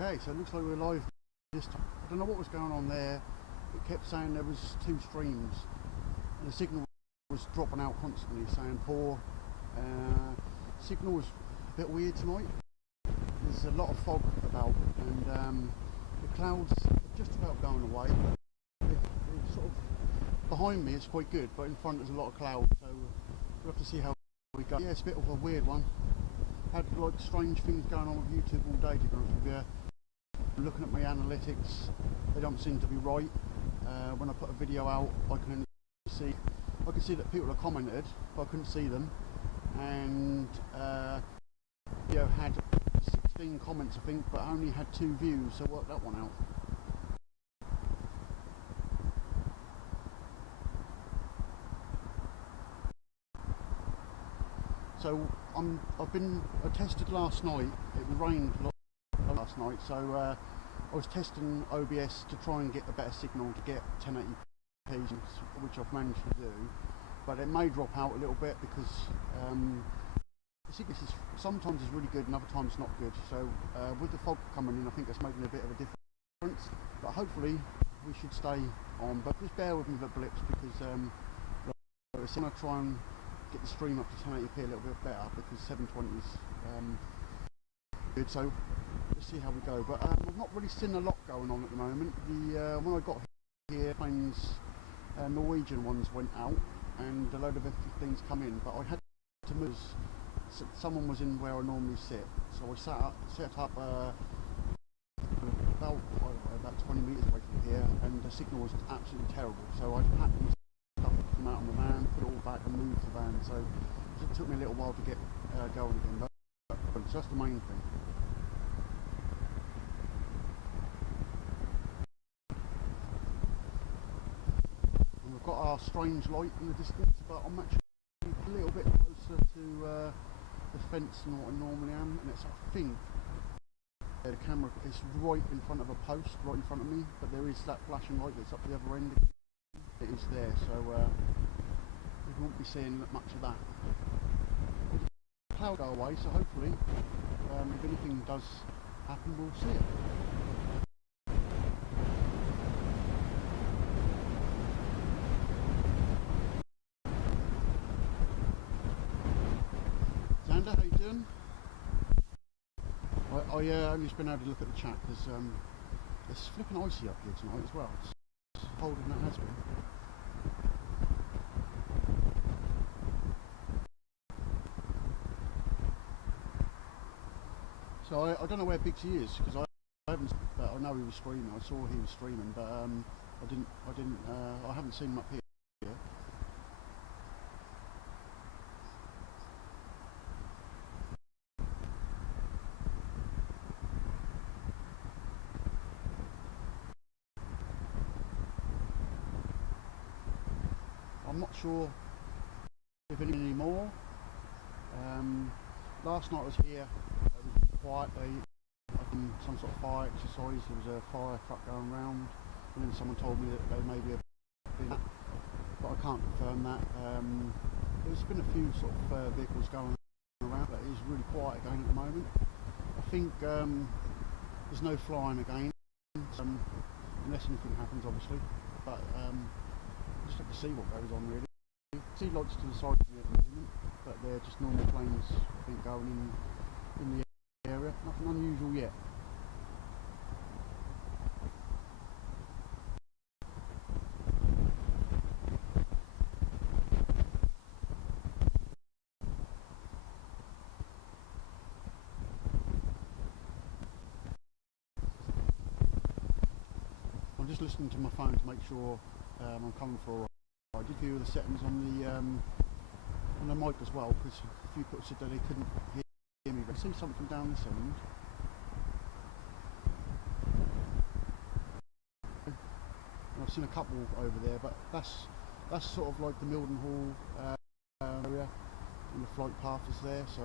Okay, so it looks like we're live this time. I don't know what was going on there. It kept saying there was two streams and the signal was dropping out constantly, saying poor. Signal was a bit weird tonight. There's a lot of fog about and the clouds are just about going away. It's sort of behind me it's quite good, but in front there's a lot of clouds, so we'll have to see how we go. Yeah, it's a bit of a weird one. Had like strange things going on with YouTube all day, to be honest with you. Looking at my analytics, they don't seem to be right. When I put a video out, I can see that people have commented, but I couldn't see them. And video had 16 comments, I think, but only had 2 views, so work that one out. So I tested last night. It rained a lot last night, so I was testing OBS to try and get a better signal to get 1080p, which I've managed to do. But it may drop out a little bit because the signal sometimes is really good and other times not good. So with the fog coming in, I think that's making a bit of a difference. But hopefully we should stay on. But just bear with me with the blips because I'm going to try and get the stream up to 1080p a little bit better because 720 is good. So let's see how we go. But I've not really seen a lot going on at the moment. When I got here, planes, Norwegian ones went out and a load of F-15s come in, but I had to move. Someone was in where I normally sit, so I set up about 20 metres away from here, and the signal was absolutely terrible. So I packed my stuff from out on the van, put it all back and moved the van. So it took me a little while to get going again, but that's the main thing. And we've got our strange light in the distance, but I'm actually a little bit closer to the fence than what I normally am, and it's, I think, the camera is right in front of a post, right in front of me, but there is that flashing light that's up the other end. It is there, so we won't be seeing much of that. The cloud go away, so hopefully, if anything does happen, we'll see it. Xander, how you doing? I only just been able to look at the chat because it's flipping icy up here tonight as well. It's colder than it has been. So I don't know where Bixie is because I haven't. I know he was streaming. I saw he was streaming, but I haven't seen him up here. I'm not sure if any more. Last night I was here. It was really quiet. They done some sort of fire exercise. There was a fire truck going around, and then someone told me that they may be but I can't confirm that. There's been a few sort of vehicles going around, but it is really quiet again at the moment. I think there's no flying again, unless anything happens, obviously. But just have to see what goes on really. Sea lights to the side of me at the moment, but they're just normal planes, I think, going in the area. Nothing unusual yet. I'm just listening to my phone to make sure I'm coming for. I did view the settings on the mic as well, because a few people said that they couldn't hear me. But I see something down this end. And I've seen a couple over there, but that's sort of like the Mildenhall area, and the flight path is there. So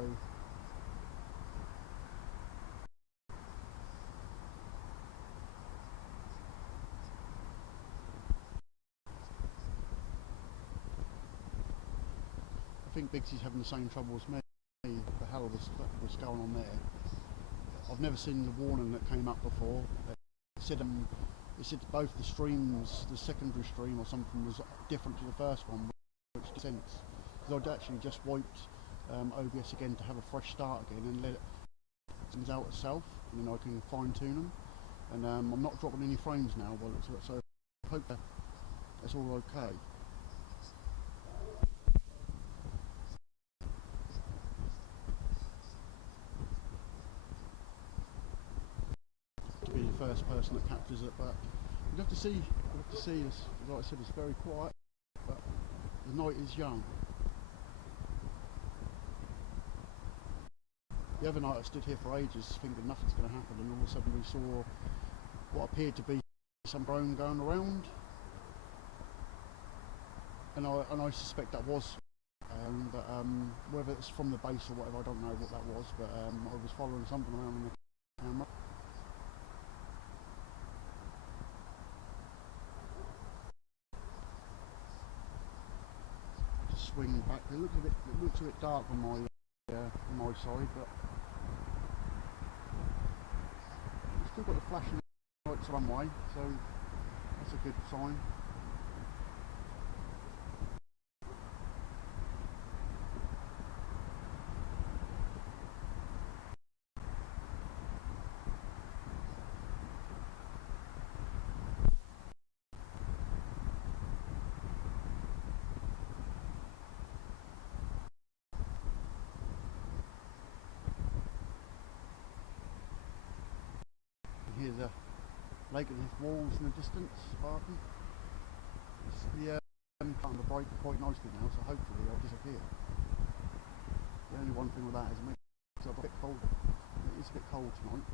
I think Bigsie's having the same trouble as me. The hell of what's going on there. I've never seen the warning that came up before. It said both the streams, the secondary stream or something, was different to the first one, which makes sense. Because I'd actually just wiped OBS again to have a fresh start again and let it things out itself, and then I can fine tune them. And I'm not dropping any frames now, so I hope that's all okay. To be the first person that captures it, but you have to see. Like I said, it's very quiet, but the night is young. The other night I stood here for ages thinking nothing's going to happen, and all of a sudden we saw what appeared to be some drone going around, and I suspect that was, but whether it's from the base or whatever, I don't know what that was, but I was following something around on the camera. Swing back. It looks a bit dark on my side, but we've still got the flashing lights one way, so that's a good sign. Here's a Lakenheath walls in the distance, sparking. It's the starting to break quite nicely now, so hopefully they'll disappear. The only one thing with that is it makes it a bit colder. It is a bit cold tonight.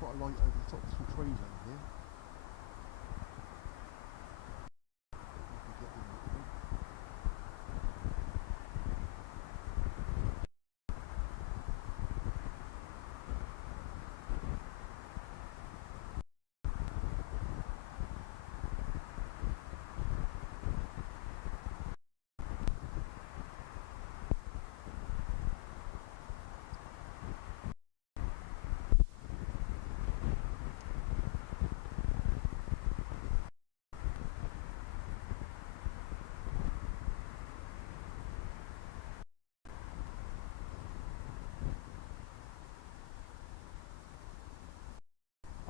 Quite a light over the top of some trees over here.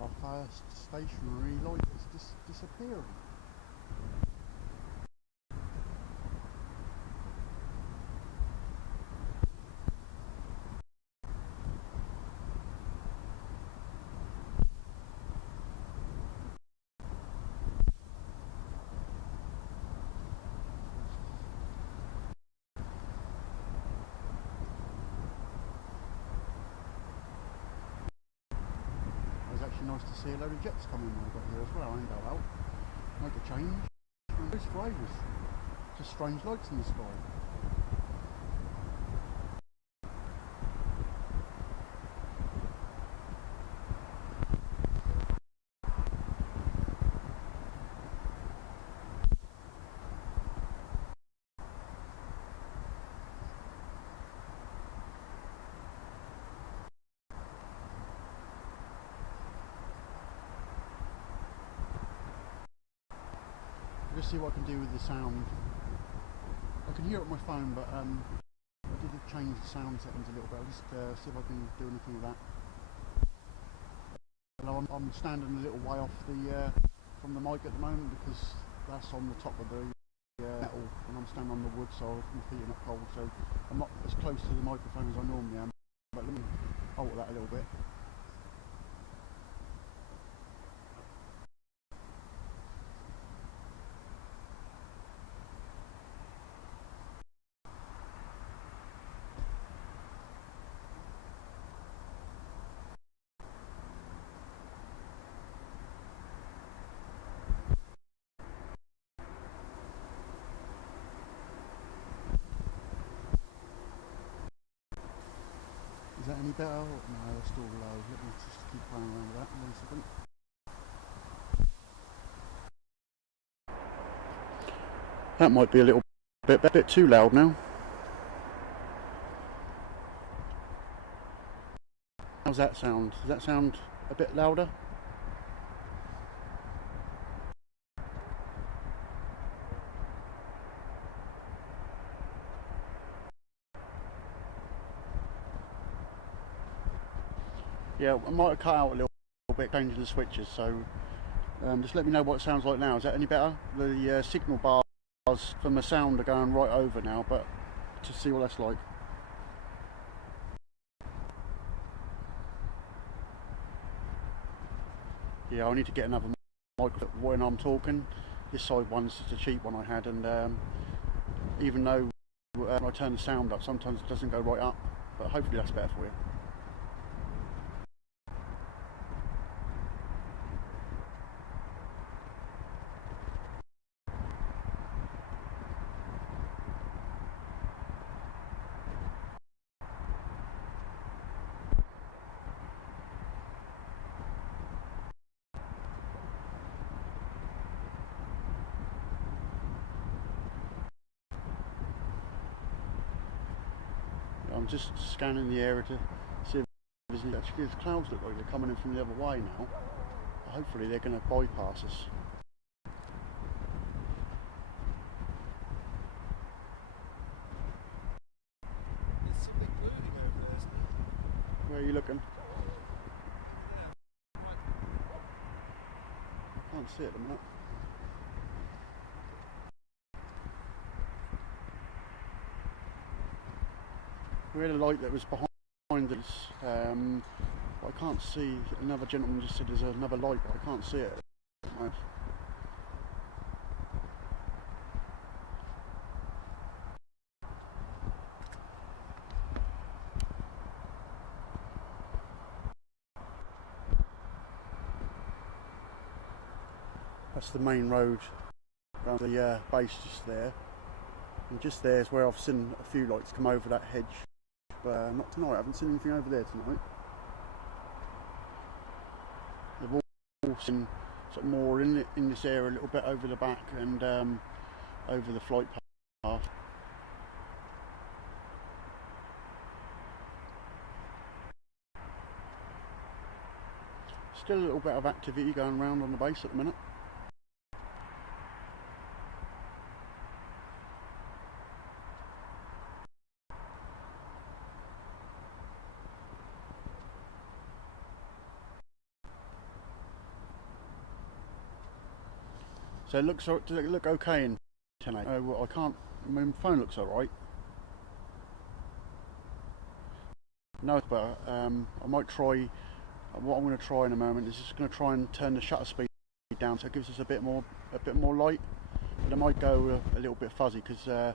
Our first stationary light is disappearing. Nice to see a load of jets coming when we got here as well. I ain't go out. Make a change. And those drivers. Just strange lights in the sky. Just see what I can do with the sound. I can hear it on my phone, but I did change the sound settings a little bit. I'll just see if I can do anything with that. Hello, I'm standing a little way off the from the mic at the moment because that's on the top of the metal, and I'm standing on the wood, so my feet are not cold. So I'm not as close to the microphone as I normally am. But let me alter that a little bit. that any better? No, they're still low. Let me just keep playing around with that. 1 second. That might be a little bit too loud now. How's that sound? Does that sound a bit louder? Yeah, I might have cut out a little bit changing the switches, so just let me know what it sounds like now. Is that any better? The signal bars from the sound are going right over now, but to see what that's like. Yeah, I need to get another microphone when I'm talking. This side one's just a cheap one I had, and even though when I turn the sound up, sometimes it doesn't go right up, but hopefully that's better for you. I'm just scanning the area to see if there's actually the clouds look like they're coming in from the other way now. Hopefully they're going to bypass us. There's something moving over there, isn't there? Where are you looking? Can't see it at the minute. We had a light that was behind us. I can't see. Another gentleman just said there's another light, but I can't see it. That's the main road around the base just there. And just there is where I've seen a few lights come over that hedge. But not tonight, I haven't seen anything over there tonight. They've all seen sort of more in this area, a little bit over the back and over the flight path. Still a little bit of activity going around on the base at the minute. So it looks, does it look okay in 10.8? Oh, well, I can't, my phone looks alright. No, but I might try, what I'm going to try in a moment is just going to try and turn the shutter speed down so it gives us a bit more light. But it might go a little bit fuzzy because the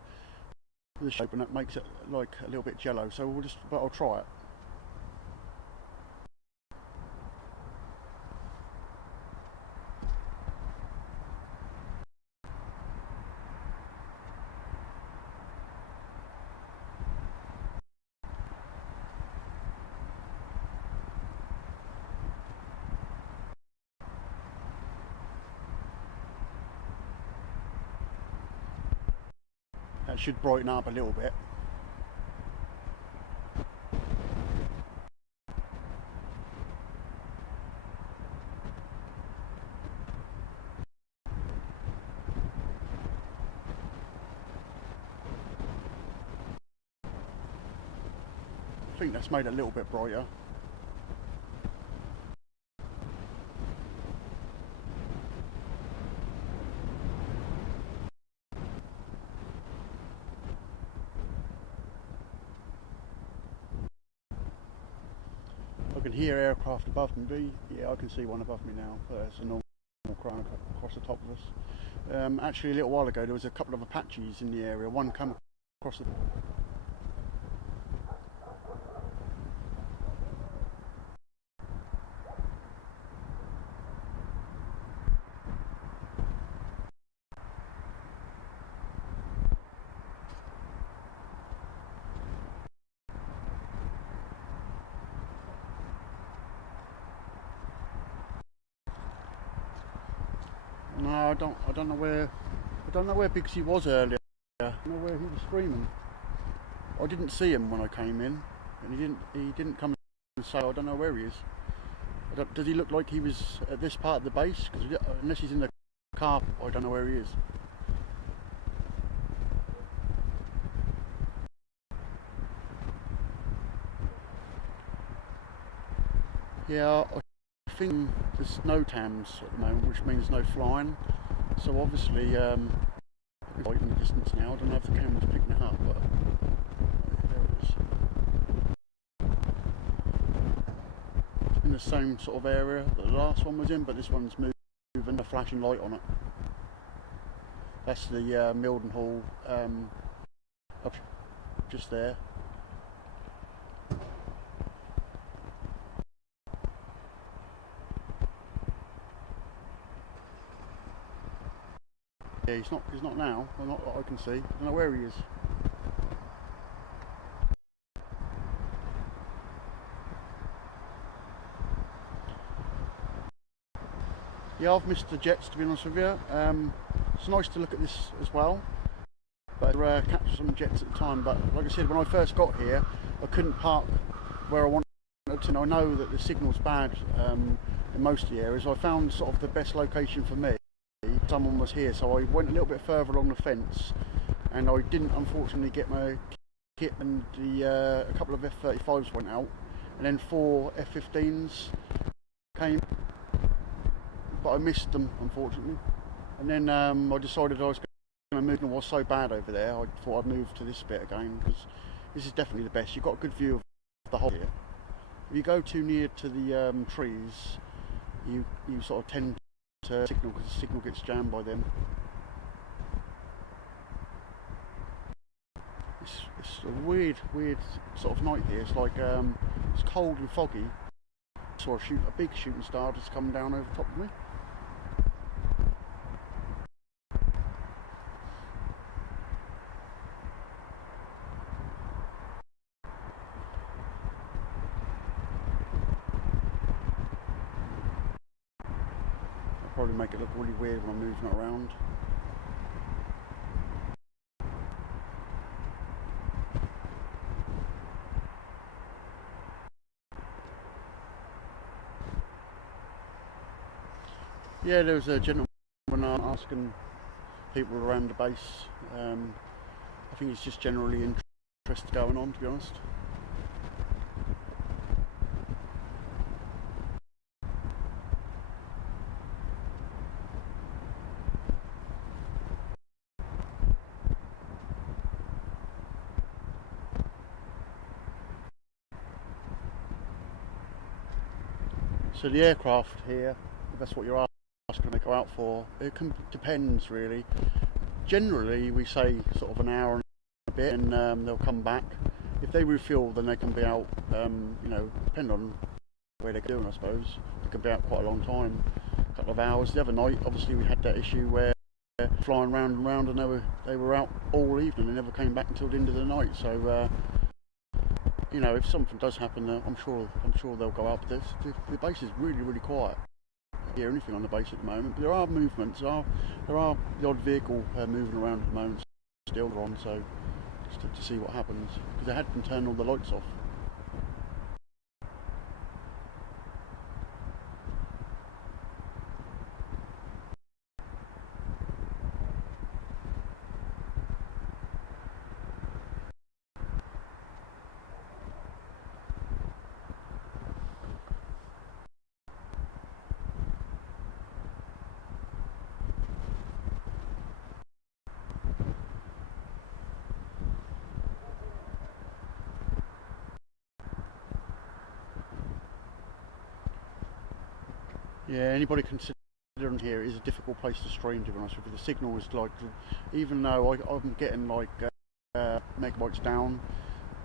shape and it makes it like a little bit jello. So but I'll try it. That should brighten up a little bit. I think that's made it a little bit brighter. I can hear aircraft above me. Yeah, I can see one above me now. It's a normal crown across the top of us. Actually, a little while ago, there was a couple of Apaches in the area. One come across the... No, I don't know where. I don't know where Bigsy was earlier. I don't know where he was screaming. I didn't see him when I came in, and he didn't come and say. I don't know where he is. Does he look like he was at this part of the base? Because unless he's in the car, I don't know where he is. Yeah, I think there's no TAMs at the moment, which means no flying. So obviously, right in the distance now. I don't know if the camera's picking it up, but there it is. It's in the same sort of area that the last one was in, but this one's moving a flashing light on it. That's the Mildenhall up just there. Yeah, he's not now. Well, not that I can see. I don't know where he is. Yeah, I've missed the jets, to be honest with you. It's nice to look at this as well, but capture some jets at the time. But like I said, when I first got here, I couldn't park where I wanted to. And I know that the signal's bad in most of the areas. I found sort of the best location for me. Someone was here, so I went a little bit further along the fence, and I didn't unfortunately get my kit, and a couple of F-35s went out, and then 4 F-15s came, but I missed them unfortunately. And then I decided I was going to move, and it was so bad over there, I thought I'd move to this bit again, because this is definitely the best. You've got a good view of the whole here. If you go too near to the trees, you sort of tend to signal, because the signal gets jammed by them. It's a weird sort of night here. It's like it's cold and foggy. Saw a big shooting star just come down over top of me. I'll probably make it look really weird when I'm moving it around. Yeah, there was a gentleman asking people around the base. I think it's just generally interest going on, to be honest. So the aircraft here, if that's what you're asking to go out for, it depends really. Generally we say sort of an hour and a bit, and they'll come back. If they refuel, then they can be out, you know, depending on where they're doing, I suppose. They can be out quite a long time, a couple of hours. The other night, obviously, we had that issue where flying round and round, and they were out all evening and never came back until the end of the night. So, you know, if something does happen, I'm sure they'll go out. But the base is really quiet. I hear anything on the base at the moment, but there are movements. There are the odd vehicle moving around at the moment, still on. So just to see what happens, because they had to turn all the lights off. Yeah, anybody considering here is a difficult place to stream, to be honest with you. The signal is like, even though I'm getting like megabytes down,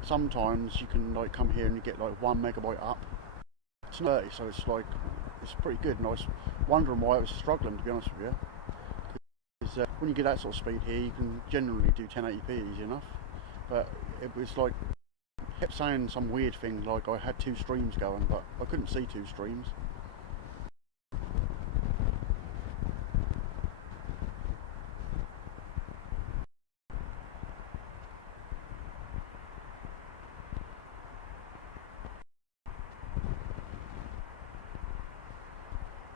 sometimes you can like come here and you get like 1 megabyte up. It's 30, so it's like, it's pretty good, and I was wondering why I was struggling, to be honest with you. Because when you get that sort of speed here, you can generally do 1080p easy enough. But it was like, kept saying some weird thing like I had 2 streams going, but I couldn't see 2 streams.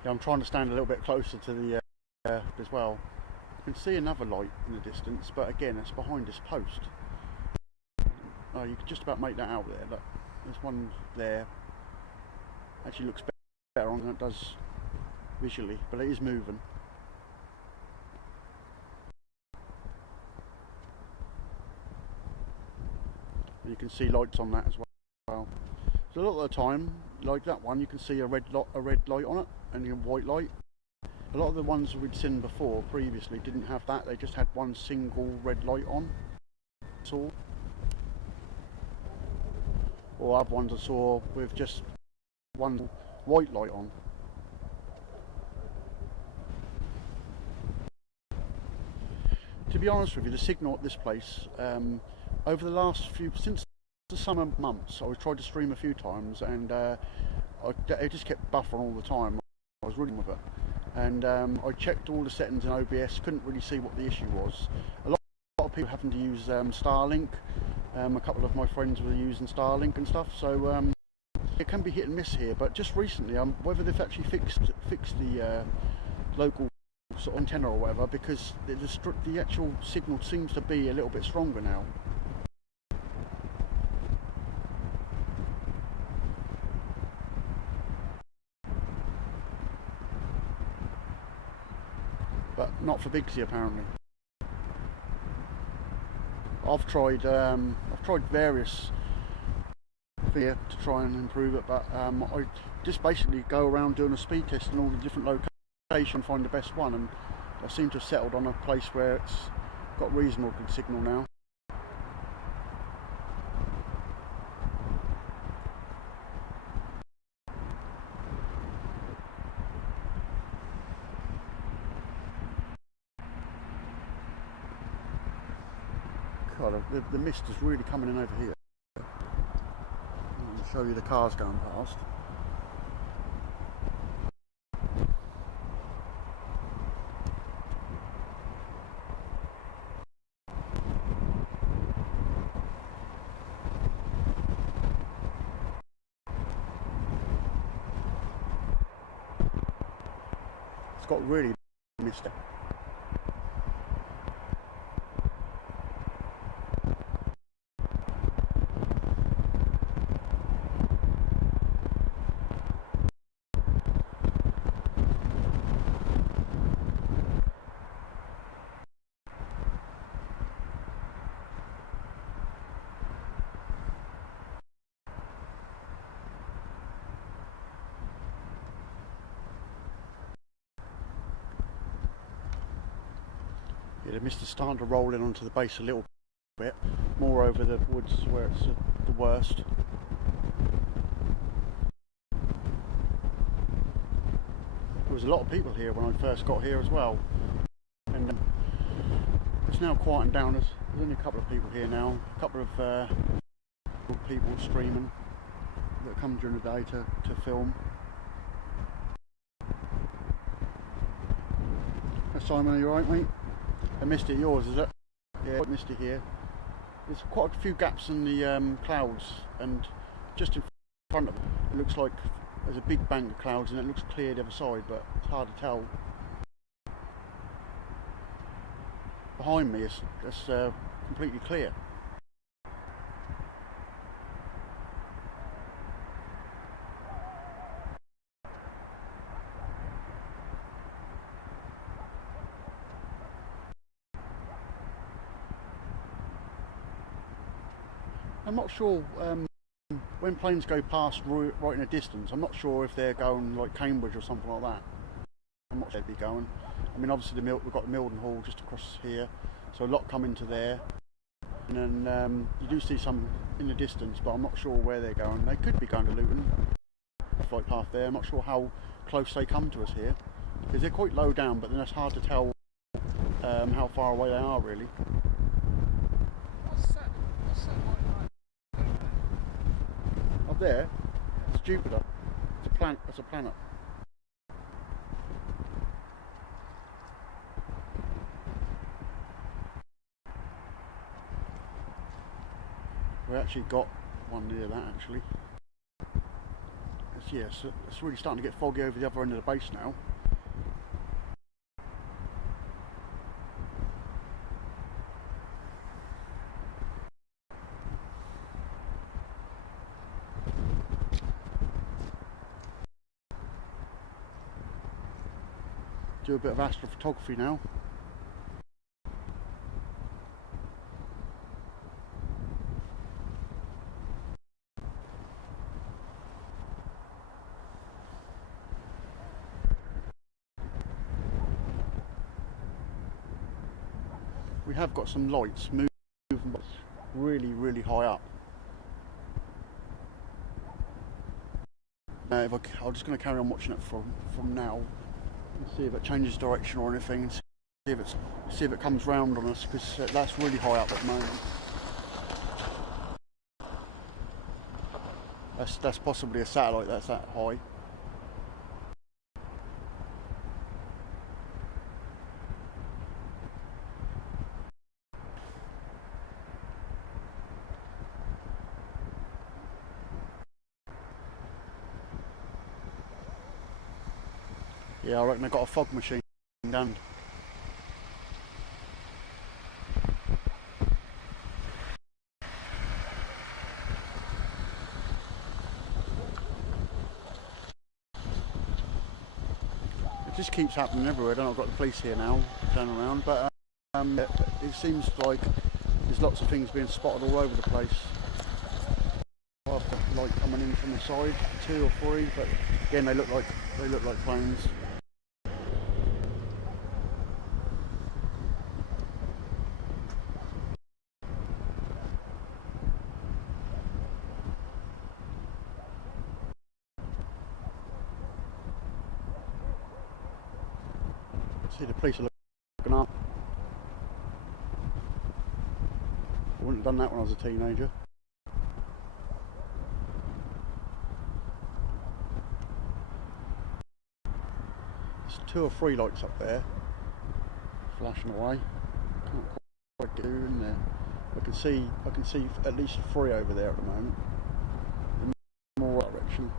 Yeah, I'm trying to stand a little bit closer to the as well. You can see another light in the distance, but again, it's behind this post. Oh, you can just about make that out there. Look, there's one there. Actually looks better on than it does visually, but it is moving. And you can see lights on that as well. So a lot of the time, like that one, you can see a red light on it and a white light. A lot of the ones we'd seen before previously didn't have that. They just had one single red light on. That's all. Or other ones I saw with just one white light on. To be honest with you, the signal at this place, over the last since the summer months, I tried to stream a few times, and it just kept buffering all the time. I was running with it, and I checked all the settings in OBS, couldn't really see what the issue was. A lot of people having to use Starlink. A couple of my friends were using Starlink and stuff, so it can be hit and miss here. But just recently, whether they've actually fixed the local sort of antenna or whatever, because the actual signal seems to be a little bit stronger now. But not for Bigsy apparently. I've tried various things to try and improve it, but I just basically go around doing a speed test in all the different locations, find the best one, and I seem to have settled on a place where it's got reasonable good signal now. God, the mist is really coming in over here. I'll show you the cars going past. It's got really misty. Yeah, the mist is starting to roll in onto the base a little bit, more over the woods where it's the worst. There was a lot of people here when I first got here as well, and it's now quieting down. There's only a couple of people here now, a couple of people streaming that come during the day to film. Simon, are you alright, mate? I missed it, yours, is it? Yeah, quite misty here. There's quite a few gaps in the clouds, and just in front of it looks like there's a big bank of clouds, and it looks clear the other side, but it's hard to tell. Behind me it's completely clear. I'm not sure when planes go past right in a distance. I'm not sure if they're going like Cambridge or something like that. I'm not sure they'd be going. I mean, obviously we've got the Milden Hall just across here, so a lot come into there, and then you do see some in the distance, but I'm not sure where they're going. They could be going to Luton, flight path there. I'm not sure how close they come to us here, because they're quite low down, but then it's hard to tell how far away they are really. What's that like? Up there, it's Jupiter. It's a planet. We actually got one near that actually. It's yes, it's really starting to get foggy over the other end of the base now. Do a bit of astrophotography now. We have got some lights moving really high up. I'm just going to carry on watching it from now and see if it changes direction or anything, and see if it comes round on us, because that's really high up at the moment. That's possibly a satellite that's that high. Yeah, I reckon I got a fog machine done. It just keeps happening everywhere. I don't know, I've got the police here now, turn around, but it seems like there's lots of things being spotted all over the place. I've got light coming in from the side, 2 or 3, but again they look like planes. See, the police are looking up. I wouldn't have done that when I was a teenager. There's 2 or 3 lights up there, flashing away. Can't quite get in there. I can see at least 3 over there at the moment. In more direction.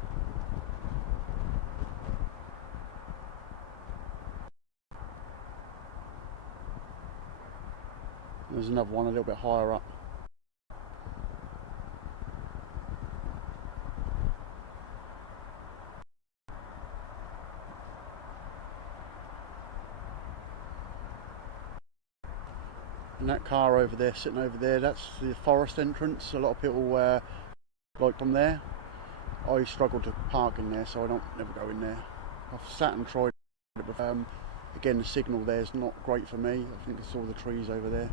There's another one a little bit higher up. And that car over there, sitting over there, that's the forest entrance. A lot of people like from there. I struggle to park in there, so I don't never go in there. I've sat and tried it before. Again, the signal there is not great for me. I think it's all the trees over there.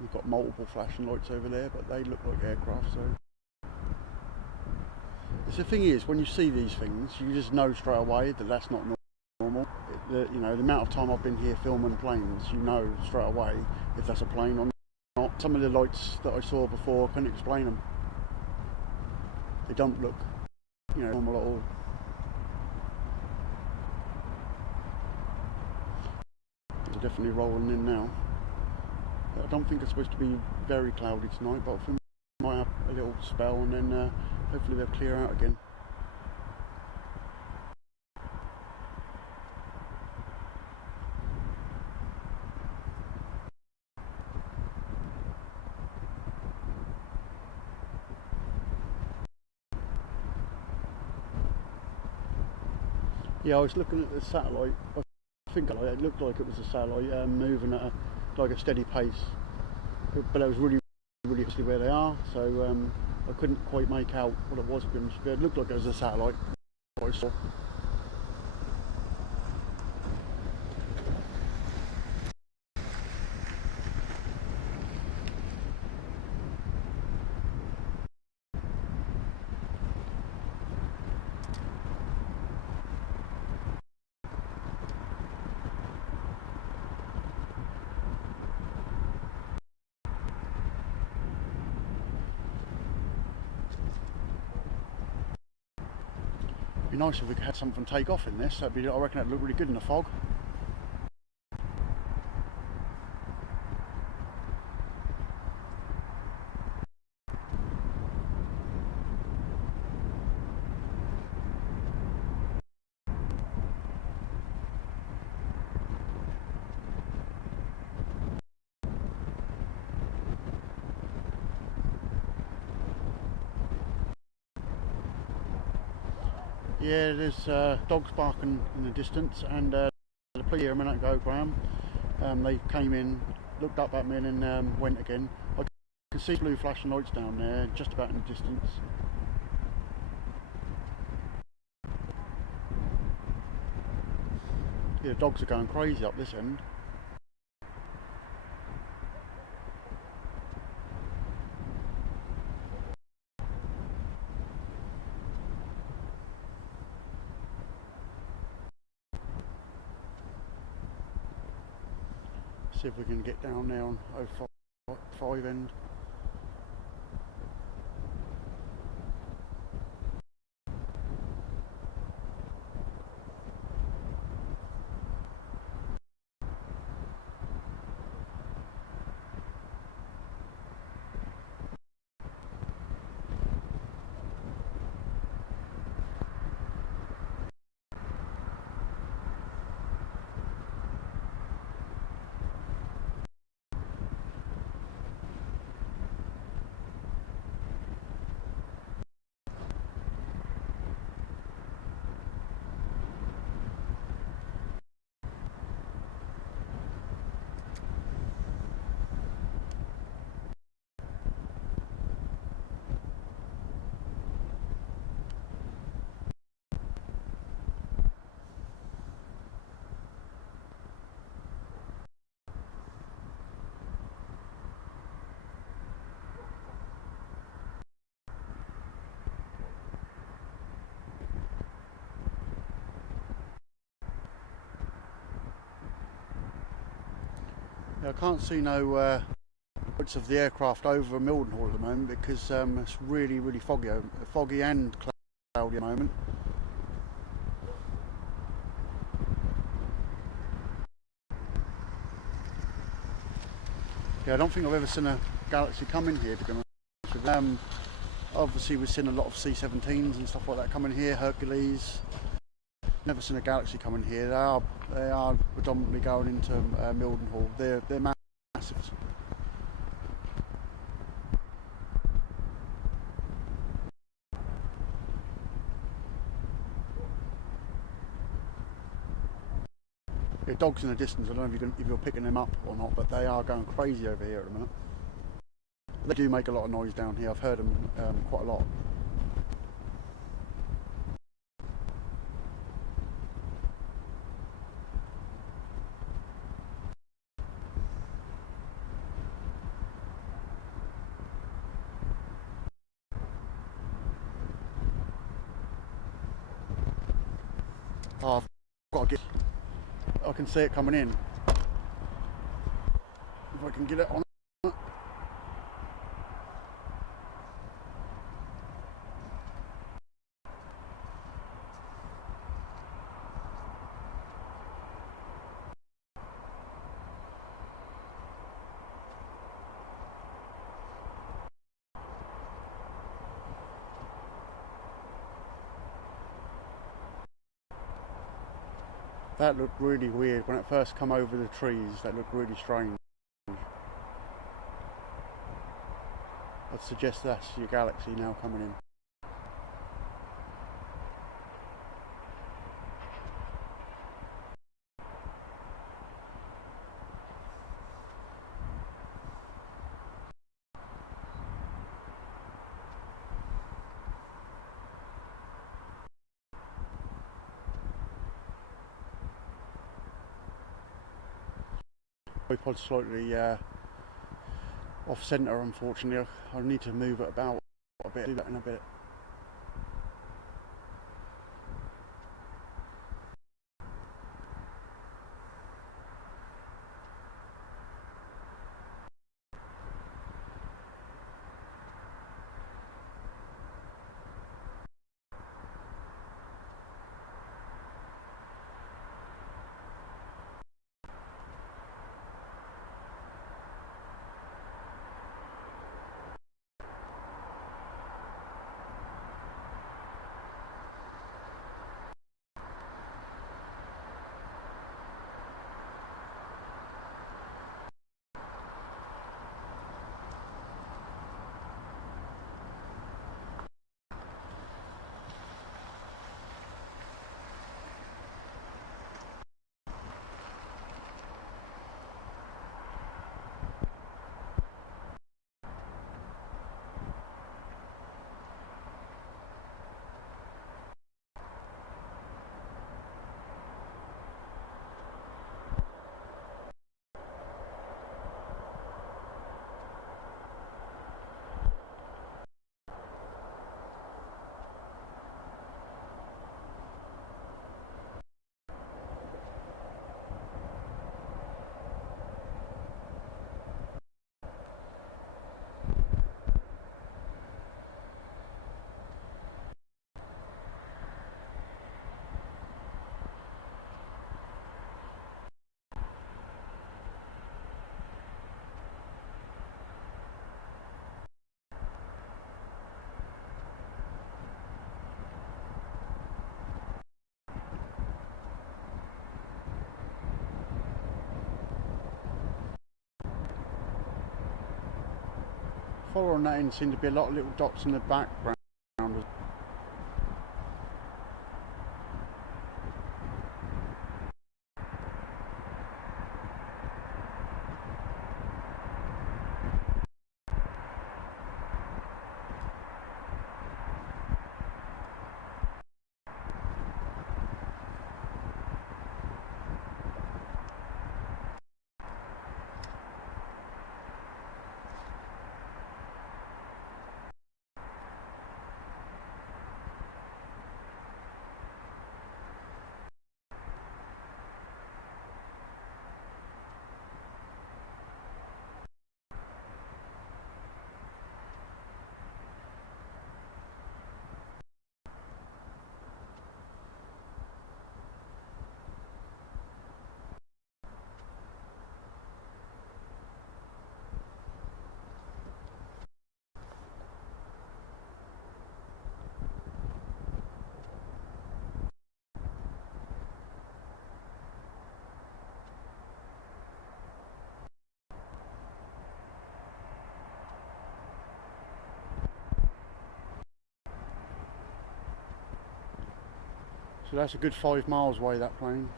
We've got multiple flashing lights over there, but they look like aircraft. So the thing is, when you see these things, you just know straight away that that's not normal. The amount of time I've been here filming planes, you know straight away if that's a plane or not. Some of the lights that I saw before, I couldn't explain them. They don't look, normal at all. They're definitely rolling in now. I don't think it's supposed to be very cloudy tonight, but I think we might have a little spell, and then hopefully they'll clear out again. Yeah, I was looking at the satellite. I think it looked like it was a satellite moving at a steady pace, but it was really closely where they are, so I couldn't quite make out what it was. But it looked like it was a satellite. What I saw. It'd be nice if we could have something take off in this. I reckon that'd look really good in the fog. Yeah, there's dogs barking in the distance, and the police here a minute ago, Graham. They came in, looked up at me, and then went again. I can see blue flashing lights down there, just about in the distance. Yeah, the dogs are going crazy up this end. See if we can get down there on 05 end. Yeah, I can't see no bits of the aircraft over Mildenhall at the moment because it's really foggy and cloudy at the moment. Yeah, I don't think I've ever seen a Galaxy come in here, to be honest with you. Obviously we've seen a lot of C-17s and stuff like that come in here, Hercules. Never seen a Galaxy come in here. They are predominantly going into Mildenhall. They're massive. Yeah, dogs in the distance. I don't know if you're picking them up or not, but they are going crazy over here at the minute. They do make a lot of noise down here. I've heard them quite a lot. Oh, I've got to get. I can see it coming in. If I can get it on. That looked really weird when it first come over the trees. That looked really strange. I'd suggest that's your Galaxy now coming in. Tripod slightly off centre, unfortunately. I need to move it about a bit. Do that in a bit. Following that in, seemed to be a lot of little dots in the background. So that's a good 5 miles away, that plane.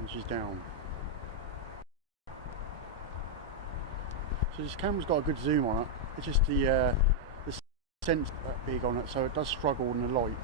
And she's down. So this camera's got a good zoom on it. It's just the sense that big on it, so it does struggle in the light.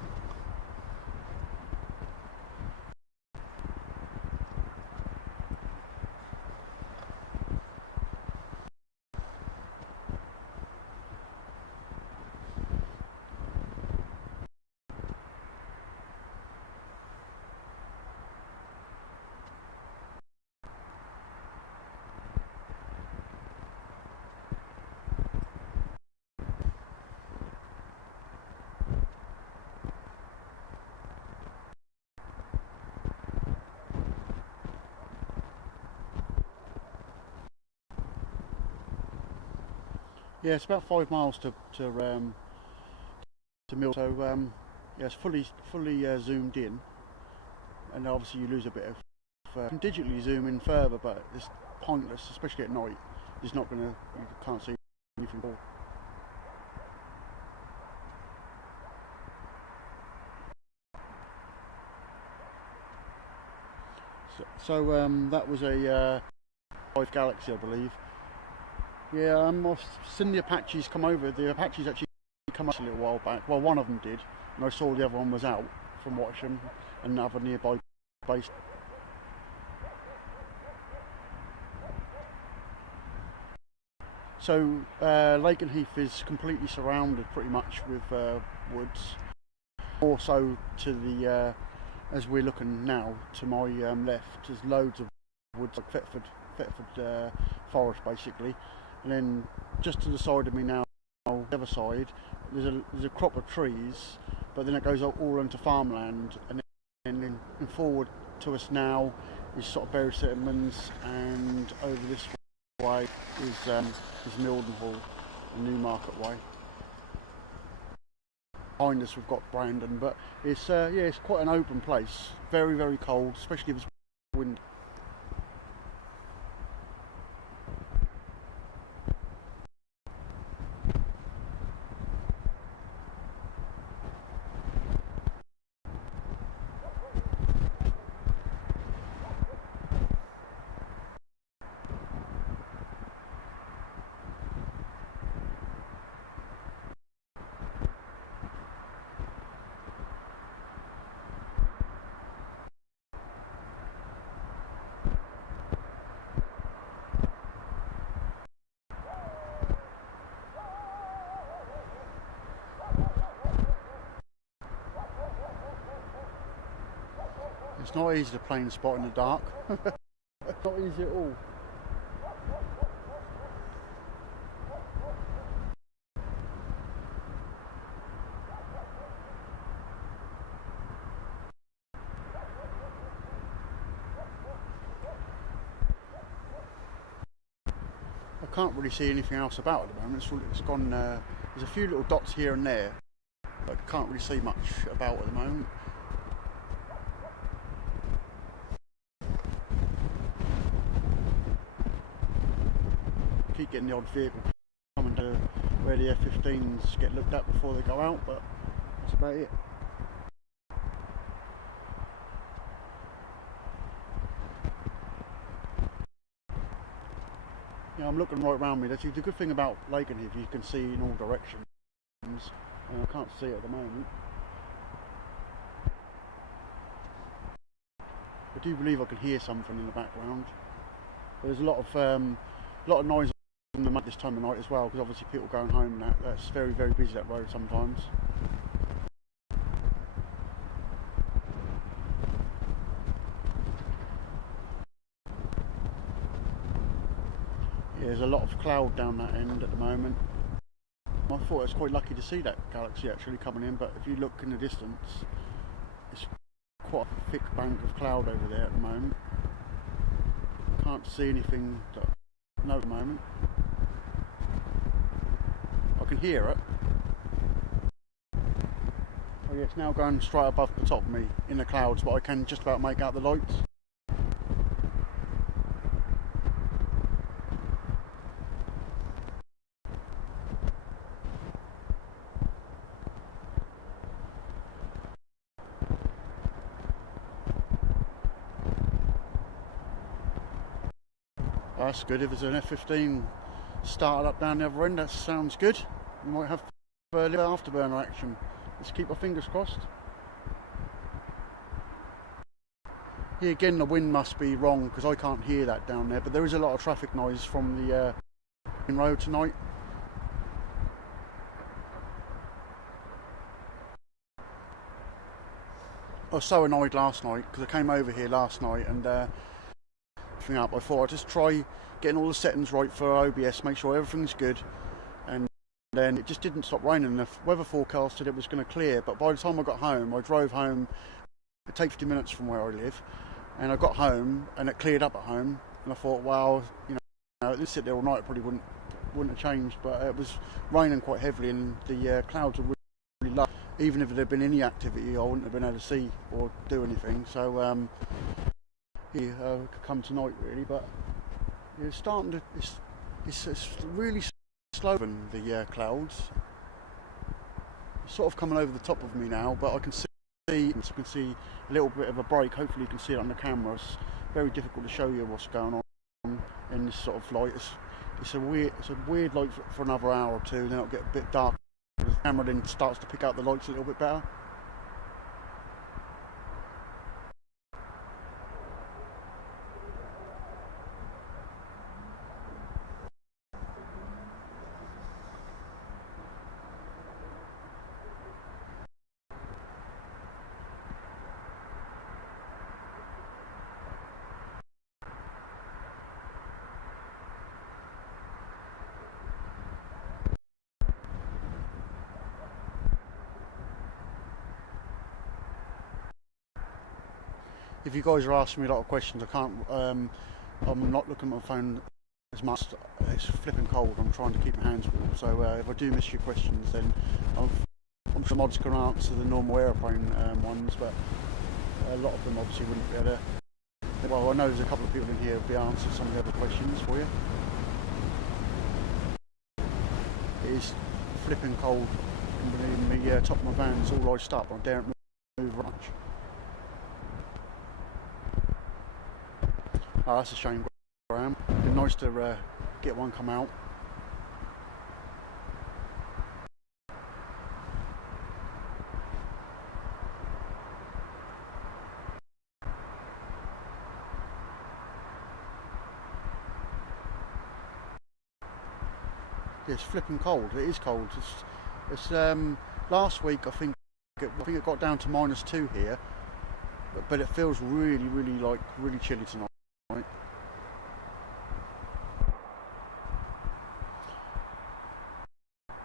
Yeah, it's about 5 miles to Mill. So yeah, it's fully zoomed in, and obviously you lose a bit of. You can digitally zoom in further, but it's pointless, especially at night. It's not gonna. You can't see anything at all. So that was a 5 Galaxy, I believe. Yeah, I've seen the Apaches come over. The Apaches actually come up a little while back. Well, one of them did, and I saw the other one was out from watching another nearby base. So Lakenheath is completely surrounded pretty much with woods. More so to the, as we're looking now, to my left, there's loads of woods, like Thetford forest basically. And then just to the side of me now, the other side, there's a crop of trees, but then it goes all into farmland, and then forward to us now is sort of buried settlements, and over this way is Mildenhall, the Newmarket way. Behind us we've got Brandon, but it's yeah, it's quite an open place, very, very cold, especially if it's wind. It's not easy to plane spot in the dark. Not easy at all. I can't really see anything else about at the moment. It's gone. There's a few little dots here and there, but I can't really see much about at the moment. keep getting the odd vehicle coming to where the F-15s get looked at before they go out, but that's about it. Yeah, I'm looking right around me. That's the good thing about Lakenheath, you can see in all directions, and I can't see it at the moment. I do believe I can hear something in the background. There's a lot of noise on the map this time of night as well, because obviously people going home. That's very, very busy, that road sometimes. Yeah, there's a lot of cloud down that end at the moment. I thought I was quite lucky to see that galaxy actually coming in, but if you look in the distance, it's quite a thick bank of cloud over there at the moment. Can't see anything at the moment. I can hear it. Oh yeah, it's now going straight above the top of me in the clouds, but I can just about make out the lights. That's good. If there's an F-15 started up down the other end, that sounds good. We might have a little afterburner action. Let's keep our fingers crossed. Here again, the wind must be wrong because I can't hear that down there, but there is a lot of traffic noise from the road tonight. I was so annoyed last night because I came over here last night and up. I thought I'd just try getting all the settings right for OBS, make sure everything's good, and then it just didn't stop raining. The weather forecast said it was going to clear, but by the time I got home, I drove home. It takes 50 minutes from where I live, and I got home and it cleared up at home, and I thought, wow, you know, this sit there all night it probably wouldn't have changed, but it was raining quite heavily and the clouds were really low. Even if there had been any activity, I wouldn't have been able to see or do anything. So could come tonight really, but it's starting to. It's really slow in the clouds. It's sort of coming over the top of me now, but I can see a little bit of a break. Hopefully you can see it on the camera. It's very difficult to show you what's going on in this sort of light. It's a weird light for another hour or two, then it'll get a bit dark. The camera then starts to pick out the lights a little bit better. If you guys are asking me a lot of questions, I can't. I'm not looking at my phone as much. It's flipping cold. I'm trying to keep my hands warm. So if I do miss your questions, then I'm sure mods can answer the normal aeroplane ones, but a lot of them obviously wouldn't be able to. Well, I know there's a couple of people in here who'll be answering some of the other questions for you. It is flipping cold in the top of my van. It's all iced up. I daren't move much. Oh, that's a shame, Graham. It'd be nice to get one come out. Yeah, it's flipping cold. It is cold. It's last week I think it got down to -2 here, but it feels really chilly tonight.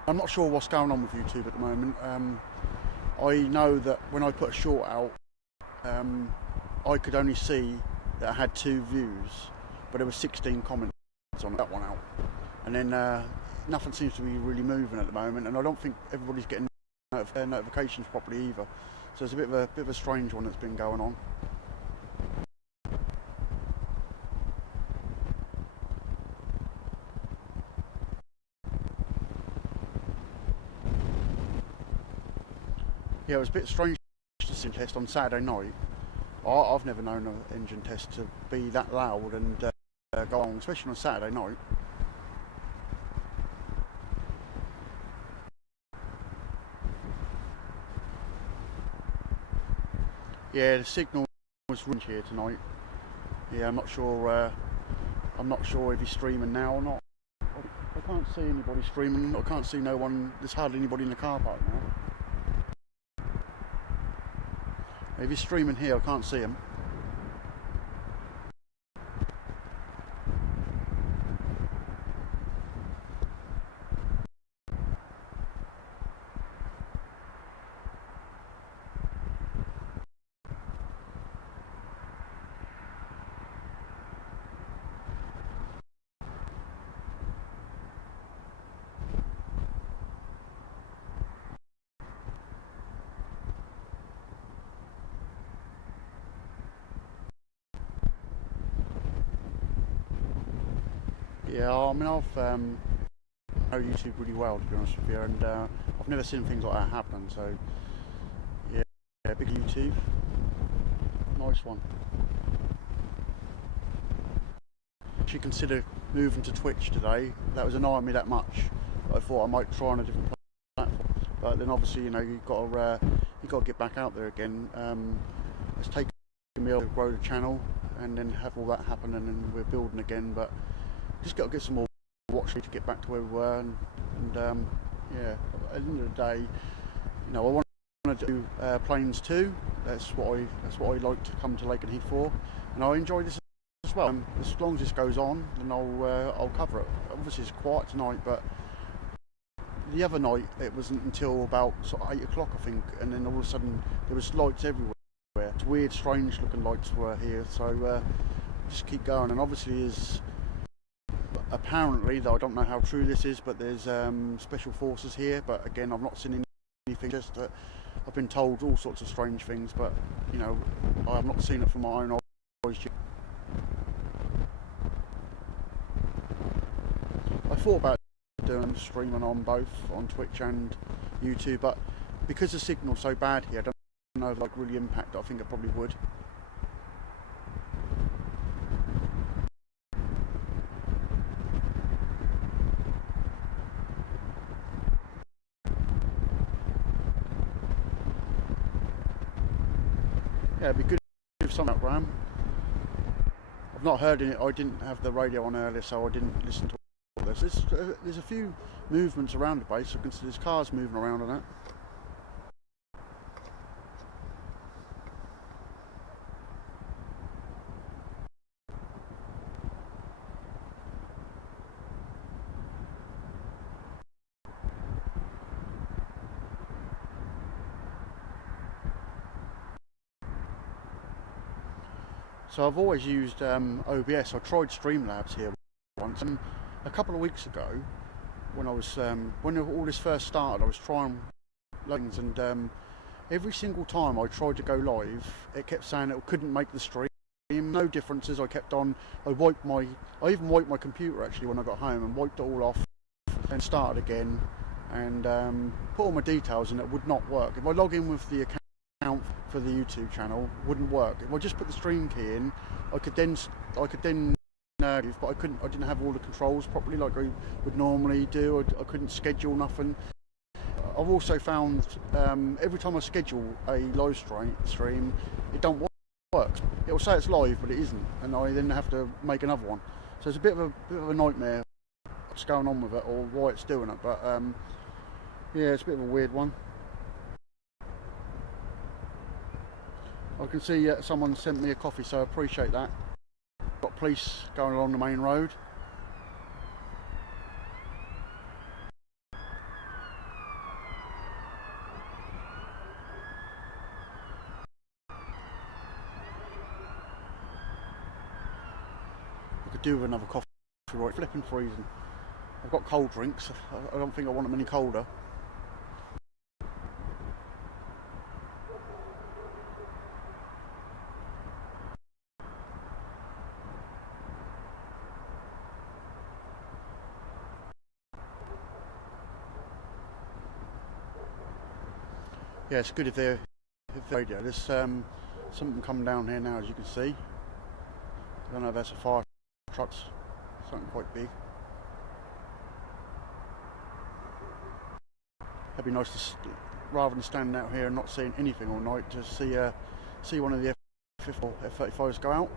I'm not sure what's going on with YouTube at the moment. I know that when I put a short out, I could only see that I had 2 views, but there were 16 comments on that one out. And then nothing seems to be really moving at the moment, and I don't think everybody's getting notifications properly either. So it's a bit of a strange one that's been going on. Yeah, it was a bit strange to see a test on Saturday night. I've never known an engine test to be that loud and go on, especially on Saturday night. Yeah, the signal was rich here tonight. Yeah, I'm not sure if he's streaming now or not. I can't see anybody streaming. I can't see no one. There's hardly anybody in the car park now. If he's streaming here, I can't see him. Yeah, I mean, I've know YouTube really well, to be honest with you, and I've never seen things like that happen. So, yeah, big YouTube, nice one. Actually, consider moving to Twitch today. That was annoying me that much. I thought I might try on a different platform, but then obviously, you know, you've got to get back out there again. It's taken me to grow the channel, and then have all that happen, and then we're building again, but. Just got to get some more watch to get back to where we were, and yeah. At the end of the day, you know, I want to do planes too. That's what I like to come to Lakenheath for, and I enjoy this as well. As long as this goes on, then I'll cover it. Obviously, it's quiet tonight, but the other night it wasn't until about sort of 8 o'clock, I think, and then all of a sudden there was lights everywhere. It's weird, strange looking lights were here. So just keep going, and obviously is. Apparently, though I don't know how true this is, but there's special forces here. But again, I've not seen anything. Just that I've been told all sorts of strange things, but you know, I've not seen it from my own eyes. I thought about doing streaming on both on Twitch and YouTube, but because the signal's so bad here, I don't know if it really impact. I think it probably would. Yeah, it'd be good if something like Ram. I've not heard it. I didn't have the radio on earlier, so I didn't listen to all this. There's a few movements around the base. I can see there's cars moving around on it. So I've always used OBS. I tried Streamlabs here once, and a couple of weeks ago, when I was when all this first started, I was trying things, and every single time I tried to go live, it kept saying it couldn't make the stream. No differences. I kept on. I even wiped my computer actually when I got home, and wiped it all off, and started again, and put all my details, and it would not work. If I log in with the account for the YouTube channel, wouldn't work. If I just put the stream key in, I could then but I didn't have all the controls properly like I would normally do. I couldn't schedule nothing. I've also found every time I schedule a live stream, it don't work. It'll say it's live, but it isn't, and I then have to make another one. So it's a bit of a nightmare what's going on with it or why it's doing it. But yeah, it's a bit of a weird one. I can see someone sent me a coffee, so I appreciate that. Got police going along the main road. I could do with another coffee, right? Flipping freezing. I've got cold drinks. I don't think I want them any colder. Yeah, it's good if they're radio. There's something coming down here now, as you can see. I don't know if that's a fire truck, something quite big. It'd be nice to, rather than standing out here and not seeing anything all night, to see one of the F-35s go out.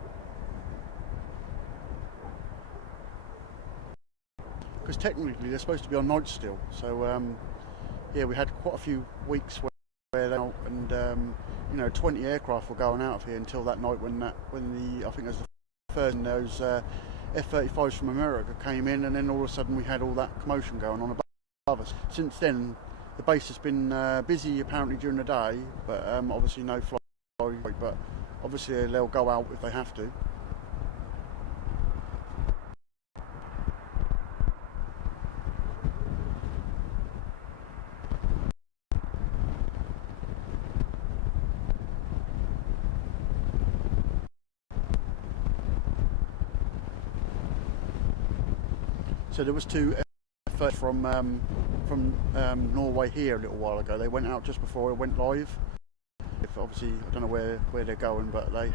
Because technically they're supposed to be on night still, so yeah, we had quite a few weeks where they're out, and you know, 20 aircraft were going out of here until that night when the I think it was the first, and those F-35s from America came in, and then all of a sudden we had all that commotion going on above us. Since then, the base has been busy apparently during the day, but obviously no flight. But obviously they'll go out if they have to. So there was two F-35s from Norway here a little while ago. They went out just before it went live. Obviously, I don't know where they're going, but they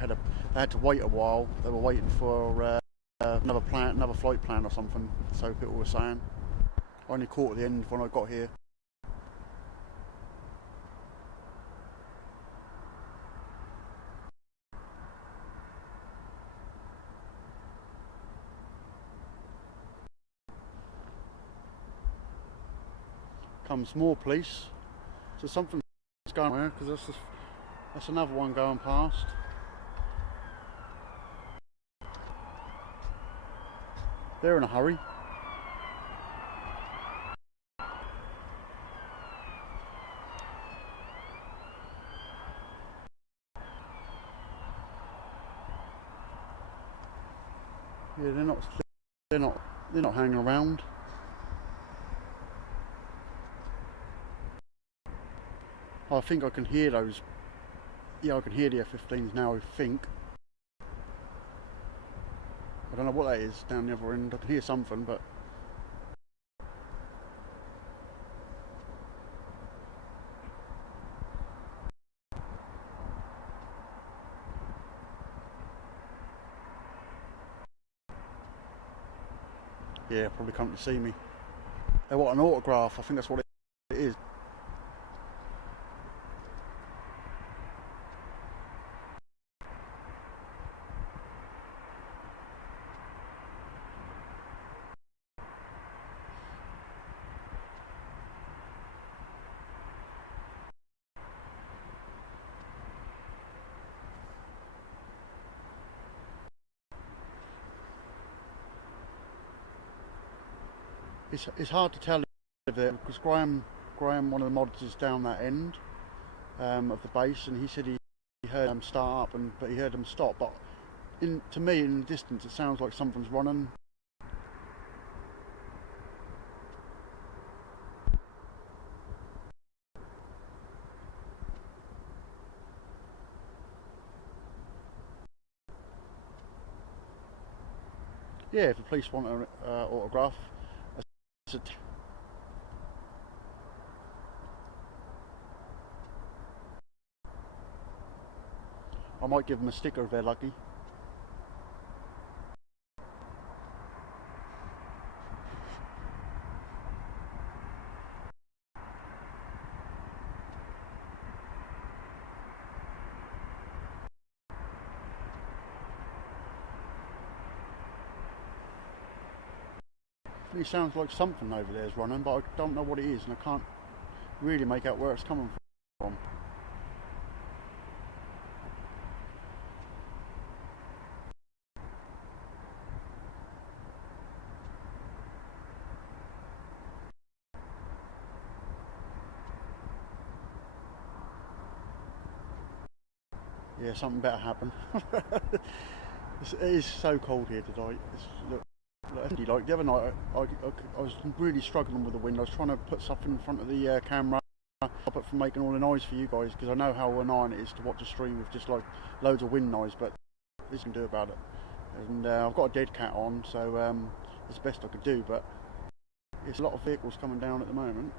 had to wait a while. They were waiting for another flight plan or something. So people were saying. I only caught at the end when I got here. Comes more police. So something's going on here, because that's another one going past. They're in a hurry. Yeah, they're not hanging around. I think I can hear those. Yeah, I can hear the F-15s now, I think. I don't know what that is down the other end. I can hear something, but... yeah, probably come to see me. They want an autograph, I think that's what it is. It's hard to tell if because Graham, one of the mods, is down that end of the base, and he said he heard them start up, but he heard them stop. But to me, in the distance, it sounds like something's running. Yeah, if the police want an autograph, I might give them a sticker if they're lucky. It sounds like something over there is running, but I don't know what it is, and I can't really make out where it's coming from. Yeah, something better happen. It is so cold here tonight. Like the other night, I was really struggling with the wind. I was trying to put stuff in front of the camera, stop it from making all the noise for you guys, because I know how annoying it is to watch a stream with just like loads of wind noise, but there's nothing to do about it. And I've got a dead cat on, so it's the best I could do, but there's a lot of vehicles coming down at the moment.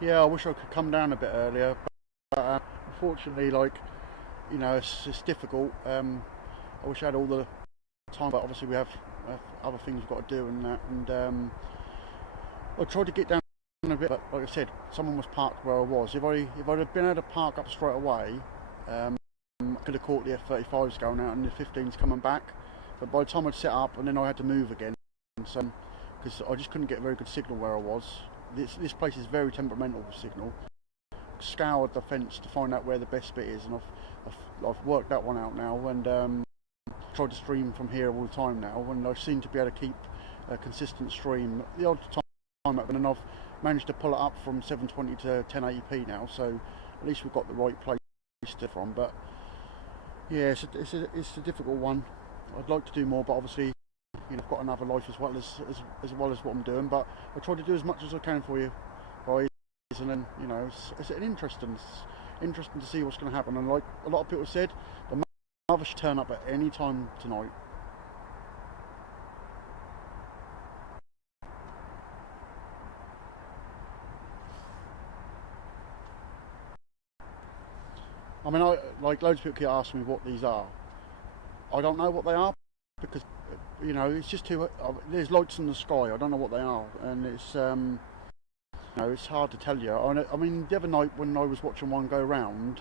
Yeah, I wish I could come down a bit earlier, but unfortunately, like, you know, it's difficult. I wish I had all the time, but obviously we have other things we've got to do and that. And I tried to get down a bit, but like I said, someone was parked where I was. If I'd have been able to park up straight away, I could have caught the F-35s going out and the 15s coming back. But by the time I'd set up, and then I had to move again, so because I just couldn't get a very good signal where I was. This place is very temperamental with signal. Scoured the fence to find out where the best bit is, and I've worked that one out now, and tried to stream from here all the time now, and I seem to be able to keep a consistent stream. The odd time, and I've managed to pull it up from 720 to 1080p now, so at least we've got the right place to from. But yeah, it's a difficult one. I'd like to do more, but obviously, you know, I've got another life as well as what I'm doing. But I try to do as much as I can for you, guys, and then, you know, it's interesting to see what's going to happen. And like a lot of people said, the mother should turn up at any time tonight. I mean, like loads of people keep asking me what these are. I don't know what they are because, you know, it's just too. There's lights in the sky. I don't know what they are, and it's you know, it's hard to tell you. I mean, the other night when I was watching one go round,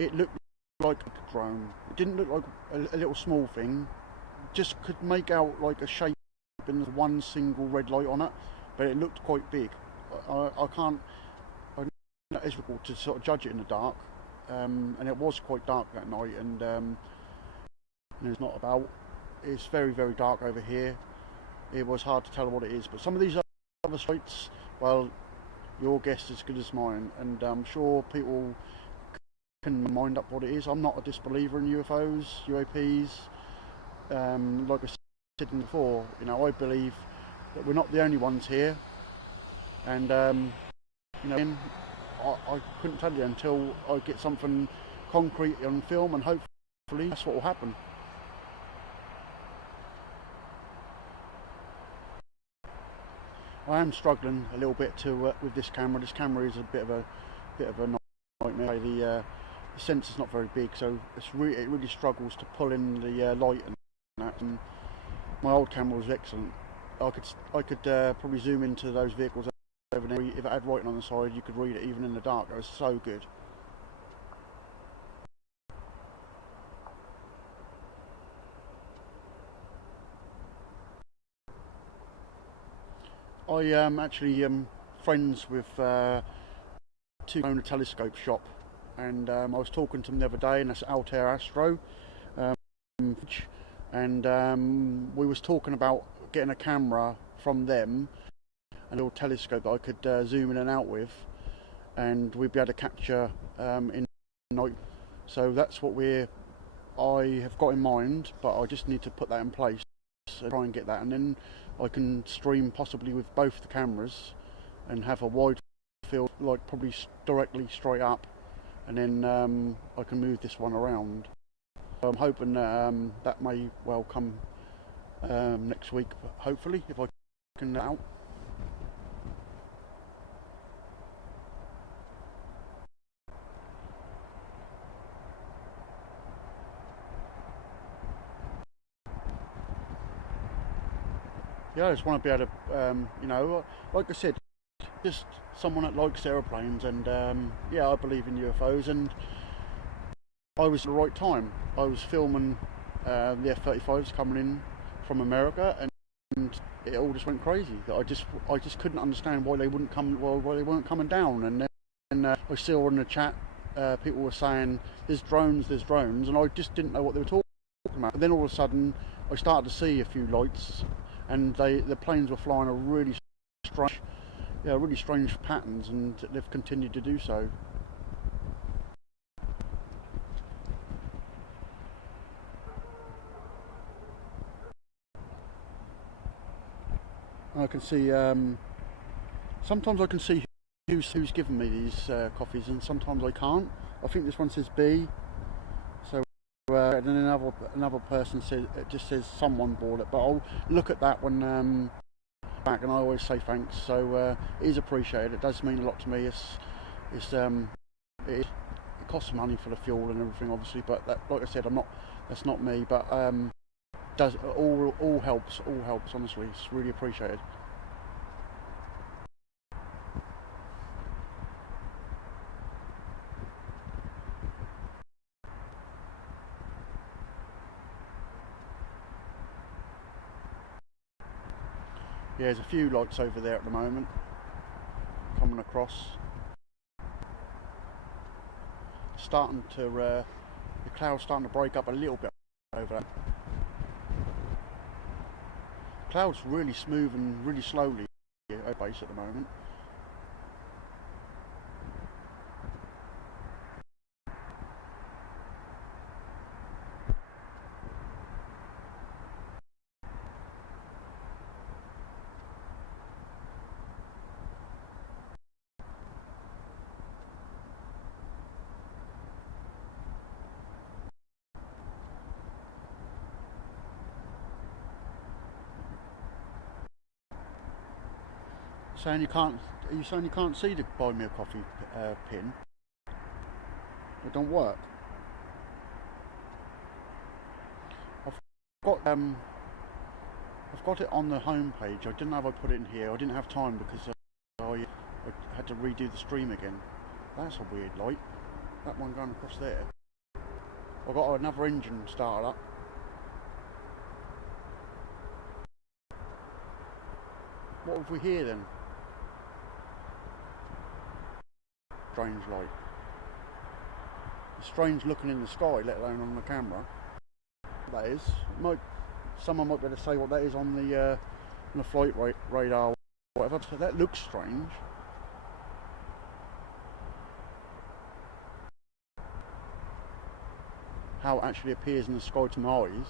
it looked like a drone. It didn't look like a little small thing. Just could make out like a shape and one single red light on it, but it looked quite big. I can't. It's difficult to sort of judge it in the dark, and it was quite dark that night, and it's not about. It's very, very dark over here. It was hard to tell what it is, but some of these other sites, well, your guess is as good as mine, and I'm sure people can mind up what it is. I'm not a disbeliever in UFOs, UAPs. Like I said before, you know, I believe that we're not the only ones here, and you know, I couldn't tell you until I get something concrete on film, and hopefully that's what will happen. I am struggling a little bit with this camera. This camera is a bit of a nightmare. The sensor's not very big, so it really struggles to pull in the light and that. And my old camera was excellent. I could probably zoom into those vehicles over there. If it had writing on the side, you could read it even in the dark. It was so good. I am actually friends with two own a telescope shop, and I was talking to them the other day, and that's Altair Astro, and we was talking about getting a camera from them, a little telescope that I could zoom in and out with, and we'd be able to capture in night. So that's what I have got in mind, but I just need to put that in place and try and get that, and then I can stream possibly with both the cameras and have a wide field, like probably directly straight up, and then I can move this one around. So I'm hoping that may well come next week, hopefully, if I can out. Yeah, I just want to be able to, you know, like I said, just someone that likes aeroplanes, and yeah, I believe in UFOs, and I was at the right time. I was filming the F-35s coming in from America, and it all just went crazy. I just couldn't understand why they wouldn't come, why they weren't coming down. And then I saw in the chat people were saying there's drones, and I just didn't know what they were talking about. And then all of a sudden, I started to see a few lights, and the planes were flying a really strange patterns, and they've continued to do so. I can see. Sometimes I can see who's given me these coffees, and sometimes I can't. I think this one says B. So and then another person says, it just says someone bought it, but I'll look at that when back, and I always say thanks. So it is appreciated. It does mean a lot to me. It costs money for the fuel and everything, obviously, but that, like I said, that's not me. But does all helps. All helps. Honestly, it's really appreciated. Yeah, there's a few lights over there at the moment coming across. Starting to the cloud's starting to break up a little bit over that. Cloud's really smooth and really slowly at base at the moment. Saying you can't? Are you saying you can't see the buy me a coffee pin? It don't work. I've got it on the home page. I didn't have I put it in here. I didn't have time because I had to redo the stream again. That's a weird light. That one going across there. I've got another engine started up. What have we here then? Strange light. It's strange looking in the sky, let alone on the camera. That is. Someone might be able to say what that is on the flight radar or whatever. So that looks strange. How it actually appears in the sky to my eyes.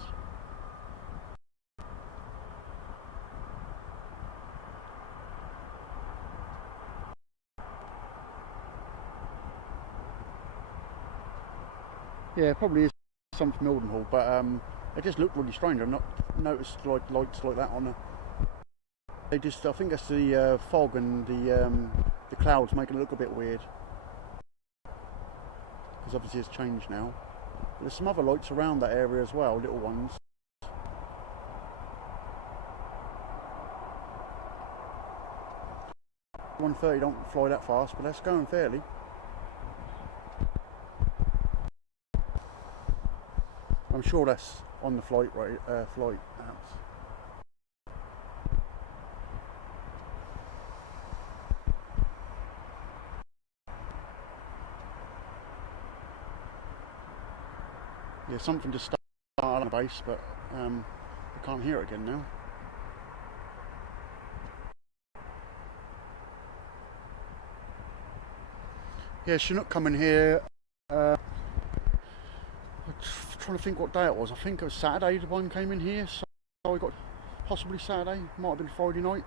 Yeah, it probably is something from Mildenhall, but it just looked really strange. I've not noticed like lights like that on a. I think that's the fog and the clouds making it look a bit weird. Because obviously it's changed now. But there's some other lights around that area as well, little ones. .130 don't fly that fast, but that's going fairly. I'm sure that's on the flight apps. Yeah, something just started on the base, but I can't hear it again now. Yeah, Chinook coming here. I'm trying to think what day it was. I think it was Saturday the one came in here, so I got possibly Saturday, might have been Friday night.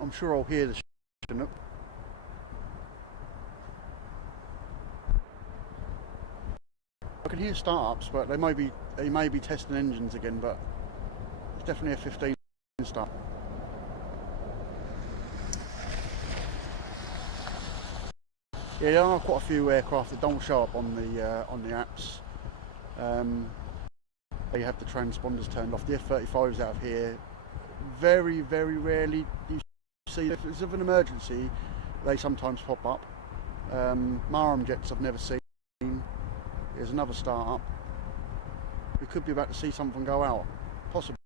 I'm sure I'll hear the Chinook. I can hear start-ups, but they may be testing engines again, but it's definitely a 15 start. Yeah, there are quite a few aircraft that don't show up on the apps. They have the transponders turned off. The F-35s out of here, very, very rarely you see. If it's of an emergency, they sometimes pop up. Marham jets I've never seen. Here's another start-up. We could be about to see something go out, possibly.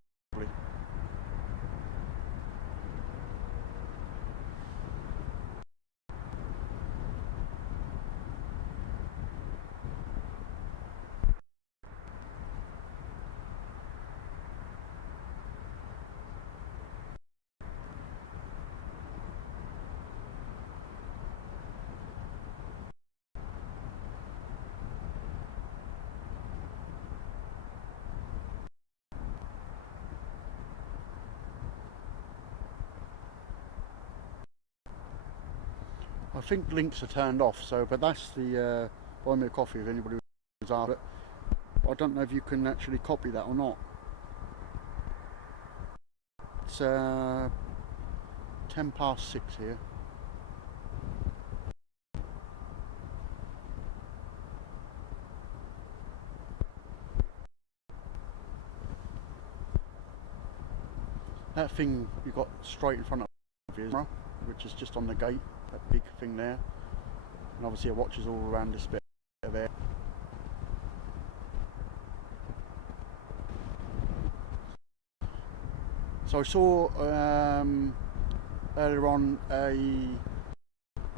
I think links are turned off, so but that's the buy me a coffee if anybody was after it. I don't know if you can actually copy that or not. It's 6:10 here. That thing you got straight in front of you, which is just on the gate, that big thing there. And obviously it watches all around this bit there. So I saw earlier on a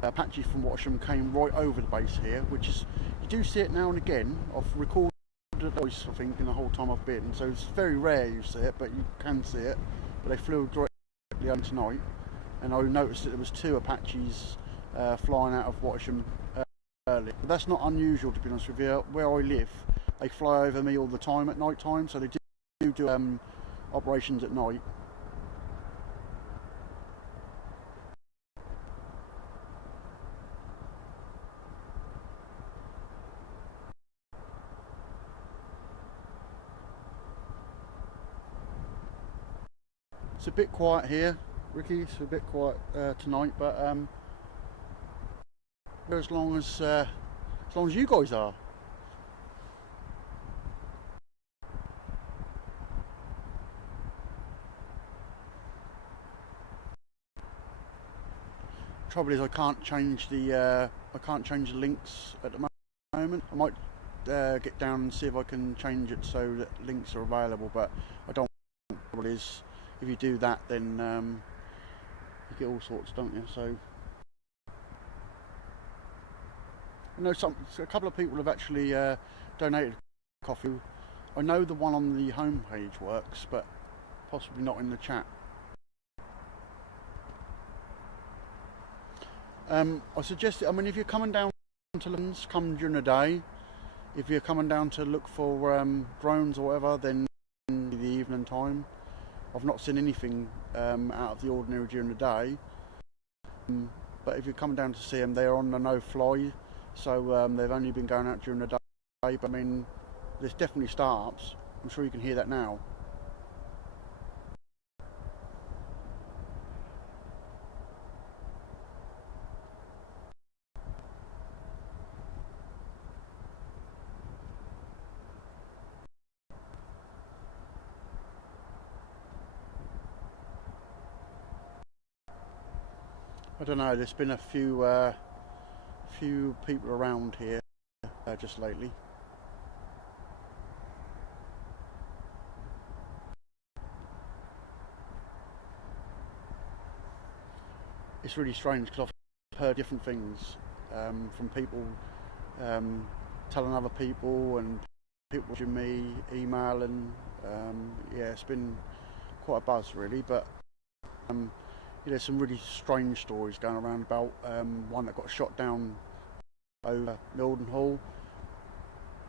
Apache from Watcham came right over the base here, which is, you do see it now and again. I've recorded the voice, I think, in the whole time I've been, so it's very rare you see it, but you can see it. But they flew directly on tonight, and I noticed that there was 2 Apaches flying out of Watcham earlier. But that's not unusual, to be honest with you. Where I live, they fly over me all the time at night time, so they do operations at night. It's a bit quiet here, Ricky. It's a bit quiet tonight, but as long as you guys are. Trouble is, I can't change the links at the moment. I might get down and see if I can change it so that links are available, but I don't. The trouble is, if you do that, then you get all sorts, don't you? So I know a couple of people have actually donated coffee. I know the one on the homepage works, but possibly not in the chat. I suggest, I mean, if you're coming down to London, come during the day. If you're coming down to look for drones or whatever, then in the evening time. I've not seen anything out of the ordinary during the day, but if you're coming down to see them, they're on the no-fly, so they've only been going out during the day. But I mean, there's definitely start-ups. I'm sure you can hear that now. I don't know, there's been a few people around here just lately. It's really strange because I've heard different things from people telling other people, and people watching me, emailing. Yeah, it's been quite a buzz really, but there's some really strange stories going around about one that got shot down over Mildenhall,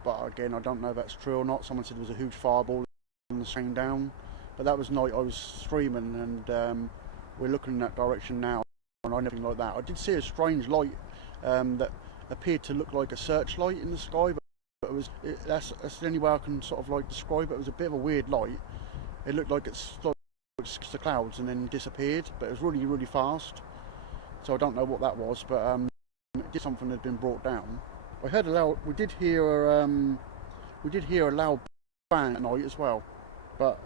but again I don't know if that's true or not. Someone said there was a huge fireball and the came down, but that was night I was streaming, and we're looking in that direction now, and I nothing like that. I did see a strange light that appeared to look like a searchlight in the sky, but that's the only way I can sort of like describe it. It was a bit of a weird light. It looked like it's the clouds and then disappeared, but it was really, really fast. So I don't know what that was, but it did something that had been brought down. I heard a loud. We did hear a loud bang at night as well, but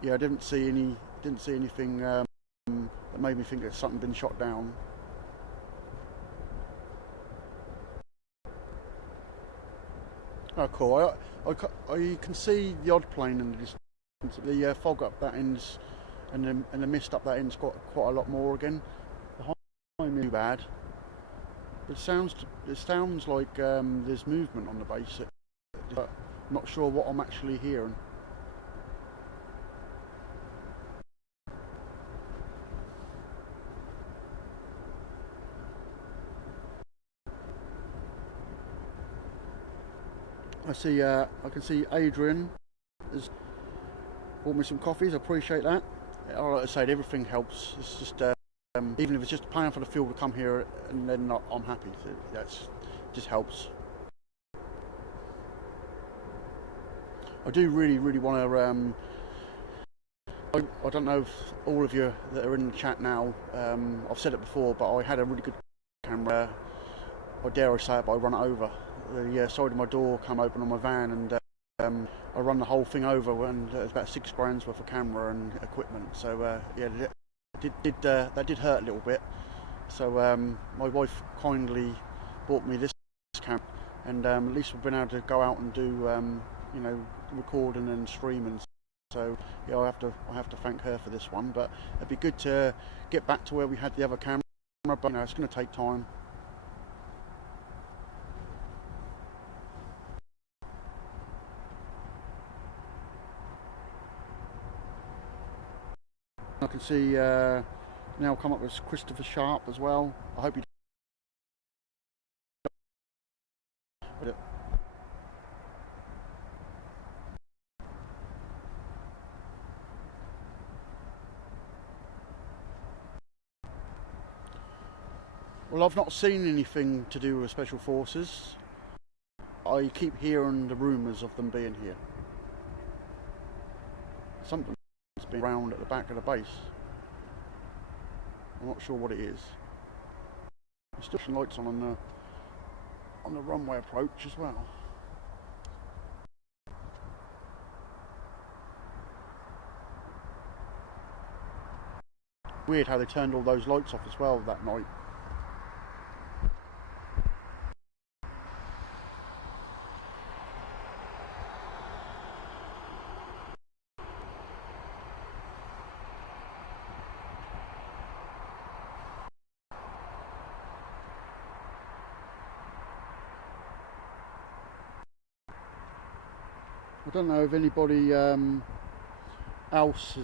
yeah, I didn't see anything that made me think that something had been shot down. Oh, cool. I can see the odd plane in the distance. The fog up that ends, and the mist up that end's got quite a lot more again. Behind me, too bad. But it sounds like there's movement on the base, but I'm not sure what I'm actually hearing. I can see Adrian has bought me some coffees. I appreciate that. Like I said, everything helps. It's just even if it's just paying for the fuel to come here, and then I'm happy. So that's just helps. I do really want to. I don't know if all of you that are in the chat now. I've said it before, but I had a really good camera. I dare I say it, but I run it over. The side of my door come open on my van, and I run the whole thing over, and it's about £6 worth of camera and equipment. So yeah, that did hurt a little bit. So my wife kindly bought me this camera, and at least we've been able to go out and do you know, recording and streaming. So yeah, I have to thank her for this one. But it'd be good to get back to where we had the other camera, but you know, it's going to take time. I can see now come up with Christopher Sharp as well. I hope you. Well, I've not seen anything to do with Special Forces. I keep hearing the rumours of them being here. Something's been around at the back of the base. I'm not sure what it is. There's still some lights on the runway approach as well. Weird how they turned all those lights off as well that night. I don't know if anybody else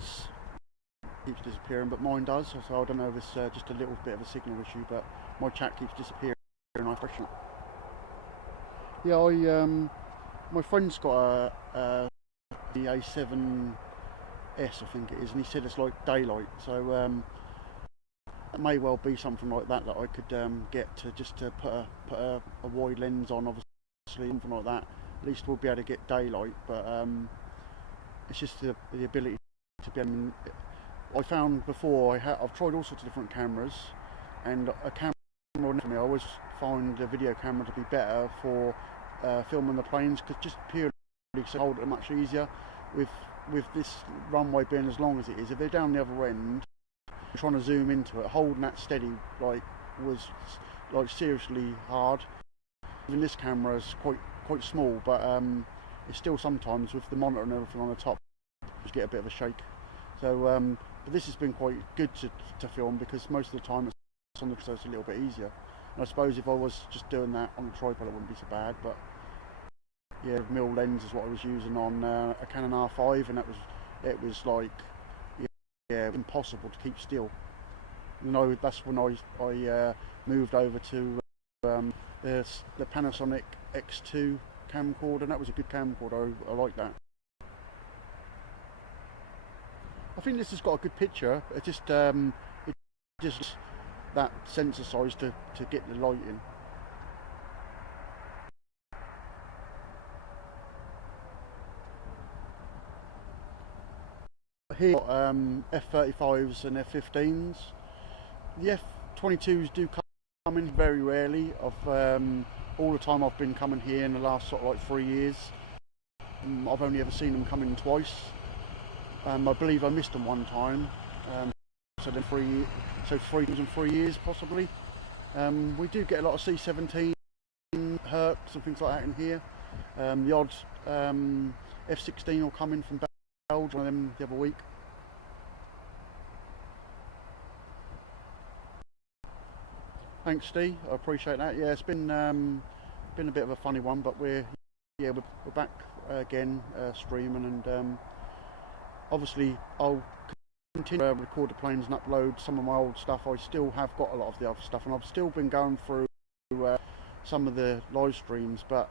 keeps disappearing, but mine does. So I don't know if it's just a little bit of a signal issue, but my chat keeps disappearing and I question it. Yeah, my friend's got the A7S, I think it is, and he said it's like daylight. So it may well be something like that I could get to just to put a wide lens on, obviously, something like that. At least we'll be able to get daylight, but it's just the ability to be able. I found before I've tried all sorts of different cameras, and a camera for me, I always find a video camera to be better for filming the planes, because just purely to hold it much easier with this runway being as long as it is. If they're down the other end, trying to zoom into it, holding that steady was seriously hard. Even this camera is quite small, but it's still sometimes with the monitor and everything on the top, you get a bit of a shake. So but this has been quite good to film, because most of the time it's on the, so it's a little bit easier. And I suppose if I was just doing that on a tripod, it wouldn't be so bad. But yeah, mil lens is what I was using on a Canon R5, and it was like impossible to keep still. You know, that's when I moved over to the Panasonic X2 camcorder, and that was a good camcorder. I like that. I think this has got a good picture. It just that sensor size to get the light in. Here, F-35s and F-15s. The F-22s do come in very rarely. All the time I've been coming here in the last sort of like 3 years, I've only ever seen them come in twice. I believe I missed them one time. So then 3 times in 3 years possibly. We do get a lot of C-17 Hercs and things like that in here. The odd F-16 will come in from Belgium, one of them the other week. Thanks, Steve. I appreciate that. Yeah, it's been a bit of a funny one, but we're back again streaming, and obviously I'll continue to record the planes and upload some of my old stuff. I still have got a lot of the other stuff, and I've still been going through some of the live streams, but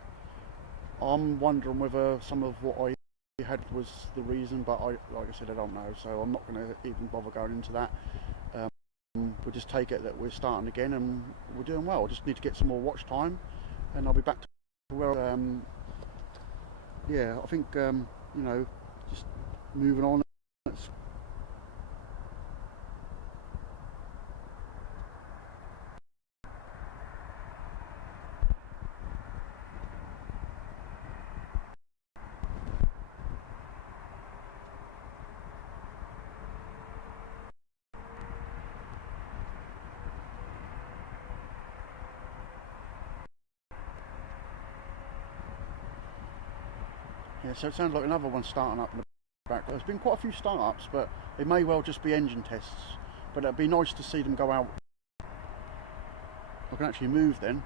I'm wondering whether some of what I had was the reason, but like I said, I don't know, so I'm not going to even bother going into that. we'll just take it that we're starting again and we're doing well. I just need to get some more watch time, and I'll be back to where. Yeah, I think you know, just moving on. Yeah, so it sounds like another one starting up in the back. There's been quite a few startups, but it may well just be engine tests. But it'd be nice to see them go out. I can actually move then.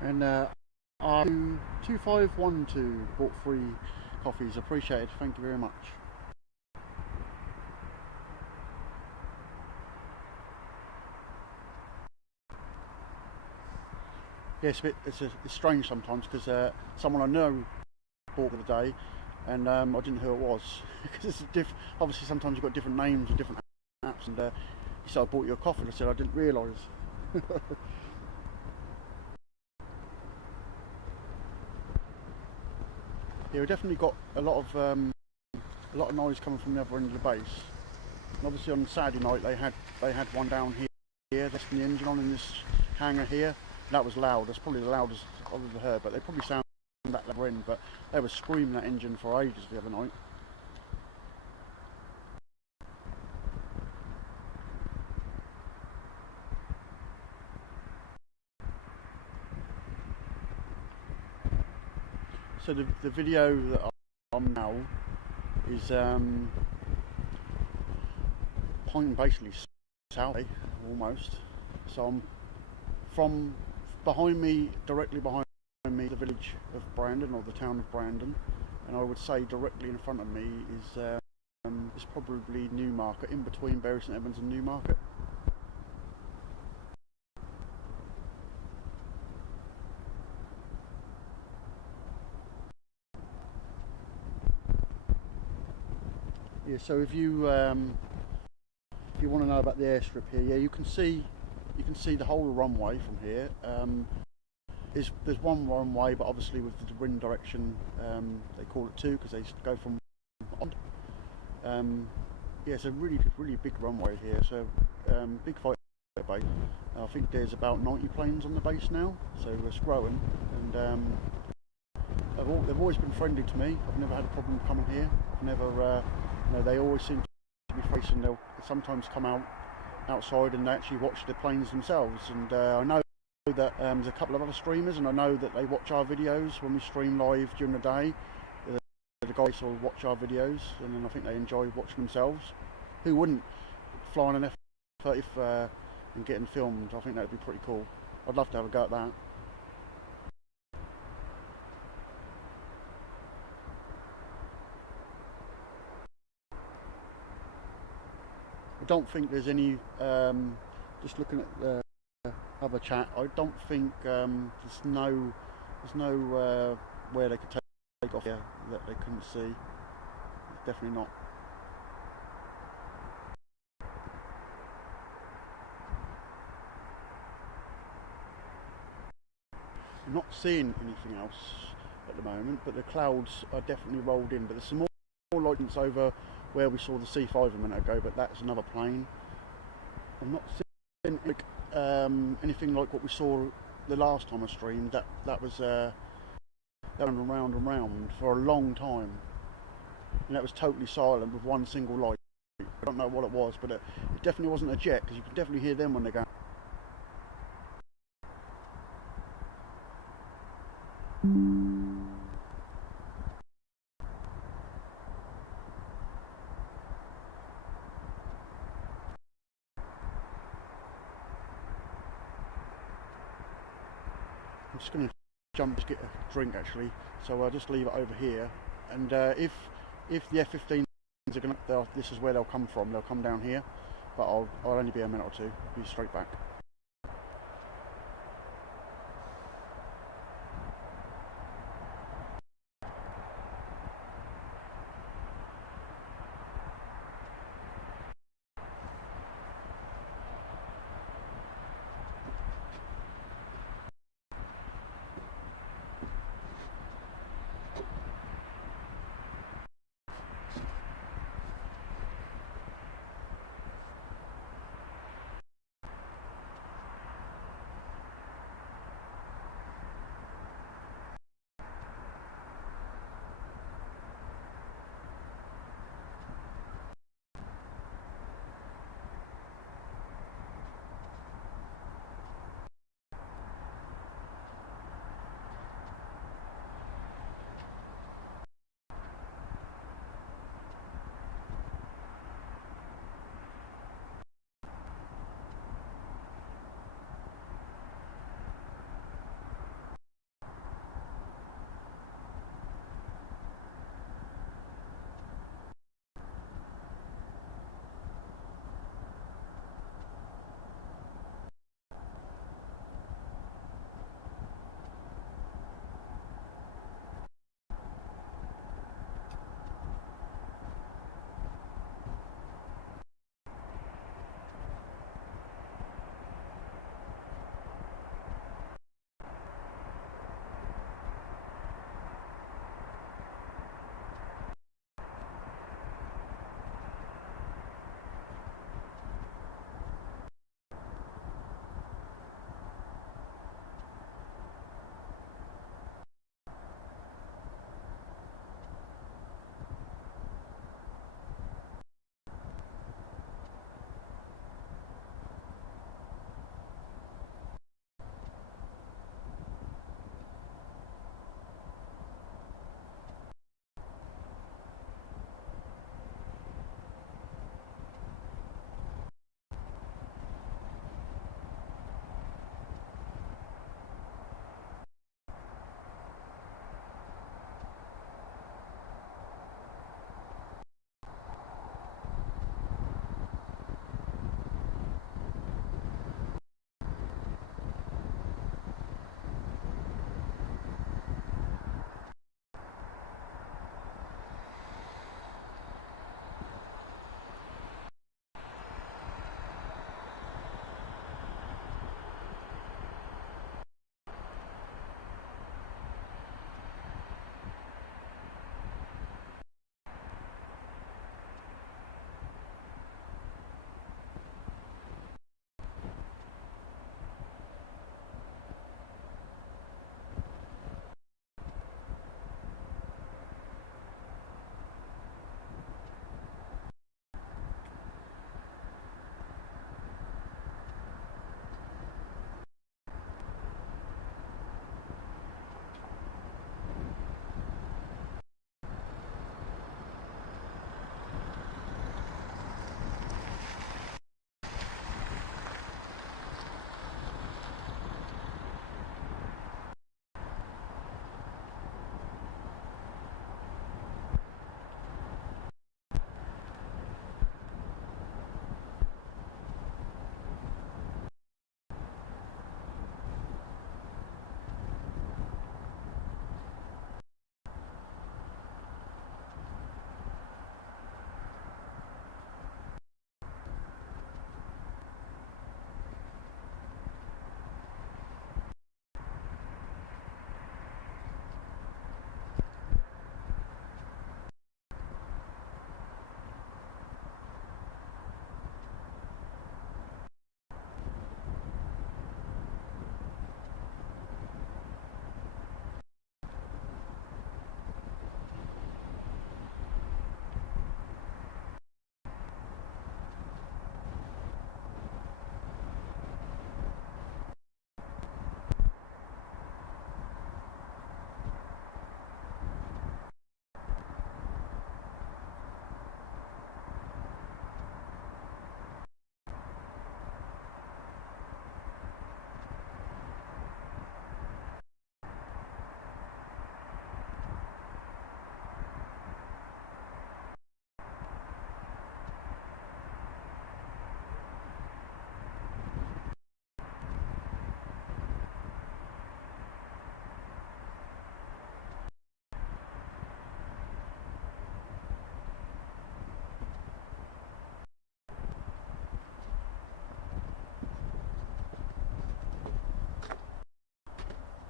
And R2512 bought 3 coffees. Appreciated. Thank you very much. Yeah, it's strange sometimes because someone I know bought the day, and I didn't know who it was because it's obviously sometimes you've got different names and different apps, and he said I bought you a coffee, and I said I didn't realise. Yeah, we definitely got a lot of noise coming from the other end of the base. And obviously on Saturday night they had one down here, that's the engine on in this hangar here. That was loud. That's probably the loudest I've ever heard. But they probably sound that other end. But they were screaming that engine for ages the other night. So the video that I'm now is pointing basically south, almost. So I'm from behind me, directly behind me, the village of Brandon, or the town of Brandon, and I would say directly in front of me is probably Newmarket, in between Bury St Edmunds and Newmarket. Yeah, so if you want to know about the airstrip here, yeah, you can see the whole runway from here. There's one runway, but obviously with the wind direction, they call it 2 because they go from on. Yeah, it's a really big runway here. So big fight base. I think there's about 90 planes on the base now, so it's growing, and they've always been friendly to me. I've never had a problem coming here. I've never, you know, they always seem to be facing. They'll sometimes come outside and they actually watch the planes themselves. And I know that there's a couple of other streamers, and I know that they watch our videos when we stream live during the day. The guys will watch our videos, and then I think they enjoy watching themselves. Who wouldn't fly on an F-35 and getting filmed? I think that would be pretty cool. I'd love to have a go at that. I don't think there's any, just looking at the other chat, I don't think there's no where they could take off here that they couldn't see. Definitely not. I'm not seeing anything else at the moment, but the clouds are definitely rolled in. But there's some more lightness over where we saw the C5 a minute ago, but that's another plane. I'm not seeing like, anything like what we saw the last time I streamed. That was that went round and round for a long time, and that was totally silent with one single light. I don't know what it was, but it definitely wasn't a jet, because you can definitely hear them when they're going. I'm just going to jump to get a drink actually, so I'll just leave it over here. And if the F-15s are going to, this is where they'll come from. They'll come down here, but I'll only be a minute or two. Be straight back.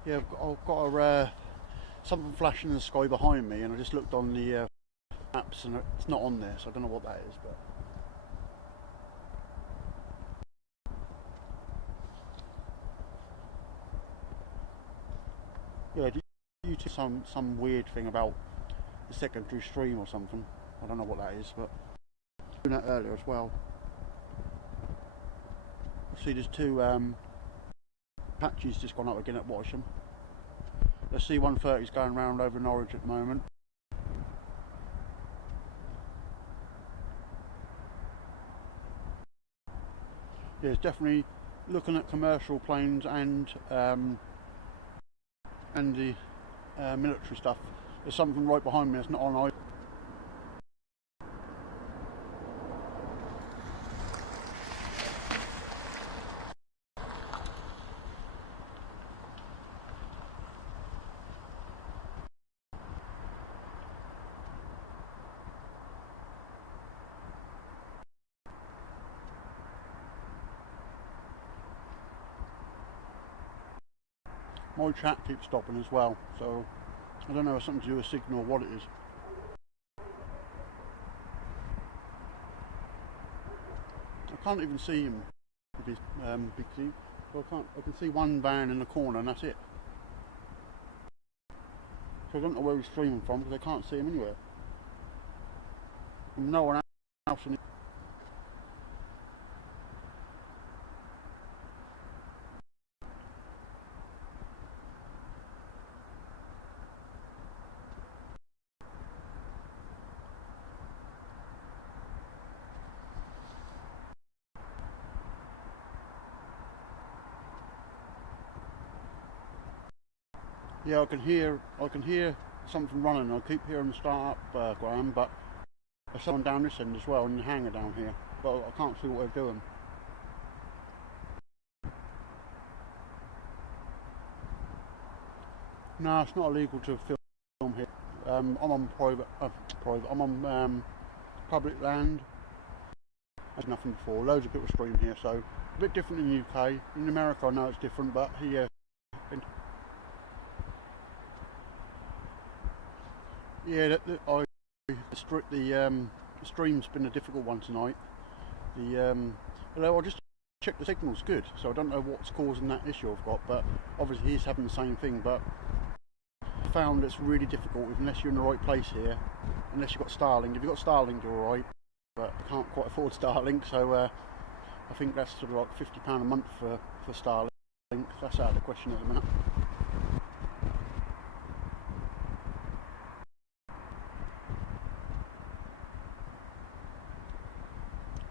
Yeah, I've got a something flashing in the sky behind me, and I just looked on the maps and it's not on there, so I don't know what that is. But yeah, you took some weird thing about the secondary stream or something. I don't know what that is, but doing that earlier as well. See, there's two patches just gone up again at Watsham. The C-130 is going round over Norwich at the moment. Yeah, it's definitely looking at commercial planes and the military stuff. There's something right behind me that's not on. My chat keeps stopping as well, so I don't know if it's something to do with signal or what it is. I can't even see him with his big teeth. So I can see one van in the corner and that's it. So I don't know where he's streaming from because I can't see him anywhere. And no one else in it. Yeah, I can hear something running. I keep hearing the start up, Graham, but there's someone down this end as well, in the hangar down here. But I can't see what they're doing. No, it's not illegal to film here. I'm on private. I'm on public land. There's nothing before. Loads of people stream here, so a bit different in the UK. In America, I know it's different, but here. Yeah, the stream's been a difficult one tonight. Although I just checked the signal's good, so I don't know what's causing that issue I've got, but obviously he's having the same thing. But I found it's really difficult unless you're in the right place here, unless you've got Starlink. If you've got Starlink, you're alright, but I can't quite afford Starlink, so I think that's sort of like £50 a month for Starlink. That's out of the question at the minute.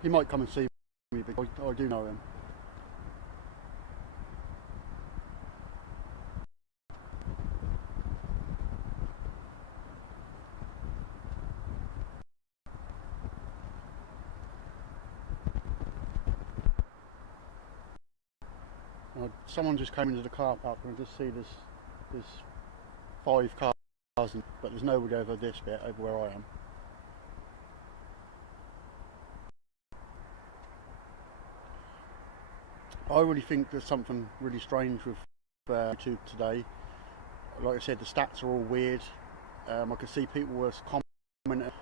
He might come and see me because I do know him. Someone just came into the car park and I just see there's 5 cars, but there's nobody over this bit, over where I am. I really think there's something really strange with YouTube today. Like I said, the stats are all weird. I can see people were commenting.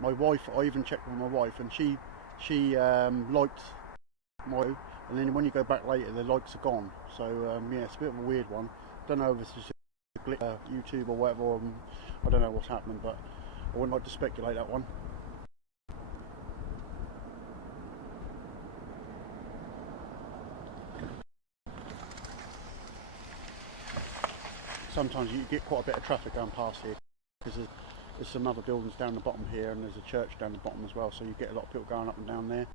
My wife, I even checked with my wife, and she liked my, and then when you go back later, the likes are gone. So yeah, it's a bit of a weird one. Don't know if it's just a glitch, YouTube or whatever. I don't know what's happening, but I wouldn't like to speculate that one. Sometimes you get quite a bit of traffic going past here because there's some other buildings down the bottom here, and there's a church down the bottom as well, so you get a lot of people going up and down there.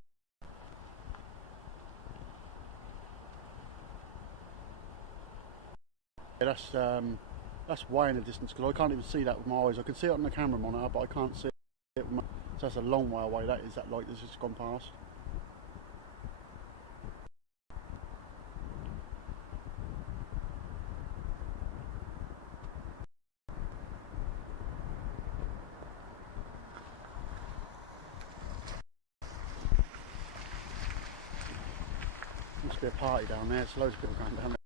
Yeah, that's way in the distance because I can't even see that with my eyes. I can see it on the camera monitor, but I can't see it with my, so that's a long way away. That light that's just gone past. Must be a party down there. There's loads of people going down there.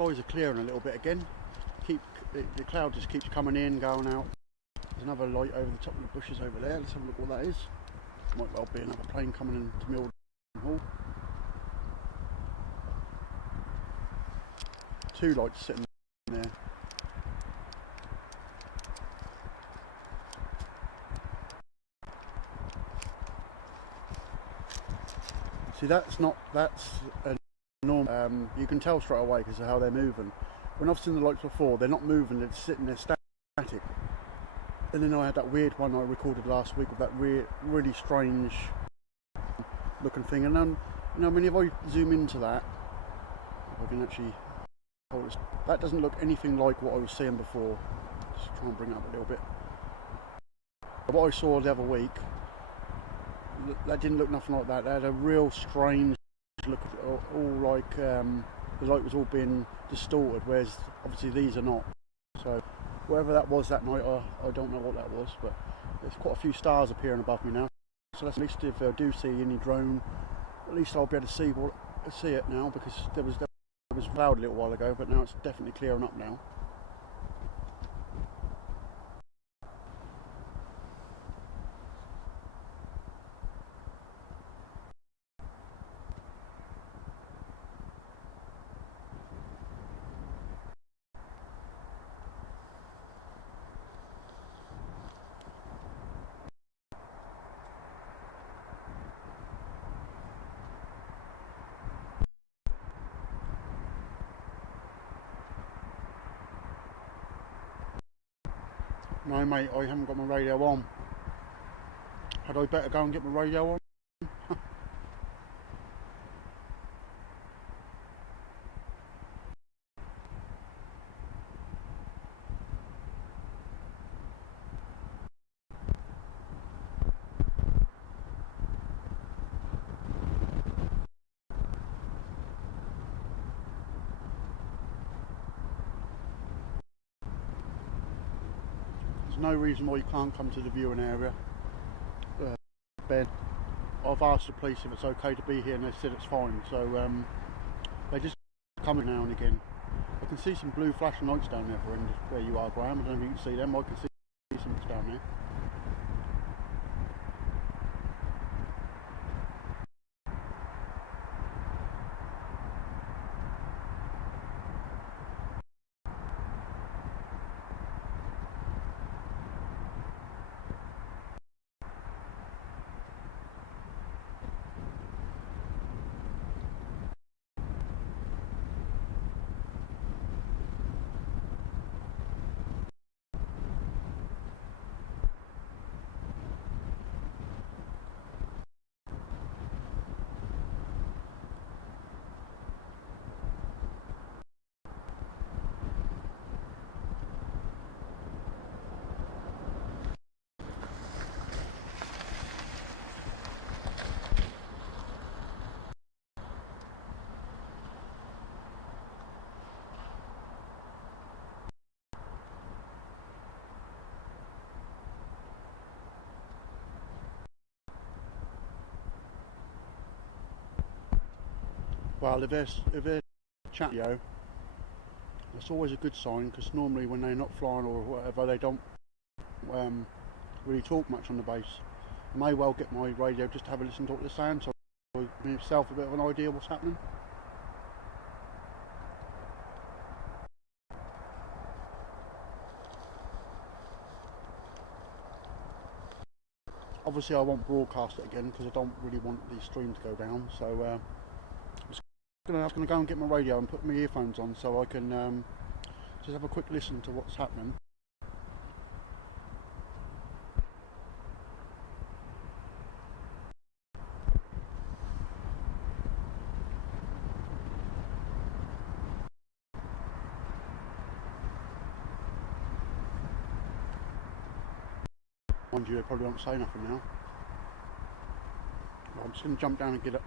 skies are clearing a little bit again. The cloud just keeps coming in, going out. There's another light over the top of the bushes over there. Let's have a look what that is. Might well be another plane coming into Milton Hall. 2 lights sitting there. See, that's a normal. You can tell straight away because of how they're moving. When I've seen the lights before, they're not moving, they're just sitting there static. And then I had that weird one I recorded last week of that really strange looking thing. And then, if I zoom into that, if I can actually hold this, that doesn't look anything like what I was seeing before. Just try and bring it up a little bit. What I saw the other week, that didn't look nothing like that. They had a real strange look, all like the light was all being distorted, whereas obviously these are not. So whatever that was that night, I don't know what that was, but there's quite a few stars appearing above me now. So that's at least if I do see any drone, at least I'll be able to see it now, because there was cloud a little while ago, but now it's definitely clearing up now. No mate, I haven't got my radio on. Had I better go and get my radio on? No reason why you can't come to the viewing area. Ben, I've asked the police if it's okay to be here and they said it's fine, so they just come in now and again. I can see some blue flashing lights down there for where you are, Graham. I don't know if you can see them. I can see some down there. Well, if they're chatting, that's always a good sign, because normally when they're not flying or whatever, they don't really talk much on the base. I may well get my radio just to have a listen to what they're saying, so I give yourself a bit of an idea of what's happening. Obviously I won't broadcast it again because I don't really want the stream to go down, so I'm going to go and get my radio and put my earphones on so I can just have a quick listen to what's happening. Mind you, they probably won't say nothing now. Well, I'm just going to jump down and get it.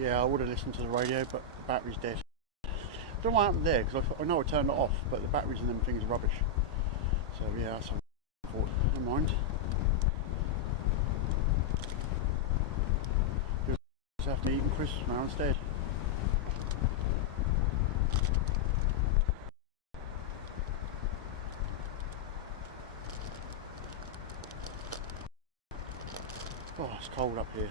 Yeah, I would have listened to the radio, but the battery's dead. I don't know what happened there, because I know I turned it off, but the batteries in them things are rubbish. So yeah, that's unfortunate. Never mind. Just have to eat crisps now instead. Oh, it's cold up here.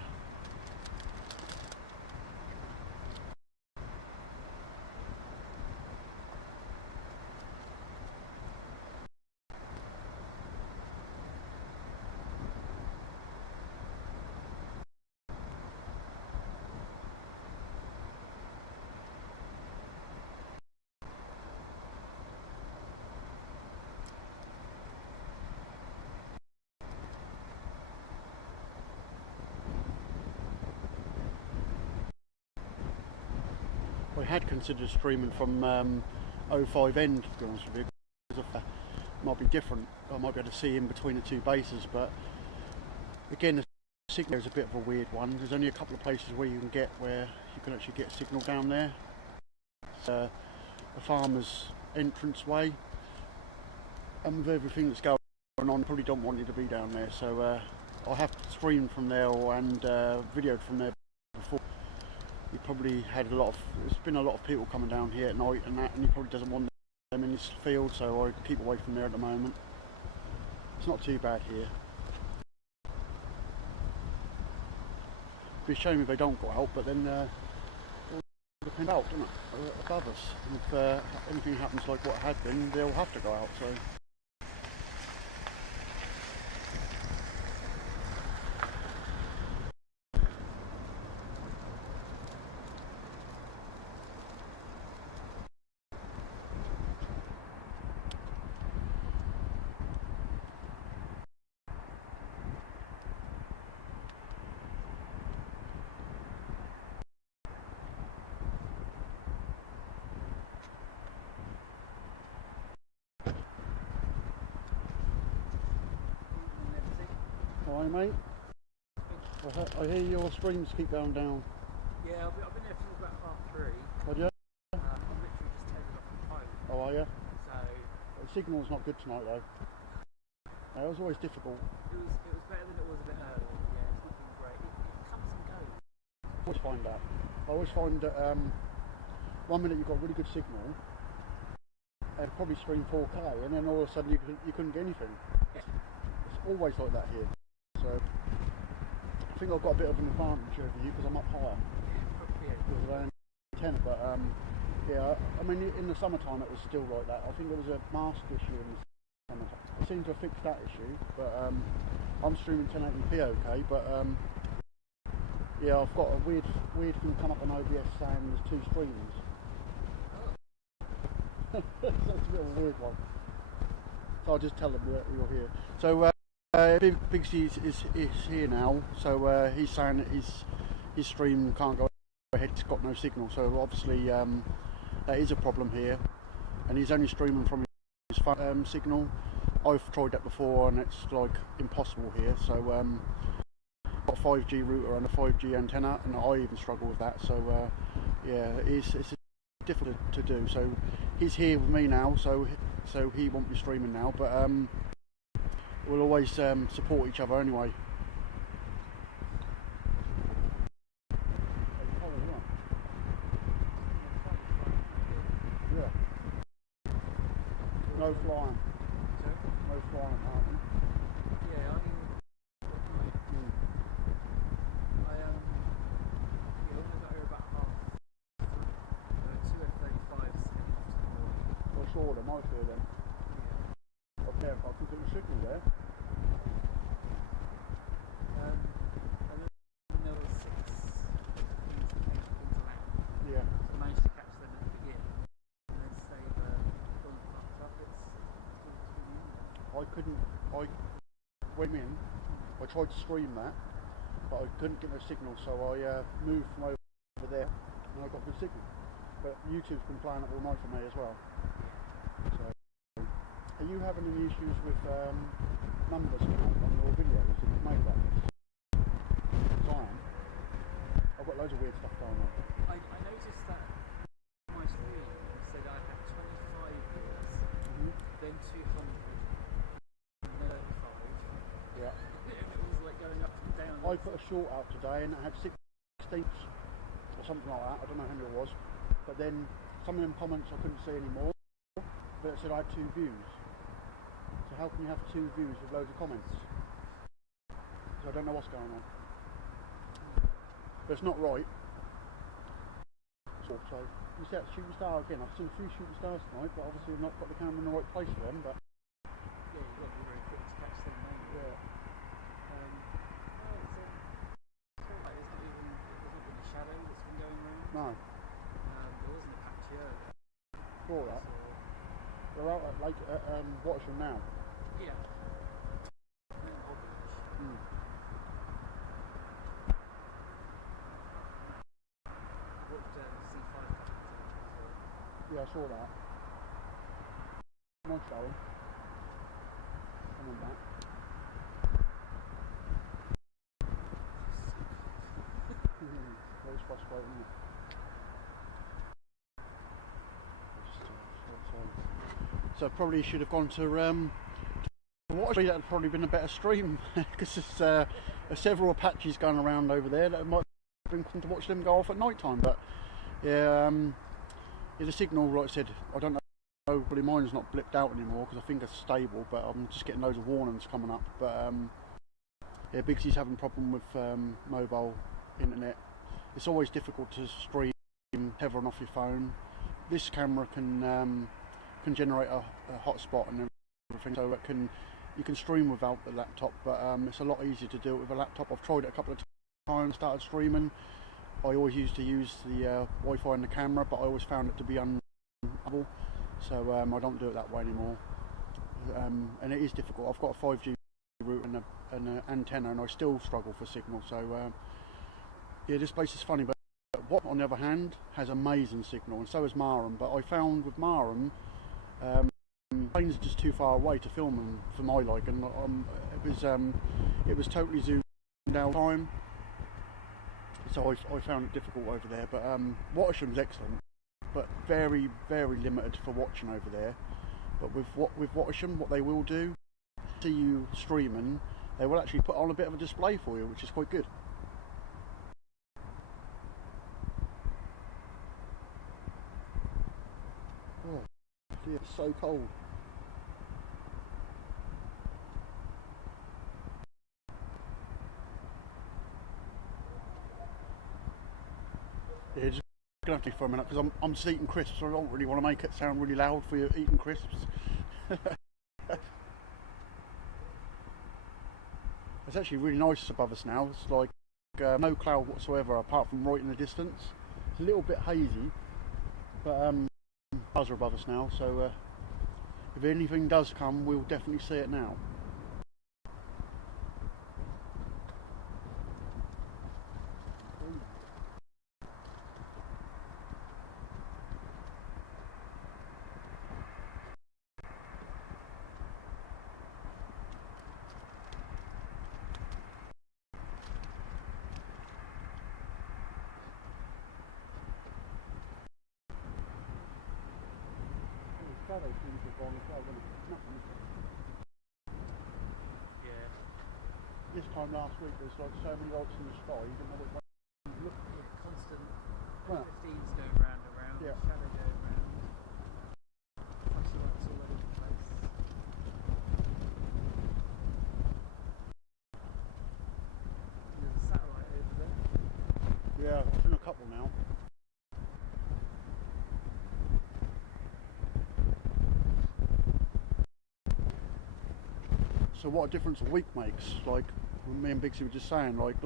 I had considered streaming from 05 end, to be honest with you, because it might be different. I might be able to see in between the two bases, but again, the signal is a bit of a weird one. There's only a couple of places where you can actually get signal down there. It's a farmer's entrance way, and with everything that's going on, I probably don't want you to be down there. So I have streamed from there and videoed from there before. He probably had there's been a lot of people coming down here at night and that, and he probably doesn't want them in his field, so I keep away from there at the moment. It's not too bad here. It'd be a shame if they don't go out, but then it will depend out, doesn't it, above us. And if anything happens like what had been, they'll have to go out. So. Hi mate, I hear your streams keep going down. Yeah, I've been there since about 3:30. Oh yeah? I'm literally just taking off the phone. Oh are you? So The signal's not good tonight though. It was always difficult. it was better than it was a bit earlier. Yeah, it's not been great. It comes and goes. I always find that. I always find that 1 minute you've got really good signal, and probably stream 4K, and then all of a sudden you couldn't get anything. It's always like that here. So I think I've got a bit of an advantage over you because I'm up higher. Yeah. With an antenna, but yeah, I mean in the summertime it was still like that. I think there was a mast issue in the summertime. I seem to have fixed that issue, but I'm streaming 1080p okay, but yeah, I've got a weird thing come up on OBS saying there's two streams. That's a bit of a weird one. So I'll just tell them that you're here. So Big C is here now, so he's saying that his stream can't go ahead, it's got no signal, so obviously that is a problem here, and he's only streaming from his phone signal. I've tried that before and it's like impossible here, so got a 5G router and a 5G antenna, and I even struggle with that, so yeah, it's difficult to do. So he's here with me now, so he won't be streaming now, but we'll always support each other anyway. Yeah. No flying. No flying, aren't we? Yeah, I only got here about half. 2 F-35s Well, sure, there might be then. Okay, I can do a signal there. And then there was 6 things that came into land. Yeah. So I managed to catch them at the beginning, and then say gone fucked up. I went in, I tried to stream that, but I couldn't get no signal, so I moved from over there, and I got good signal. But YouTube's been playing it all night for me as well. So, are you having any issues with numbers coming up on your videos that you've made about this? Because I am. I've got loads of weird stuff going on. I noticed that on my screen it said I had 25 views, then 200, and then 35. Yeah. And it was like going up and down. I put a short out today and it had 16 or something like that. I don't know how many it was. But then some of them comments I couldn't see anymore. But it said I had 2 views. So how can you have 2 views with loads of comments? So I don't know what's going on. But it's not right. So you see that shooting star again. I've seen a few shooting stars tonight, but obviously I've not got the camera in the right place for them. But yeah, you've got to be very quick to catch them, don't you? Yeah. There's not been a shadow that's been going around. No. There wasn't a patch earlier. Saw that. They're out at Wattersham now. Yeah. Mm. Yeah, I saw that. Nice showing. Come on back. Very frustrating, isn't it? So probably should have gone to Wattersham. That would probably been a better stream because there's several patches going around over there that might have been fun to watch them go off at night time. But yeah, the signal, like I said, I don't know. Probably mine's not blipped out anymore because I think it's stable, but I'm just getting loads of warnings coming up. But yeah, Bigsy's having a problem with mobile internet. It's always difficult to stream tethering off your phone. This camera can generate a hotspot and everything, so you can stream without the laptop. But it's a lot easier to do it with a laptop. I've tried it a couple of times, started streaming. I always used to use the Wi-Fi in the camera, but I always found it to be unable, so I don't do it that way anymore. And it is difficult. I've got a 5G route and an antenna, and I still struggle for signal. So yeah, this place is funny. But Wat, on the other hand, has amazing signal, and so has Marham. But I found with Marham, planes are just too far away to film them for my liking. It was totally zoomed out time. So I found it difficult over there, but Wattersham's excellent, but very, very limited for watching over there. But with Wattersham, what they will do, see you streaming, they will actually put on a bit of a display for you, which is quite good. Oh, yeah, it's so cold. Yeah, just gonna have to for a minute because I'm just eating crisps. So I don't really want to make it sound really loud for you eating crisps. It's actually really nice above us now. It's like no cloud whatsoever apart from right in the distance. It's a little bit hazy, but clouds are above us now. So if anything does come, we'll definitely see it now. Yeah. This time last week there's like so many lights in the sky, you didn't know what to look at. Constant Right. 15s going round and round, Yeah. shadow going round. Flash lights all over the place. There's a satellite over there. Yeah, I've seen a couple now. So what a difference a week makes. Like me and Biggsy were just saying, like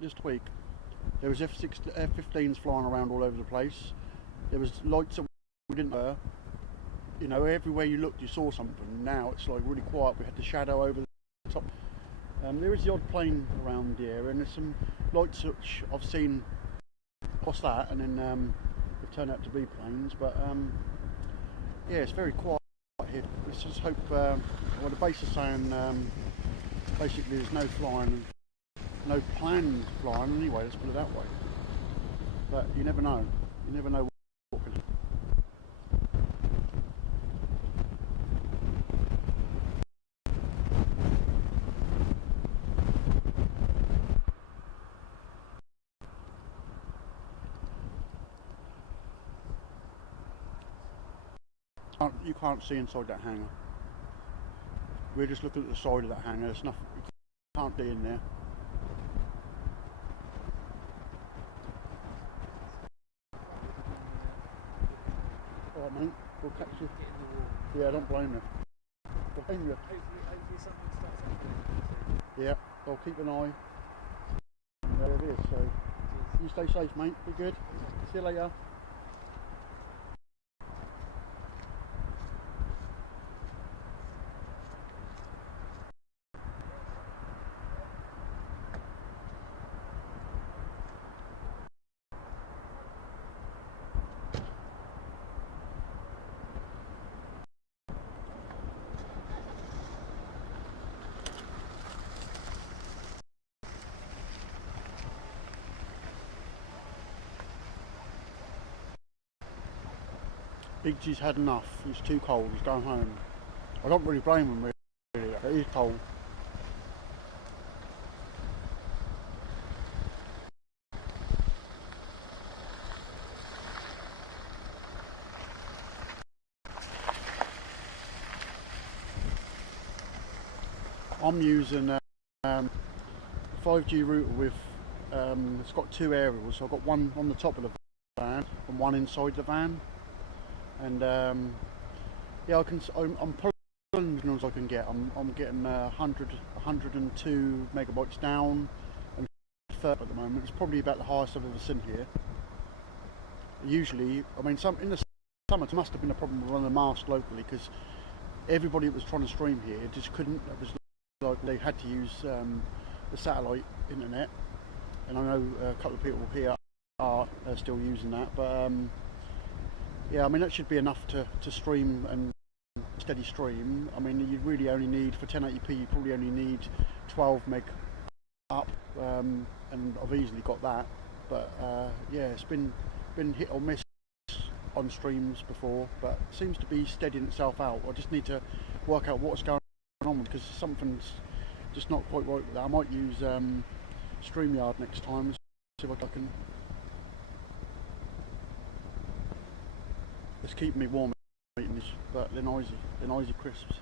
this week there was F-15s flying around all over the place. There was lights that we didn't hear. You know, everywhere you looked you saw something. Now it's like really quiet. We had the shadow over the top. There is the odd plane around the area, and there's some lights which I've seen across that, and then they've turned out to be planes. But yeah, it's very quiet here. Let's just hope. Well, the base is saying basically there's no flying, no planned flying anyway. Let's put it that way. but you never know. You never know what can. You can't see inside that hangar. We're just looking at the side of that hangar. There's nothing. You can't be in there. Alright mate, we'll catch you. Get in the wall. Yeah, I don't blame you. Don't blame you. Hopefully something starts happening. Yeah, I'll keep an eye. There it is, so you stay safe mate, be good. See you later. Big G's had enough, it's too cold, he's going home. I don't really blame him really, it is cold. I'm using a 5G router with, it's got two aerials, so I've got one on the top of the van and one inside the van. And yeah, I'm pulling as I can get. I'm getting 102 megabytes down and 30 at the moment. It's probably about the highest I've ever seen here. Usually, I mean, in the summer it must have been a problem with running the mast locally because everybody that was trying to stream here just couldn't. It was like they had to use the satellite internet, and I know a couple of people here are still using that, but. Yeah, I mean that should be enough to stream and steady stream. I mean you really only need, for 1080p you probably only need 12 meg up, and I've easily got that. But yeah, it's been hit or miss on streams before, but it seems to be steadying itself out. I just need to work out what's going on because something's just not quite right with that. I might use StreamYard next time, see if I can. It's keeping me warm eating this, but they're noisy crisps.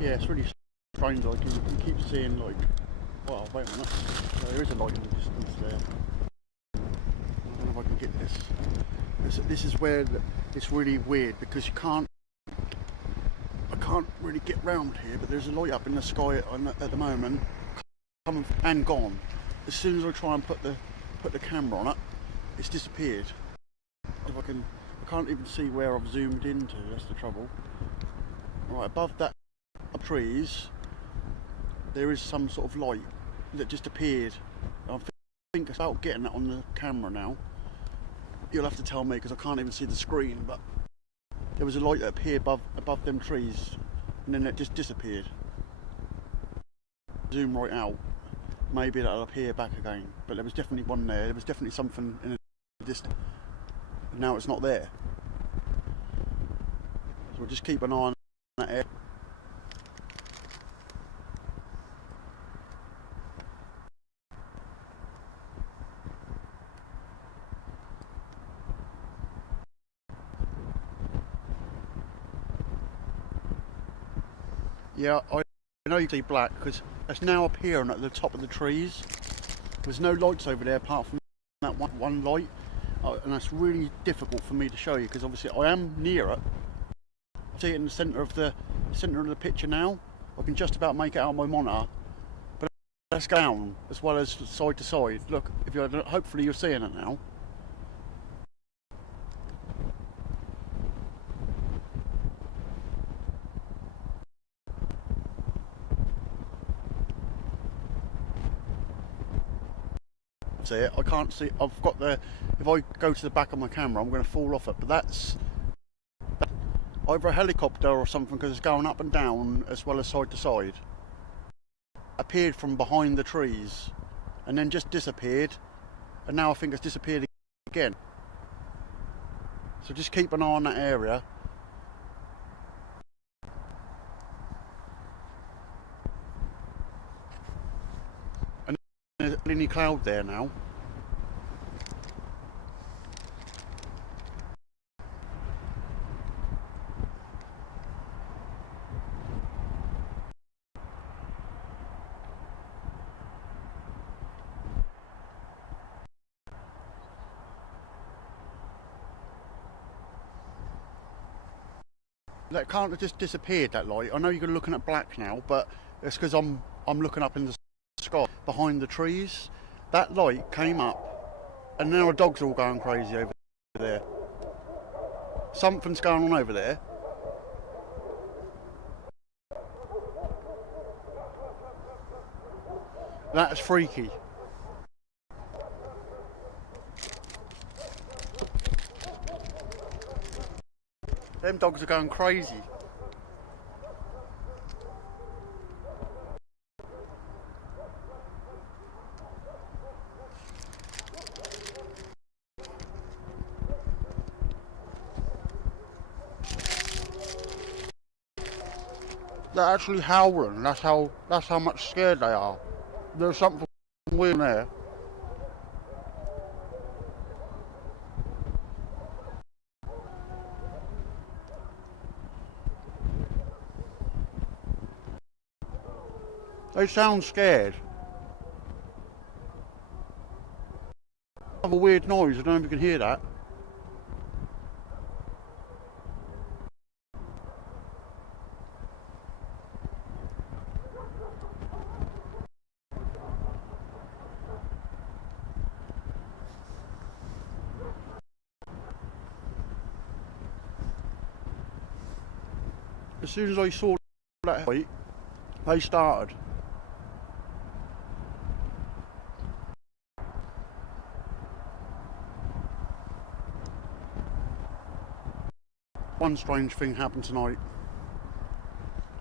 Yeah, it's really strange, like you keep seeing like, well wait a minute, there is a light in the distance there. I don't know if I can get this. This is where it's really weird because I can't really get round here, but there's a light up in the sky at the moment, coming and gone. As soon as I try and put the camera on it, it's disappeared. If I can't even see where I've zoomed into. That's the trouble. Right above that trees, there is some sort of light that just appeared. I think about getting that on the camera now. You'll have to tell me because I can't even see the screen, but there was a light that appeared above them trees and then it just disappeared. Zoom right out, maybe that'll appear back again, but there was definitely one there. There was definitely something in the distance. Now it's not there, so we'll just keep an eye on that area. Yeah, I know you see black because it's now appearing at the top of the trees. There's no lights over there apart from that one light, and that's really difficult for me to show you because obviously I am near it. I see it in the centre of the picture now. I can just about make it out on my monitor, but that's down as well as side to side. Look, hopefully you're seeing it now. see it. I can't see. I've got the. If I go to the back of my camera, I'm going to fall off it. But that's either a helicopter or something, because it's going up and down as well as side to side. Appeared from behind the trees, and then just disappeared, and now I think it's disappeared again. So just keep an eye on that area. And there's any cloud there now. That can't have just disappeared, that light. I know you're looking at black now, but it's because I'm looking up in the sky behind the trees. That light came up, and now the dogs are all going crazy over there. Something's going on over there. That's freaky. Them dogs are going crazy. They're actually howling. That's how much scared they are. There's something weird there. They sound scared. Have a weird noise. I don't know if you can hear that. As soon as I saw that light, they started. One strange thing happened tonight.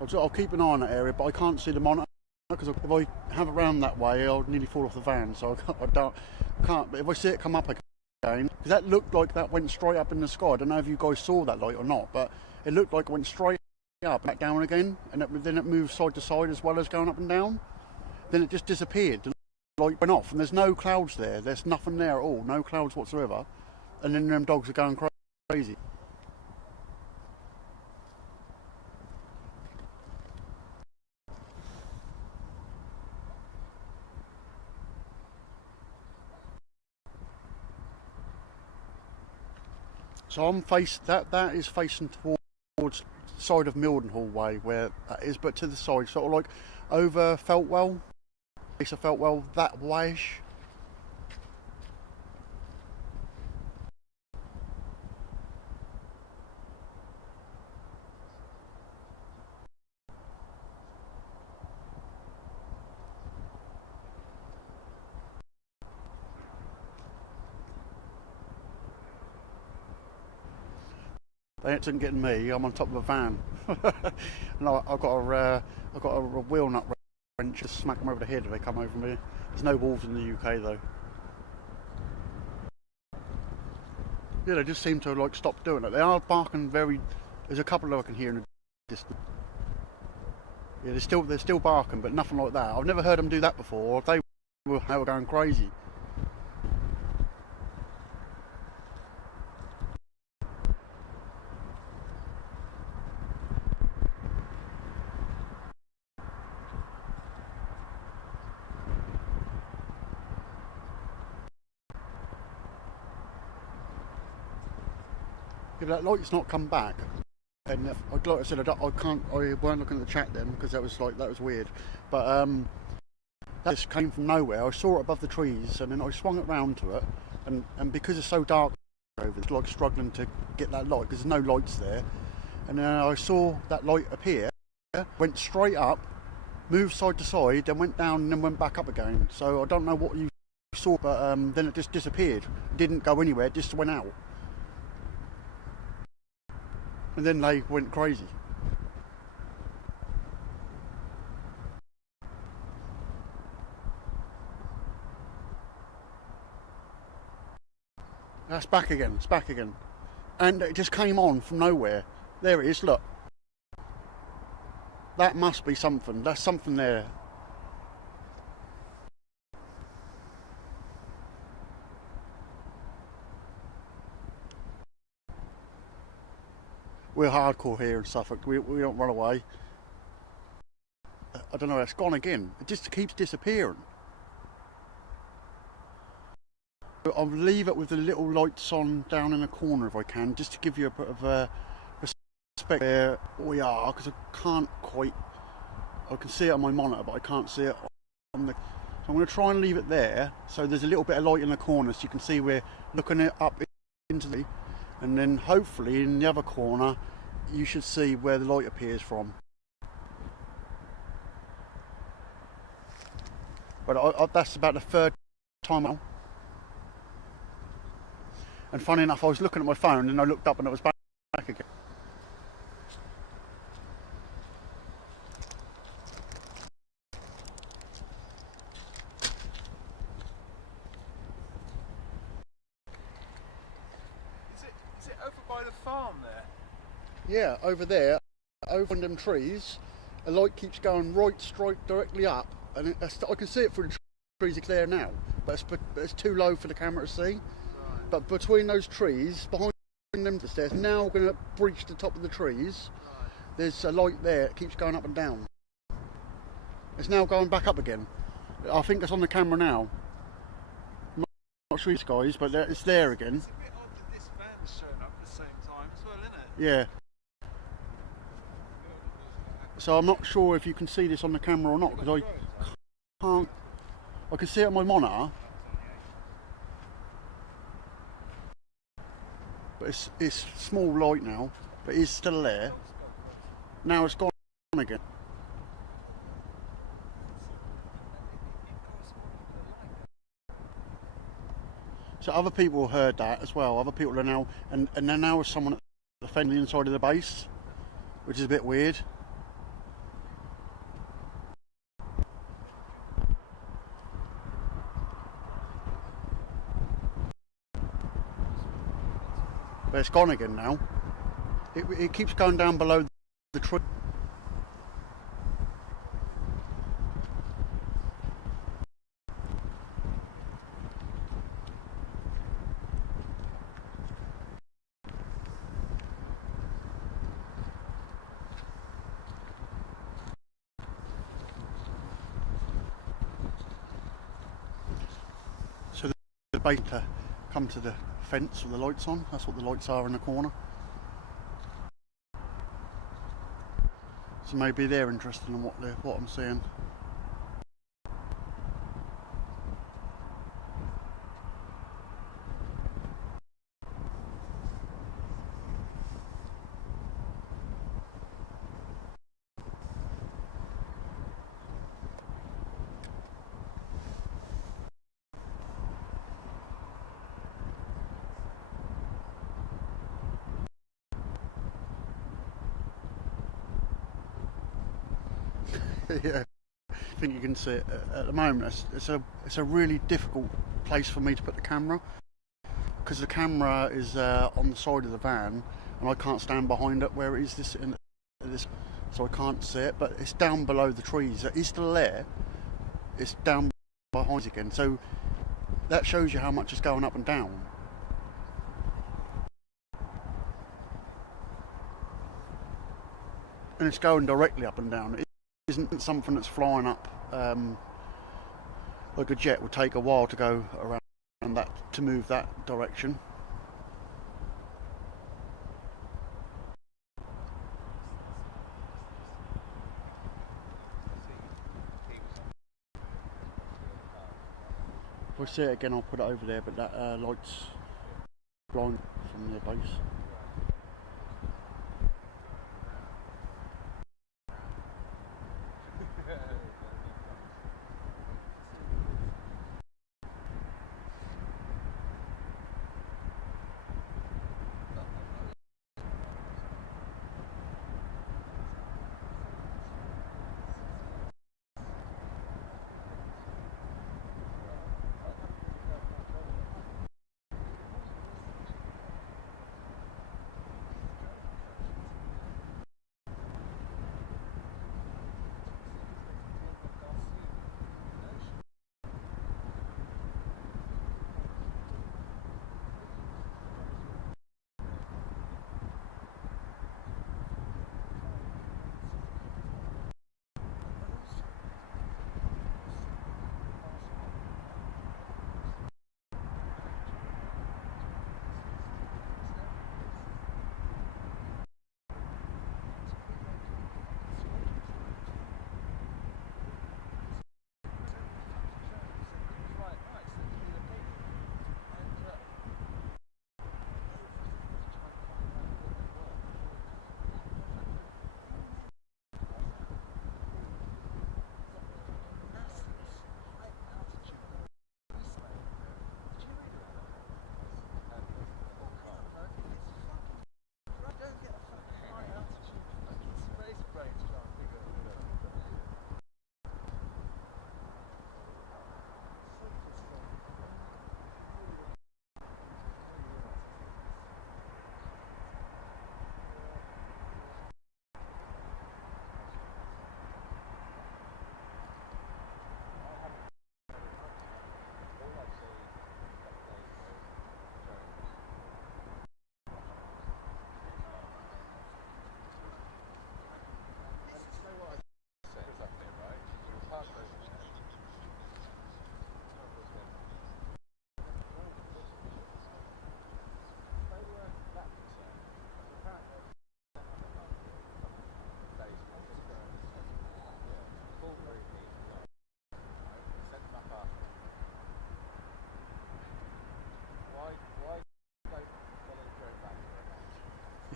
I'll keep an eye on that area, but I can't see the monitor, because if I have it round that way, I'll nearly fall off the van. So I can't. But if I see it come up again, because that looked like that went straight up in the sky. I don't know if you guys saw that light or not, but it looked like it went straight up, back down again, and then it moved side to side as well as going up and down. Then it just disappeared. The light went off, and there's no clouds there. There's nothing there at all. No clouds whatsoever. And then them dogs are going crazy. So I'm that is facing towards the side of Mildenhall Way, where that is, but to the side, sort of like over Feltwell, piece of Feltwell, that wayish. They ain't getting me. I'm on top of a van, and I've got a wheel nut wrench to smack them over the head if they come over me. There's no wolves in the UK though. Yeah, they just seem to like stop doing it. They are barking very. There's a couple of I can hear in the distance. Yeah, they're still barking, but nothing like that. I've never heard them do that before. They were going crazy. If that light's not come back, and like I said, I weren't looking at the chat then because that was weird. But that just came from nowhere. I saw it above the trees, and then I swung it round to it, and because it's so dark over, it's like struggling to get that light because there's no lights there. And then I saw that light appear, went straight up, moved side to side, then went down, and then went back up again. So I don't know what you saw, but then it just disappeared. It didn't go anywhere, it just went out. And then they went crazy. That's back again, it's back again. And it just came on from nowhere. There it is, look. That must be something, that's something there. We're hardcore here in Suffolk, we don't run away. I don't know, it's gone again. It just keeps disappearing. I'll leave it with the little lights on down in the corner if I can, just to give you a bit of a respect where we are, because I can't quite, I can see it on my monitor but I can't see it on the, so I'm going to try and leave it there so there's a little bit of light in the corner so you can see we're looking it up into the, and then hopefully in the other corner you should see where the light appears from. But that's about the third time now. And funny enough, I was looking at my phone and I looked up and it was back again. Is it over by the farm there? Yeah, over there, over in them trees, a light keeps going right straight directly up, and I can see it through the trees. It's there now, but it's too low for the camera to see. Right. But between those trees, behind them, there's now going to breach the top of the trees. Right. There's a light there. It keeps going up and down. It's now going back up again. I think it's on the camera now. I'm not sure, guys, but it's there again. It's a bit odd that this van's showing up at the same time as well, isn't it? Yeah. So I'm not sure if you can see this on the camera or not, because I can't. I can see it on my monitor, but it's small light now, but it's still there. Now it's gone again. So other people heard that as well. Other people are now, and then now there's someone at the fence inside of the base, which is a bit weird. But it's gone again now. It keeps going down below the tree. So the bait come to the fence with the lights on. That's what the lights are in the corner. So maybe they're interested in what I'm seeing. Yeah, I think you can see it at the moment. It's a really difficult place for me to put the camera, because the camera is on the side of the van and I can't stand behind it where it is this, so I can't see it. But it's down below the trees. It is still there. It's down behind again. So that shows you how much it's going up and down. And it's going directly up and down. It isn't something that's flying up like a jet. Would take a while to go around that, to move that direction. If I see it again, I'll put it over there, but that light's blind from the base.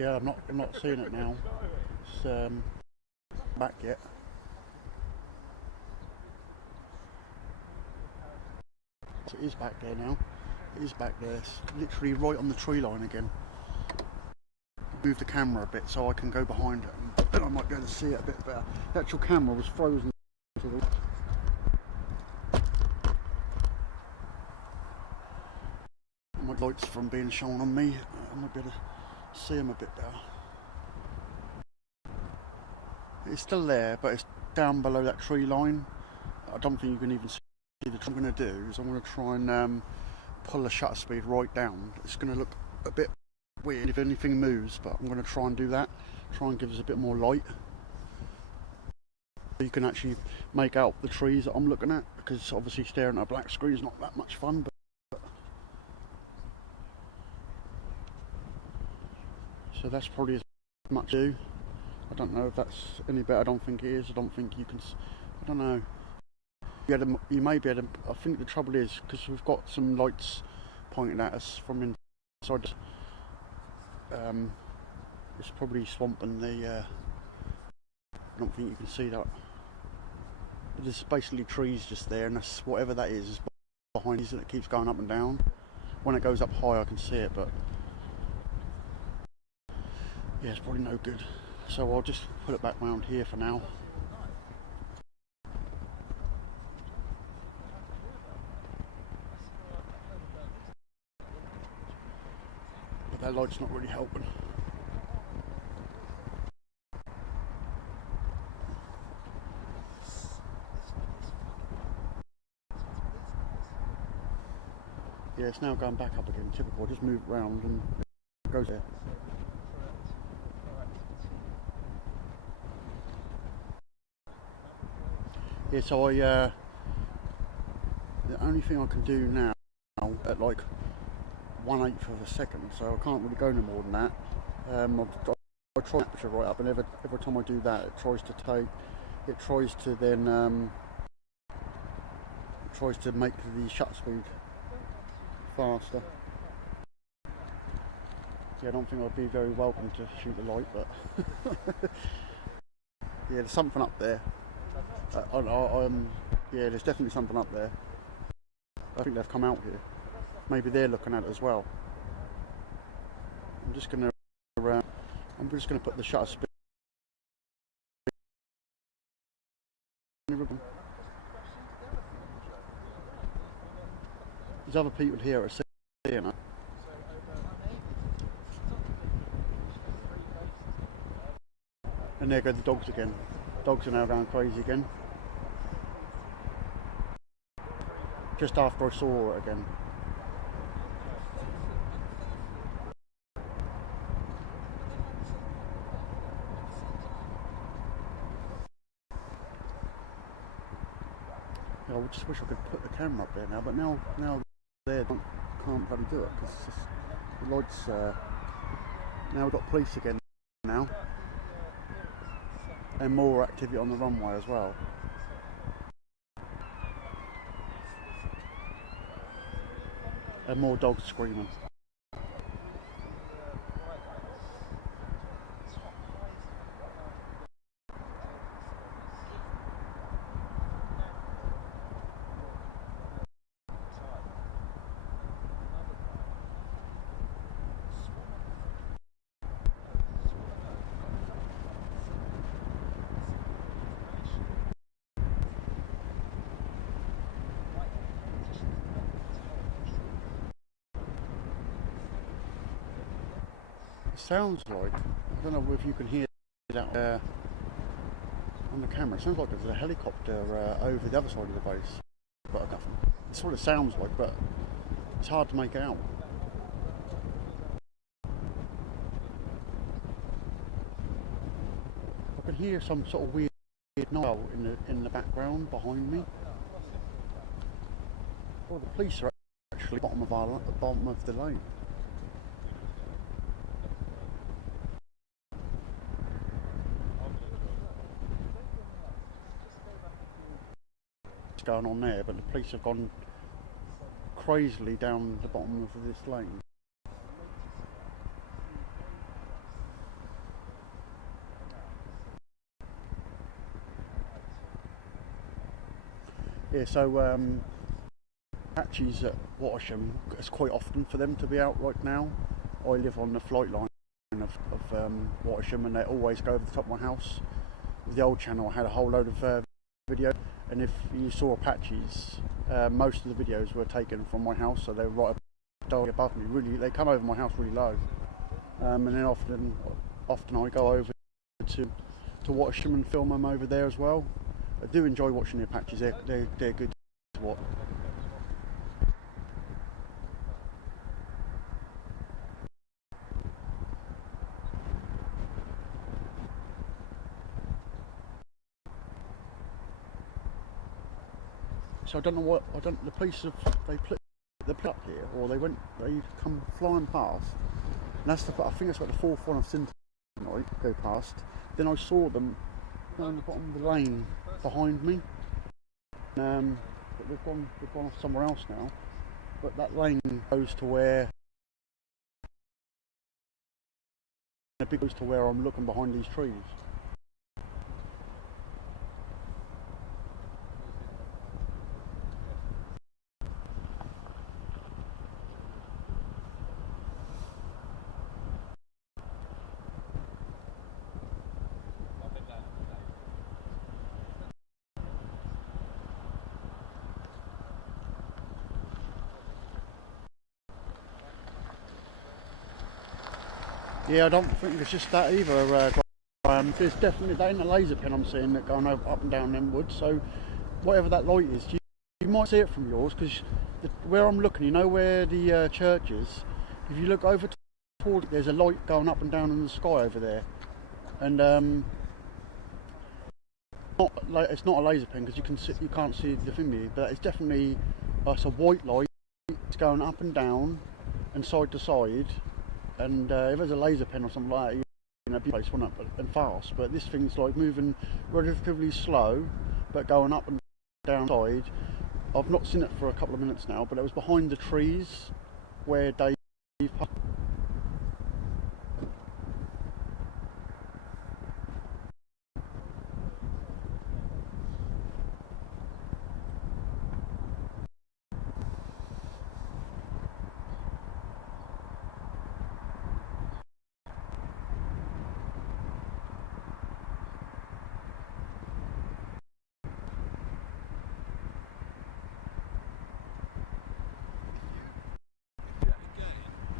Yeah, I'm not seeing it now. It's back yet. So it is back there now. It is back there. It's literally right on the tree line again. Move the camera a bit so I can go behind it, and I might be able to see it a bit better. The actual camera was frozen to the my lights from being shown on me. I might be able to see them a bit better. It's still there, but it's down below that tree line. I don't think you can even see the tree. What I'm going to do is I'm going to try and pull the shutter speed right down. It's going to look a bit weird if anything moves, but I'm going to try and do that. Try and give us a bit more light. You can actually make out the trees that I'm looking at, because obviously staring at a black screen is not that much fun. But so that's probably as much to do. I don't know if that's any better. I don't think it is. I don't think you can. I don't know. You may be able to. I think the trouble is because we've got some lights pointing at us from inside. It's probably swamping the. I don't think you can see that. But there's basically trees just there, and that's whatever that is behind us, and it keeps going up and down. When it goes up high, I can see it, but yeah, it's probably no good. So I'll just put it back round here for now. But that light's not really helping. Yeah, it's now going back up again. Typical. I just move it round and it goes there. Yeah, so the only thing I can do now at like 1/8 of a second, so I can't really go no more than that. I try to capture right up, and every time I do that, it tries to then tries to make the shutter speed faster. Yeah, I don't think I'd be very welcome to shoot the light, but yeah, there's something up there. Yeah, there's definitely something up there. I think they've come out here. Maybe they're looking at it as well. I'm just gonna put the shutter speed. There's other people here are seeing it. And there go the dogs again. Dogs are now going crazy again. Just after I saw it again. I just wish I could put the camera up there now, but now they can't bloody do it because the lights. Now we've got police again now, and more activity on the runway as well. And more dogs screaming. Sounds like, I don't know if you can hear that on the camera, it sounds like there's a helicopter over the other side of the base, but that's what it sounds like, but it's hard to make out. I can hear some sort of weird noise in the background behind me. Well, the police are actually bottom of the lane. Going on there, but the police have gone crazily down the bottom of this lane. Yeah, so patches at Watersham, it's quite often for them to be out right now. I live on the flight line of Watersham, and they always go over the top of my house. With the old channel, I had a whole load of video, and if you saw patches, most of the videos were taken from my house, so they were right above me. Really, they come over my house really low, and then often I go over to Watersham and film them over there as well. I do enjoy watching the patches. They're good to watch. So I don't know the police have, they put up here, or they come flying past, and I think that's about the fourth one I've seen tonight go past. Then I saw them down the bottom of the lane behind me, but they've gone off somewhere else now, but that lane goes to where I'm looking behind these trees. Yeah, I don't think it's just that either. There's definitely, that ain't a laser pen I'm seeing that going up and down them woods. So whatever that light is, you might see it from yours, because where I'm looking, you know where the church is. If you look over toward it, there's a light going up and down in the sky over there, and it's not a laser pen because you can't see the thing, but it's definitely it's a white light. It's going up and down and side to side. And if there's a laser pen or something like that, you know, be place one up and fast. But this thing's like moving relatively slow, but going up and down side. I've not seen it for a couple of minutes now, but it was behind the trees where Dave.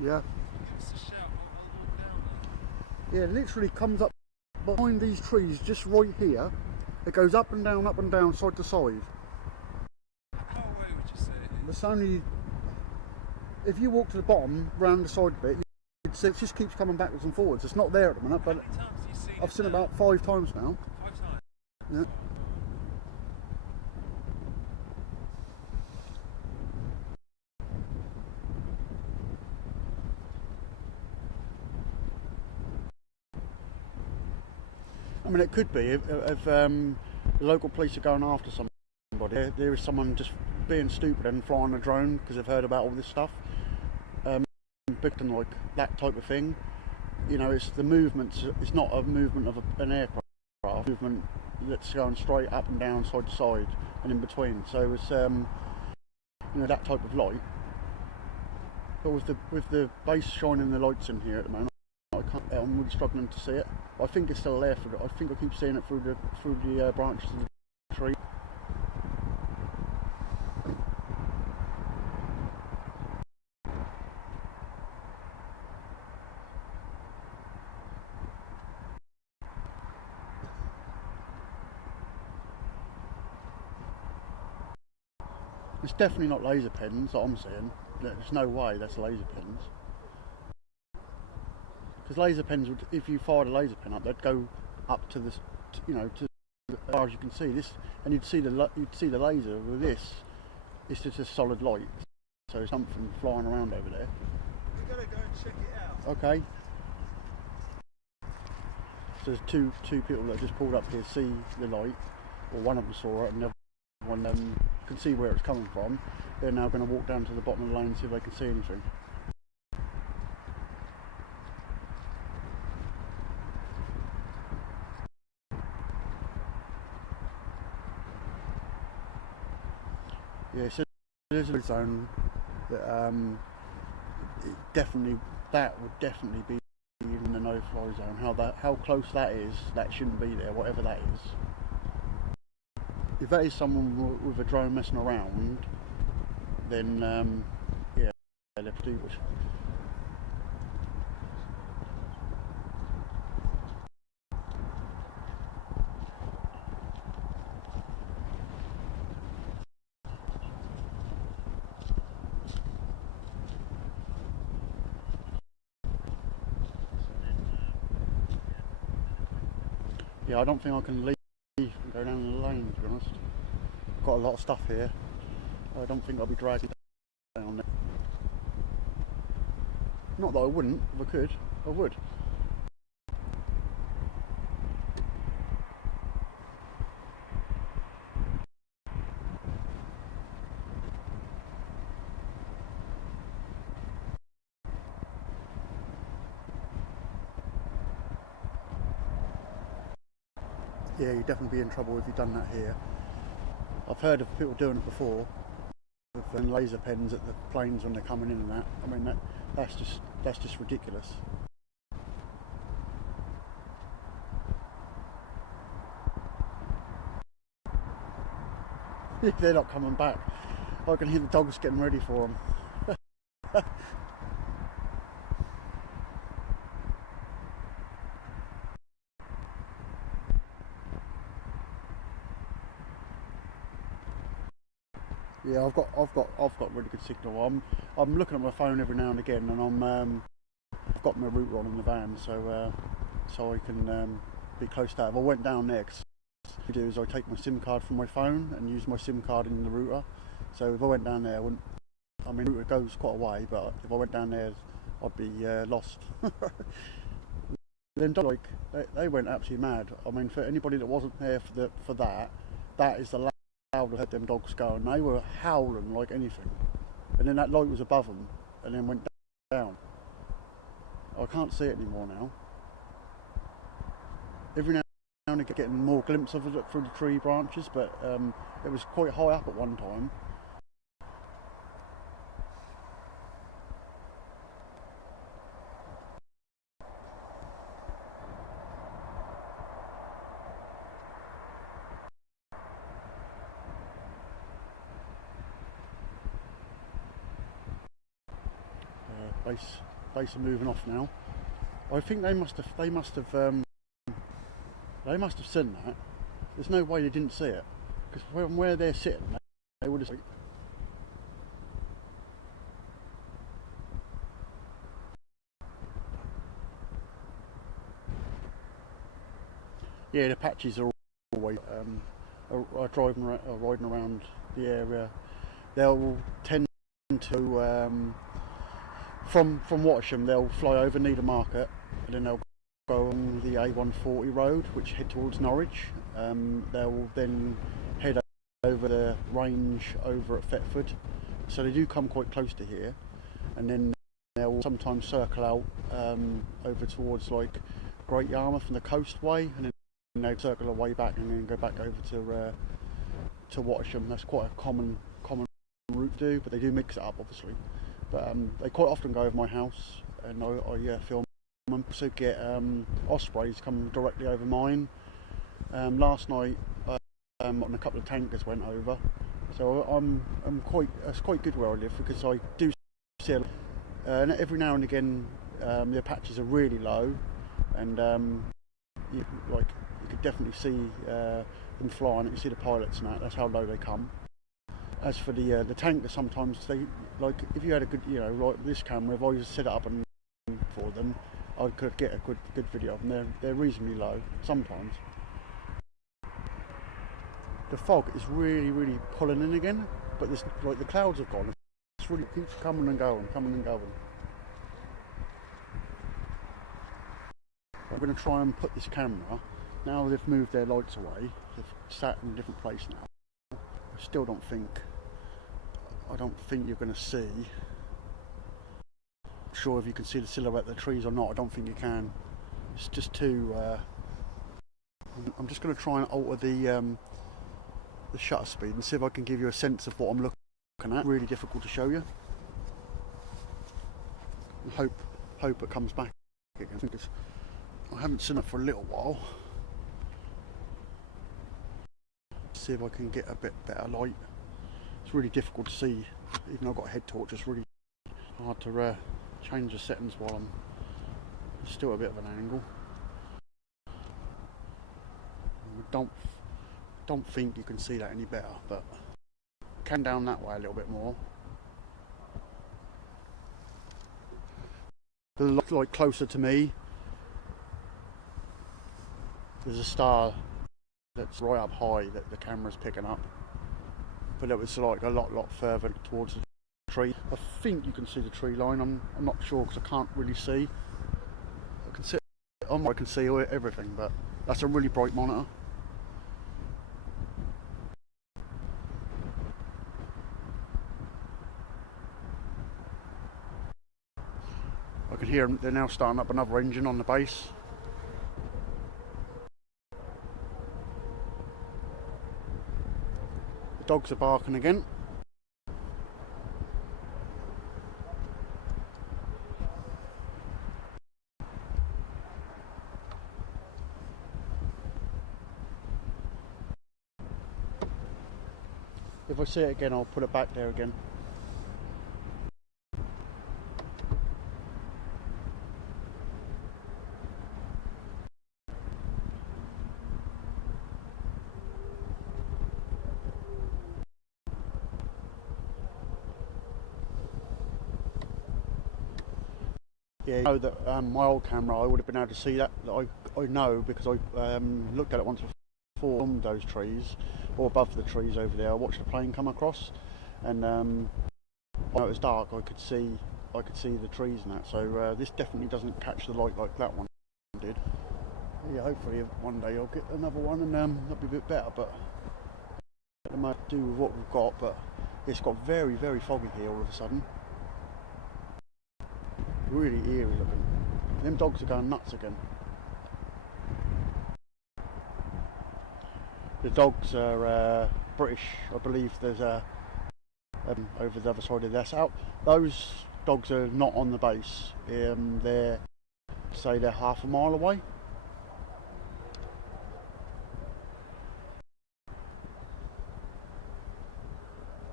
Yeah. Yeah, it literally comes up behind these trees, just right here. It goes up and down, side to side. How away would you say it is? It's only, if you walk to the bottom, round the side bit, it just keeps coming backwards and forwards. It's not there at the minute, but How many times have you seen I've seen it now? about 5 times now. 5 times? Yeah. I mean, it could be if the local police are going after somebody. There is someone just being stupid and flying a drone because they've heard about all this stuff, and like that type of thing. You know, it's the movements. It's not a movement of an aircraft. Movement that's going straight up and down, side to side, and in between. So it's you know, that type of light. But with the base shining the lights in here at the moment, I'm really struggling to see it. I think it's still there. I think I keep seeing it through the branches of the tree. It's definitely not laser pens that I'm seeing. There's no way that's laser pens. Because laser pens would, if you fired a laser pen up, they'd go up to this, you know, to as far as you can see this, and you'd see the laser. With this, it's just a solid light. So something flying around over there. We're going to go and check it out. Okay. So there's two people that just pulled up here, see the light, or one of them saw it, and the other one can see where it's coming from. They're now going to walk down to the bottom of the lane and see if they can see anything. Yeah, so there's a zone that it definitely, that would definitely be in the no-fly zone. How close that is, that shouldn't be there, whatever that is. If that is someone with a drone messing around, then yeah, they're stupid. Yeah, I don't think I can leave and go down the lane, to be honest. I've got a lot of stuff here. I don't think I'll be dragging down there. Not that I wouldn't, if I could, I would. Yeah, you'd definitely be in trouble if you've done that here. I've heard of people doing it before, with laser pens at the planes when they're coming in and that. I mean, that's just ridiculous. They're not coming back. I can hear the dogs getting ready for them. Yeah, I've got really good signal. I'm looking at my phone every now and again, and I've got my router on in the van, so I can be close to that. If I went down there, cause what I do is I take my SIM card from my phone and use my SIM card in the router. So if I went down there, I mean, the router goes quite a way, but if I went down there, I'd be lost. Them dogs, they went absolutely mad. I mean, for anybody that wasn't there for that, that is the loud I heard them dogs go, and they were howling like anything. And then that light was above them, and then went down. I can't see it anymore now. Every now and again, getting more glimpse of it through the tree branches, but it was quite high up at one time. Base are moving off now. I think they must have seen that. There's no way they didn't see it, because from where they're sitting, they would have seen it. Yeah, the patches are always riding around the area. They'll tend to from Watsham, they'll fly over Needham Market, and then they'll go on the A140 road, which head towards Norwich. They'll then head over the range over at Thetford, so they do come quite close to here, and then they'll sometimes circle out over towards like Great Yarmouth and the coastway, and then they'll circle their way back and then go back over to Watsham. That's quite a common route to do, but they do mix it up obviously. But they quite often go over my house, and I film them. Also get ospreys come directly over mine. Last night, on a couple of tankers went over, so it's quite good where I live, because I do see and every now and again the patches are really low, and you could definitely see them flying. You can see the pilots and that's how low they come. As for the tanker, sometimes they, like, if you had a good, like this camera, if I just set it up and for them, I could get a good video of them. They're reasonably low sometimes. The fog is really pulling in again, but this, like, the clouds have gone. It really keeps coming and going. I'm going to try and put this camera, now they've moved their lights away, they've sat in a different place now. I don't think you're going to see. Not sure if you can see the silhouette of the trees or not. I don't think you can. It's just too. I'm just going to try and alter the shutter speed and see if I can give you a sense of what I'm looking looking at. Really difficult to show you. Hope it comes back again. I haven't seen it for a little while. See if I can get a bit better light. It's really difficult to see, even though I've got a head torch. It's really hard to change the settings while I'm still at a bit of an angle. I don't think you can see that any better, but I can down that way a little bit more. A lot like closer to me. There's a star that's right up high that the camera's picking up, but it was like a lot further towards the tree. I think you can see the tree line. I'm not sure because I can't really see. I can see everything, but that's a really bright monitor. I can hear them. They're now starting up another engine on the base. The dogs are barking again. If I see it again, I'll put it back there again. Yeah, I know that my old camera, I would have been able to see that. I know because I looked at it once before on those trees, or above the trees over there. I watched a plane come across, and when it was dark, I could see the trees and that. So this definitely doesn't catch the light like that one did. Yeah, hopefully one day I'll get another one, and that'll be a bit better. But it might do with what we've got. But it's got very foggy here all of a sudden. Really eerie looking. Them dogs are going nuts again. The dogs are British, I believe. There's over the other side of this out. Those dogs are not on the base. They're half a mile away.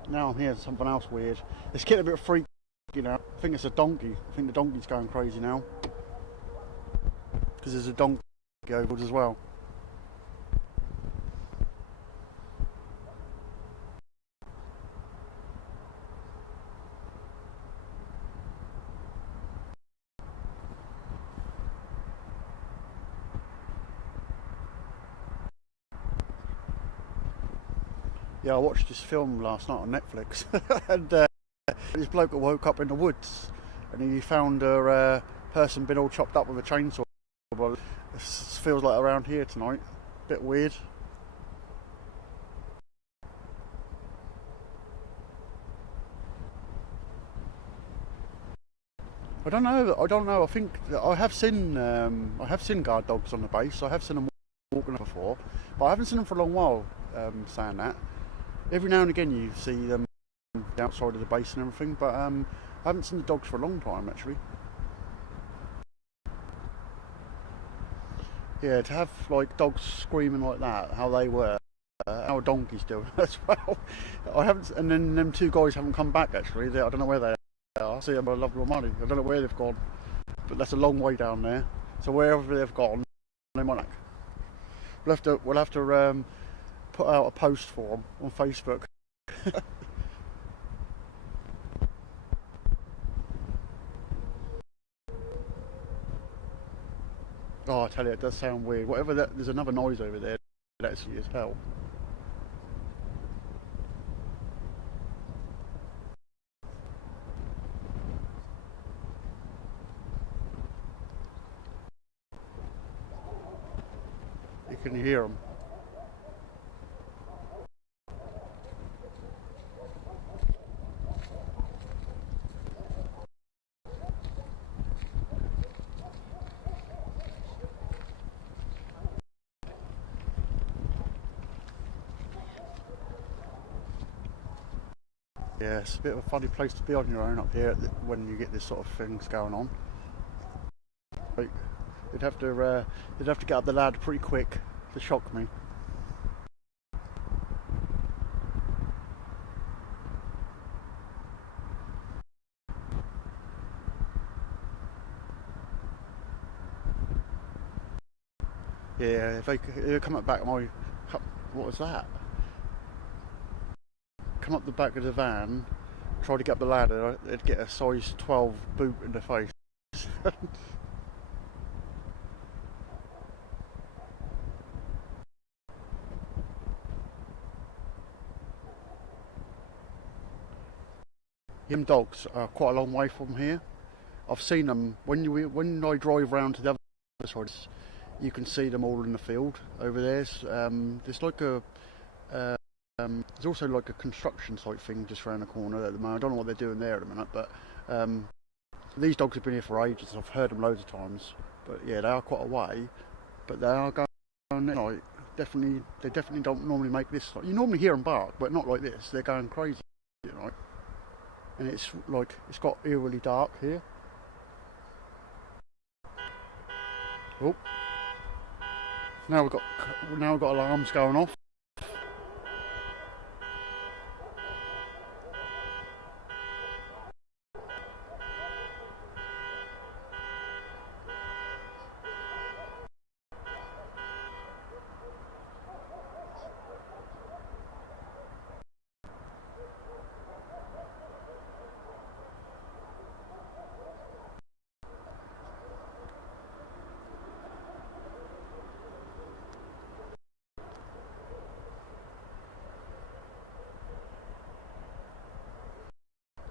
Now I'm hearing something else weird. It's getting a bit freaky. You know, I think it's a donkey. I think the donkey's going crazy now. Because there's a donkey over as well. Yeah, I watched this film last night on Netflix. And this bloke woke up in the woods and he found a person been all chopped up with a chainsaw. Well, it feels like around here tonight. Bit weird. I don't know. I think I have seen guard dogs on the base. I have seen them walking before, but I haven't seen them for a long while. Saying that, every now and again you see them outside of the base and everything, but I haven't seen the dogs for a long time actually. Yeah, to have like dogs screaming like that, how they were, how donkeys do as well. I haven't, and then them two guys haven't come back actually. I don't know where they are. I see them, but I love my money. I don't know where they've gone, but that's a long way down there. So wherever they've gone, they might. We'll have to put out a post for them on Facebook. Oh, I tell you, it does sound weird. Whatever that, there's another noise over there. That's as hell. You can hear them. Yeah, it's a bit of a funny place to be on your own up here when you get this sort of things going on. Like, you'd have to get up the ladder pretty quick to shock me. Yeah, if they come up back my, what was that? Come up the back of the van, try to get up the ladder, they'd get a size 12 boot in the face. Them dogs are quite a long way from here. I've seen them when I drive round to the other side. You can see them all in the field over there. There's like a there's also like a construction site thing just around the corner at the moment. I don't know what they're doing there at the minute, but these dogs have been here for ages. I've heard them loads of times. But yeah, they are quite a way. But they are going like definitely. They definitely don't normally make this. You normally hear them bark, but not like this. They're going crazy, you know. And it's like it's got eerily dark here. Oh, now we've got alarms going off.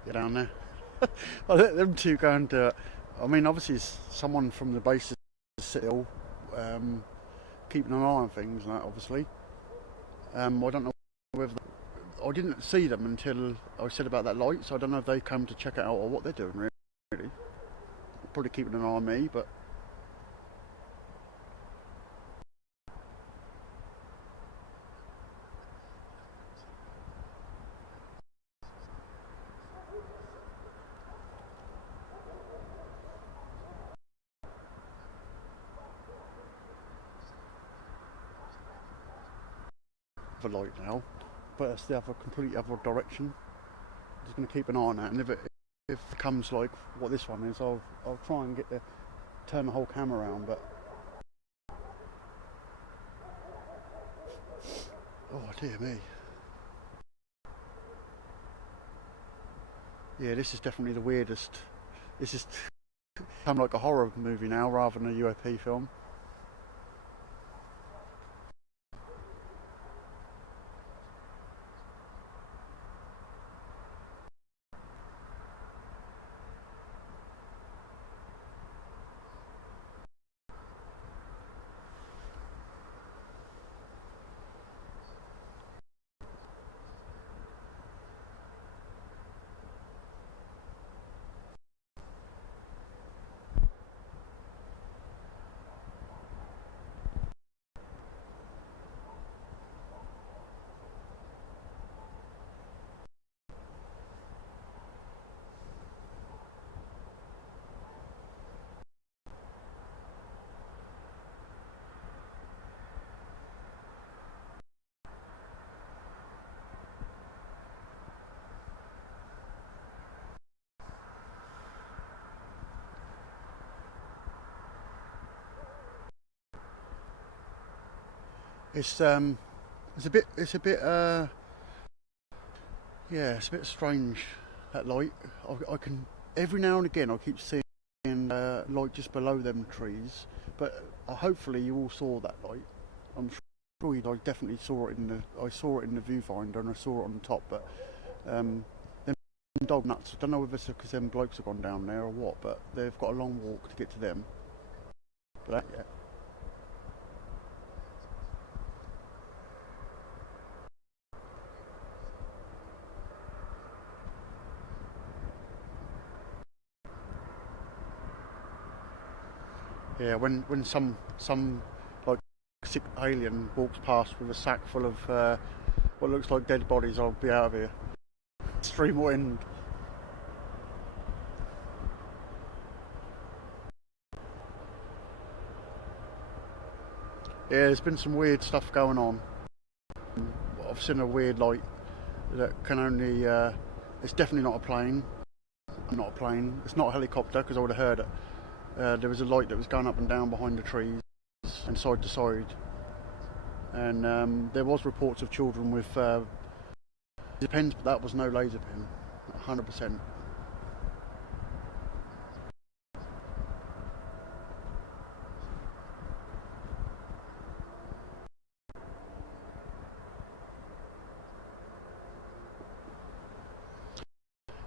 Get down there. I let them two go and do it. I mean, obviously, someone from the base is still keeping an eye on things, and that obviously. I don't know whether I didn't see them until I said about that light, so I don't know if they come to check it out or what they're doing. Really, probably keeping an eye on me, but. The light now, but it's the other completely other direction. Just going to keep an eye on that, and if it comes like what this one is, I'll try and turn the whole camera around. But oh dear me, yeah, this is definitely the weirdest. This is kind of like a horror movie now rather than a UAP film. It's a bit yeah, it's a bit strange, that light. I can every now and again I keep seeing light just below them trees, but hopefully you all saw that light. I'm sure I definitely saw it in the viewfinder and I saw it on the top, but them dog nuts. I don't know whether it's because them blokes have gone down there or what, but they've got a long walk to get to them. But yeah. Yeah, when some like sick alien walks past with a sack full of what looks like dead bodies, I'll be out of here. extreme wind. Yeah, there's been some weird stuff going on. I've seen a weird light that can only, it's definitely not a plane. Not a plane, it's not a helicopter because I would have heard it. There was a light that was going up and down behind the trees and side to side. And there was reports of children with laser pens, but that was no laser pen, 100%.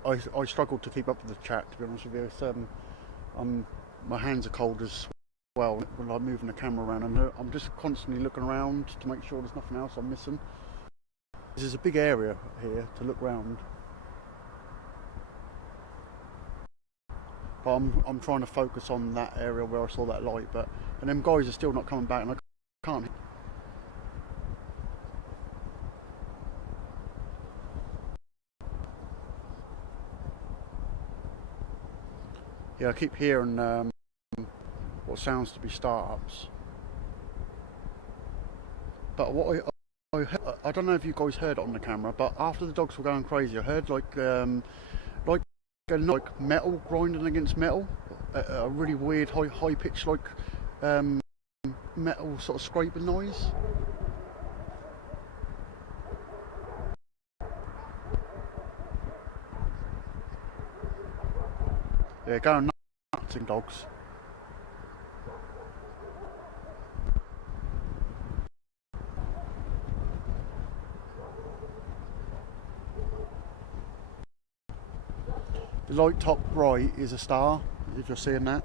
I struggled to keep up with the chat, to be honest with you. It's, my hands are cold as well when I'm moving the camera around, and I'm just constantly looking around to make sure there's nothing else I'm missing. This is a big area here to look round, but I'm trying to focus on that area where I saw that light. And them guys are still not coming back, and I can't. Yeah, I keep hearing what sounds to be start-ups. But what I don't know if you guys heard it on the camera, but after the dogs were going crazy, I heard like metal grinding against metal, a really weird high pitch metal sort of scraping noise. Yeah, going nuts in dogs. The light top right is a star, if you're seeing that.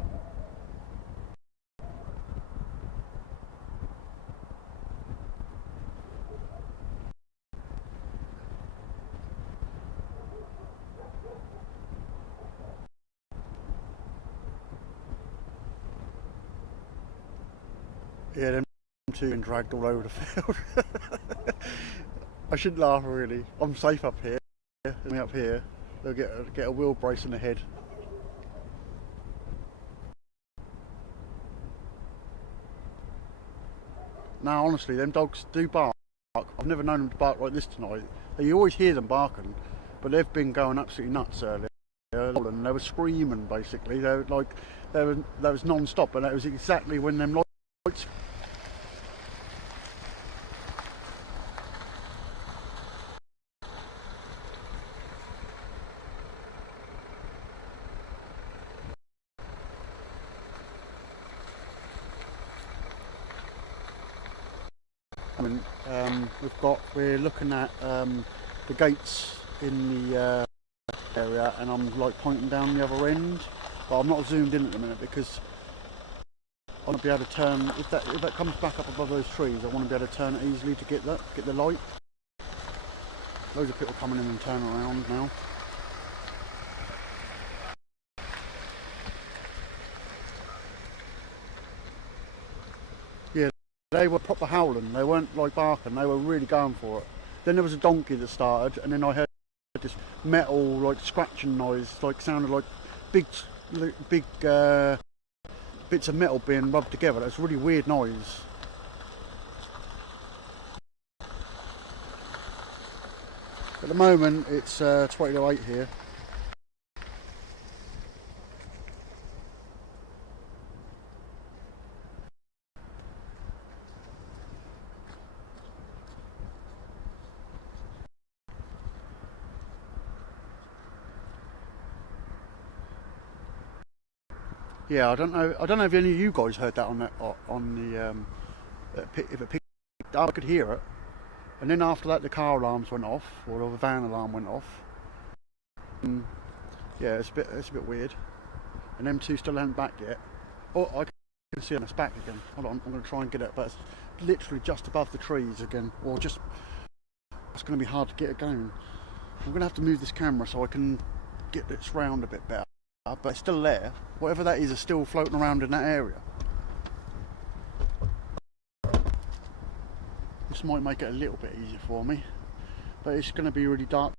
Yeah, them two been dragged all over the field. I shouldn't laugh really. I'm safe up here. Me up here. They'll get a wheel brace in the head. Now, honestly, them dogs do bark. I've never known them to bark like this tonight. You always hear them barking, but they've been going absolutely nuts earlier. And they were screaming basically. They was non-stop, and that was exactly when them lights. We're looking at the gates in the area, and I'm like pointing down the other end, but I'm not zoomed in at the minute because I want to be able to turn. If that comes back up above those trees, I want to be able to turn it easily to get the light. Loads of people coming in and turning around now. Yeah, they were proper howling. They weren't like barking. They were really going for it. Then there was a donkey that started, and then I heard this metal like scratching noise, like sounded like big bits of metal being rubbed together. That's a really weird noise. At the moment it's 20 to 8 here. Yeah, I don't know if any of you guys heard that on the if it picked up. I could hear it, and then after that the car alarms went off, or the van alarm went off. Yeah, it's a bit weird. And them two still haven't back yet. Oh, I can see on its back again. Hold on, I'm going to try and get it, but it's literally just above the trees again, or just. It's going to be hard to get it going. I'm going to have to move this camera so I can get this round a bit better. But it's still there. Whatever that is still floating around in that area. This might make it a little bit easier for me, but it's going to be really dark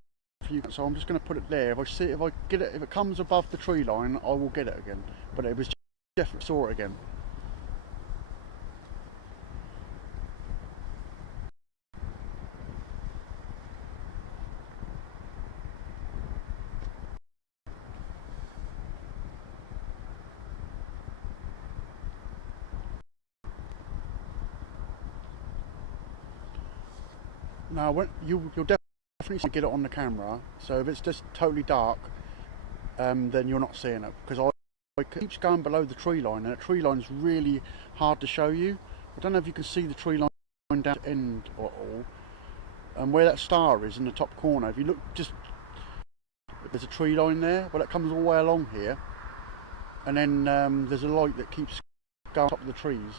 for you. So I'm just going to put it there. If I get it, if it comes above the tree line, I will get it again. But it was definitely saw it again. Now, you'll definitely get it on the camera. So if it's just totally dark, then you're not seeing it, because it keeps going below the tree line, and the tree line is really hard to show you. I don't know if you can see the tree line down to the end or all, and where that star is in the top corner. If you look, there's a tree line there. Well, it comes all the way along here, and then there's a light that keeps going on top of the trees.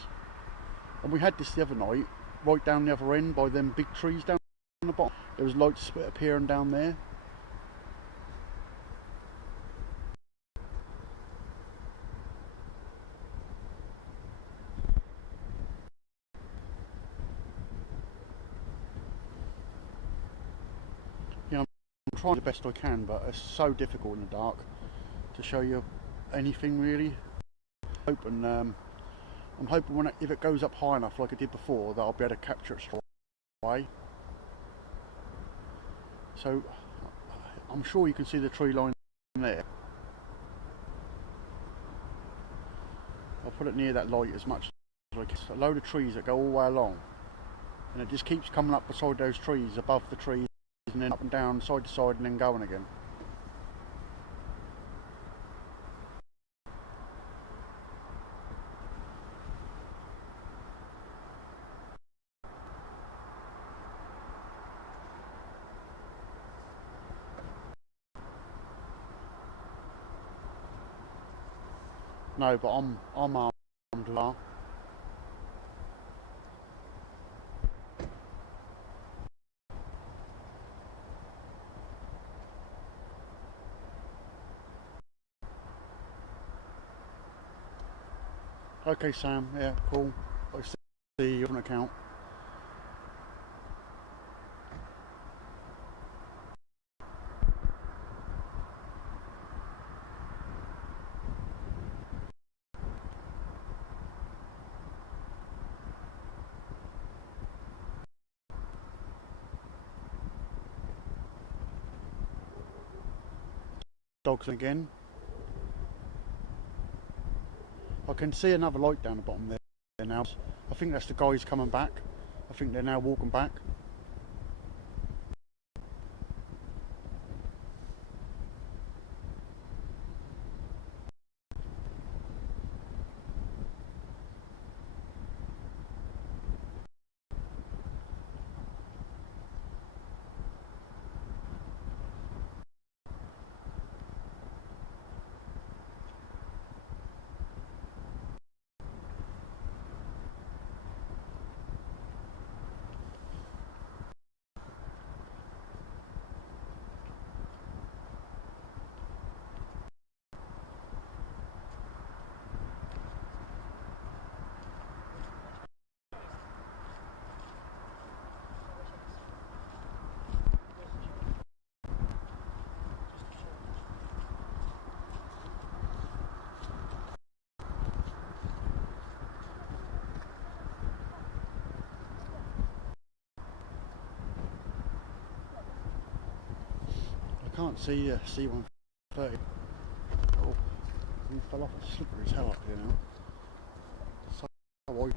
And we had this the other night, right down the other end by them big trees down the bottom. There was lights appearing down there. You know, I'm trying the best I can, but it's so difficult in the dark to show you anything really. I'm hoping if it goes up high enough like it did before, that I'll be able to capture it straight away. So I'm sure you can see the tree line there. I'll put it near that light as much as I can. It's a load of trees that go all the way along, and it just keeps coming up beside those trees, above the trees, and then up and down, side to side, and then going again. No, but I'm armed well. Okay, Sam. Yeah, cool. I see you on account. Dogs again. I can see another light down the bottom there now. I think that's the guys coming back. I think they're now walking back. I can't see C-130. Oh, he fell off. It's slippery as hell up here now. So wide.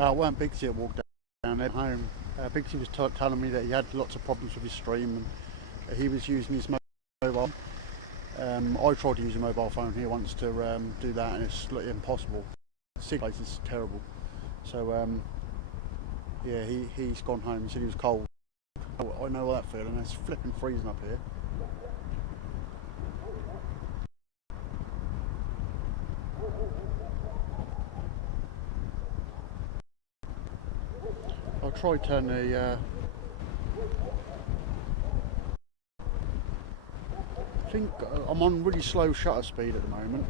It weren't Bigsy that walked down there home. Bigsy was telling me that he had lots of problems with his stream and he was using his mobile. I tried to use a mobile phone here once to do that, and it's like impossible. The signal place is terrible. So yeah, he's gone home. He said he was cold. I know that feeling. It's flipping freezing up here. I'll try turn the. I think I'm on really slow shutter speed at the moment.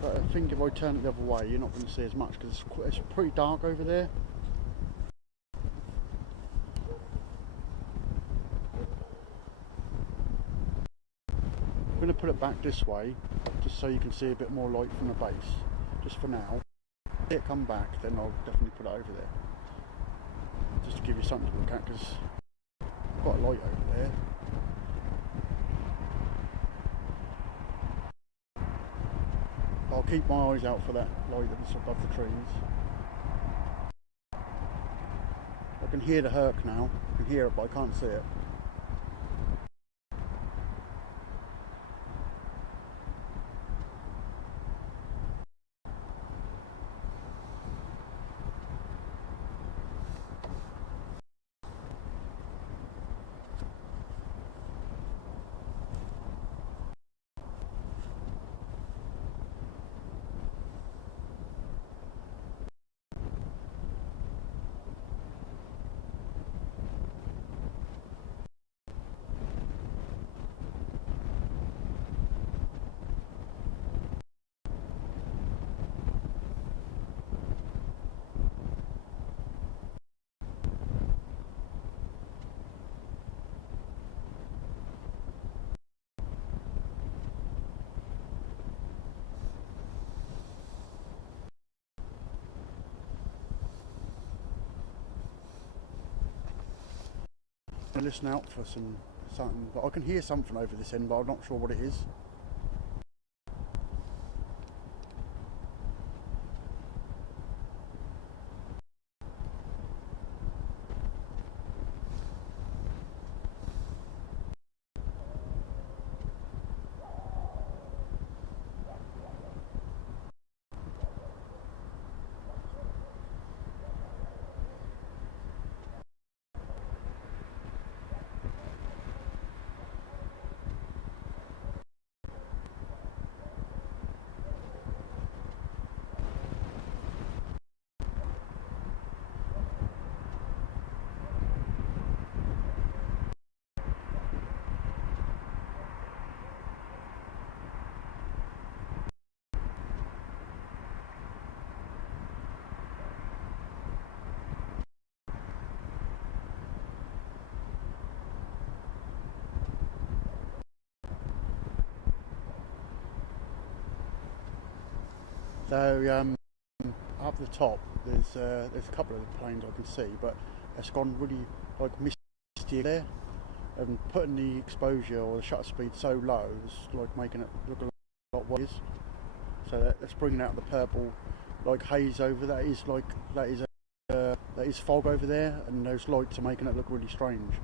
But I think if I turn it the other way, you're not going to see as much because it's pretty dark over there. I'm going to put it back this way, just so you can see a bit more light from the base, just for now. If it come back, then I'll definitely put it over there, just to give you something to look at, because I've got a light over there. I'll keep my eyes out for that light that's above the trees. I can hear the herc now. I can hear it, but I can't see it. I listen out for something, but I can hear something over this end, but I'm not sure what it is. So up the top, there's a couple of planes I can see, but it's gone really like misty there, and putting the exposure or the shutter speed so low is like making it look a lot worse. So that's bringing out the purple like haze over. That is fog over there, and those lights are making it look really strange.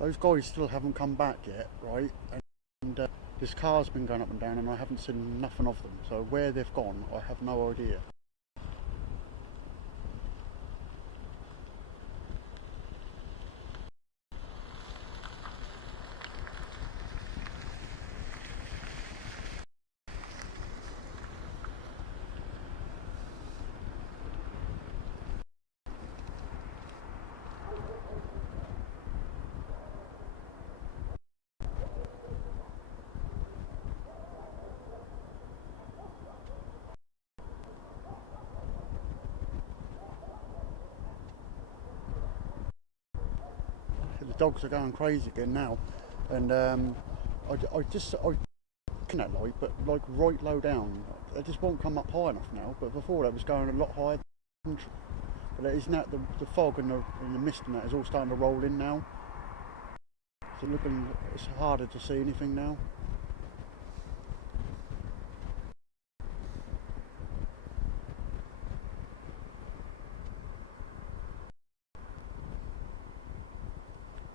Those guys still haven't come back yet, right? And this car's been going up and down and I haven't seen nothing of them. So where they've gone, I have no idea. The dogs are going crazy again now, and I can that light, but like right low down. It just won't come up high enough now. But before that was going a lot higher. But it is now the fog and the mist and that is all starting to roll in now. So it's harder to see anything now.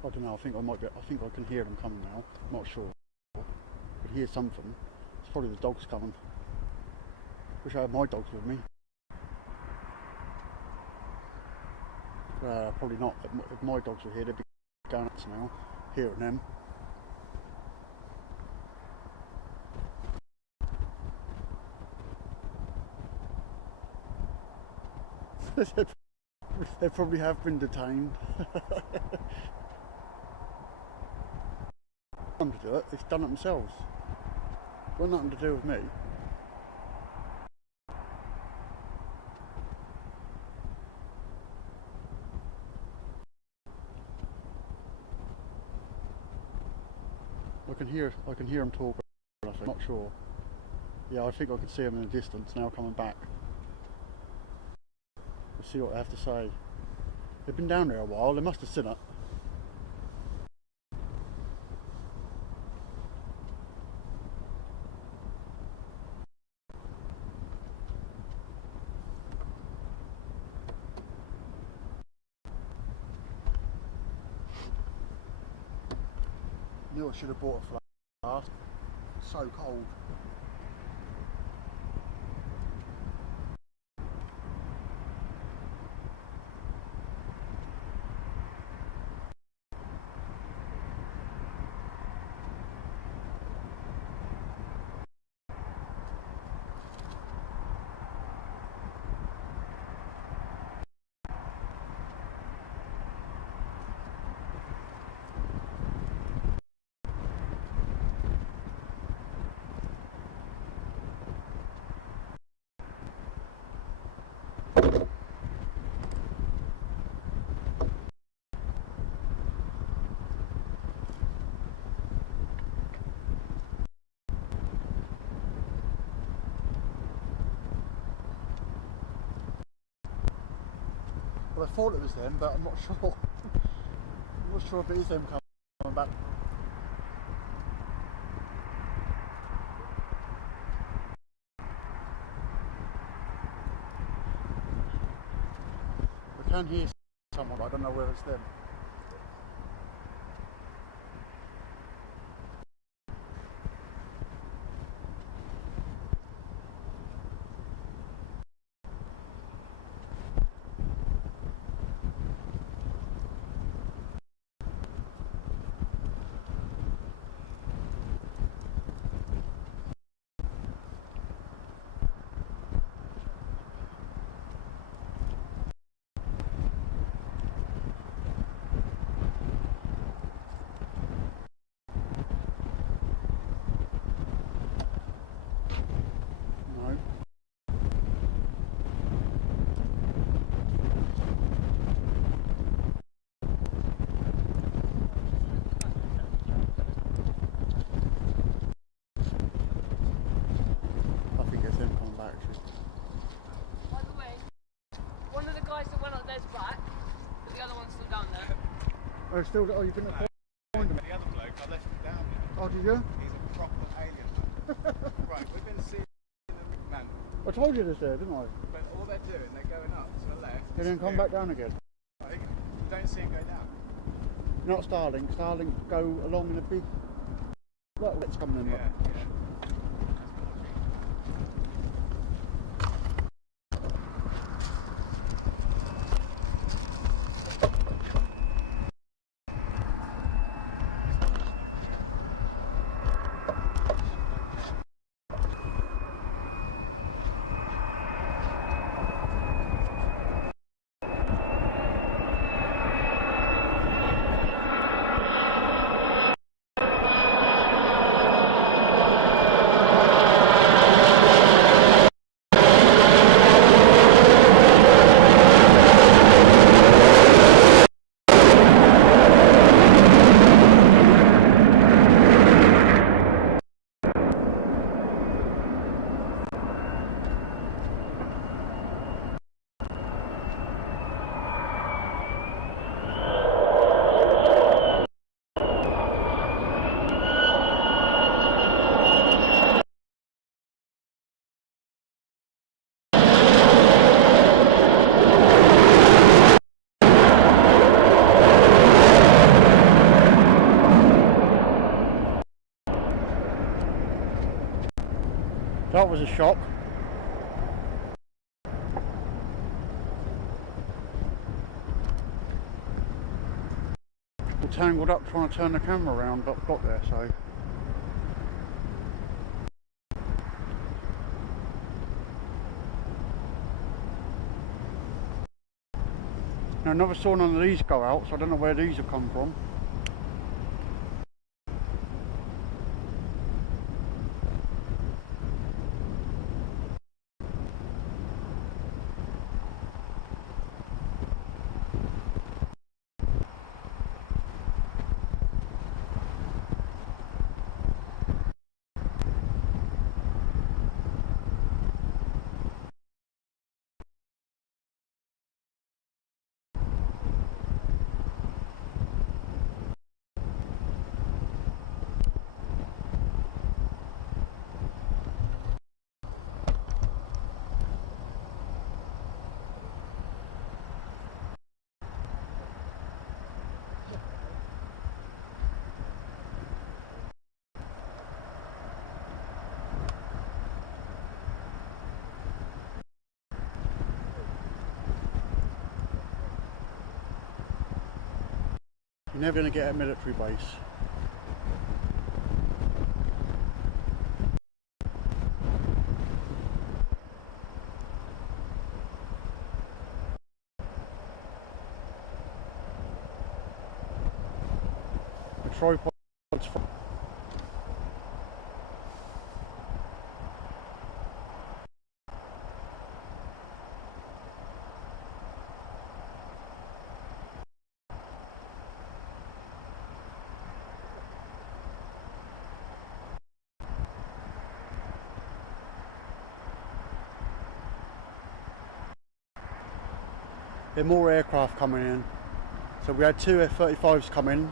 I don't know. I think I can hear them coming now. I'm not sure. I could hear something. It's probably the dogs coming. Wish I had my dogs with me. Probably not. If my dogs were here, they'd be going nuts now, hearing them. They probably have been detained. To do it, it's done it themselves. Got nothing to do with me. I can hear them talk. I'm not sure. Yeah, I think I can see them in the distance now coming back. Let's see what they have to say. They've been down there a while. They must have seen it. Knew I should have bought a flask. It's so cold. Well, I thought it was them, but I'm not sure. I'm not sure if it is them coming back. I can hear someone, but I don't know whether it's them. Oh, still? Oh, you couldn't find him? The other bloke, I left him down there. Oh, did you? He's a proper alien. Right, we've been seeing the man. I told you this there, didn't I? But all they're doing, they're going up to the left. And then come back down again. Right, you don't see him go down. Not Starling. Starling go along in a big... Look, it's coming in. Yeah, yeah. that was a shock. We're tangled up trying to turn the camera around, but got there, so. Now, I never saw none of these go out, so I don't know where these have come from. You're never going to get a military base. The tripod's there are more aircraft coming in. So we had two F-35s come in.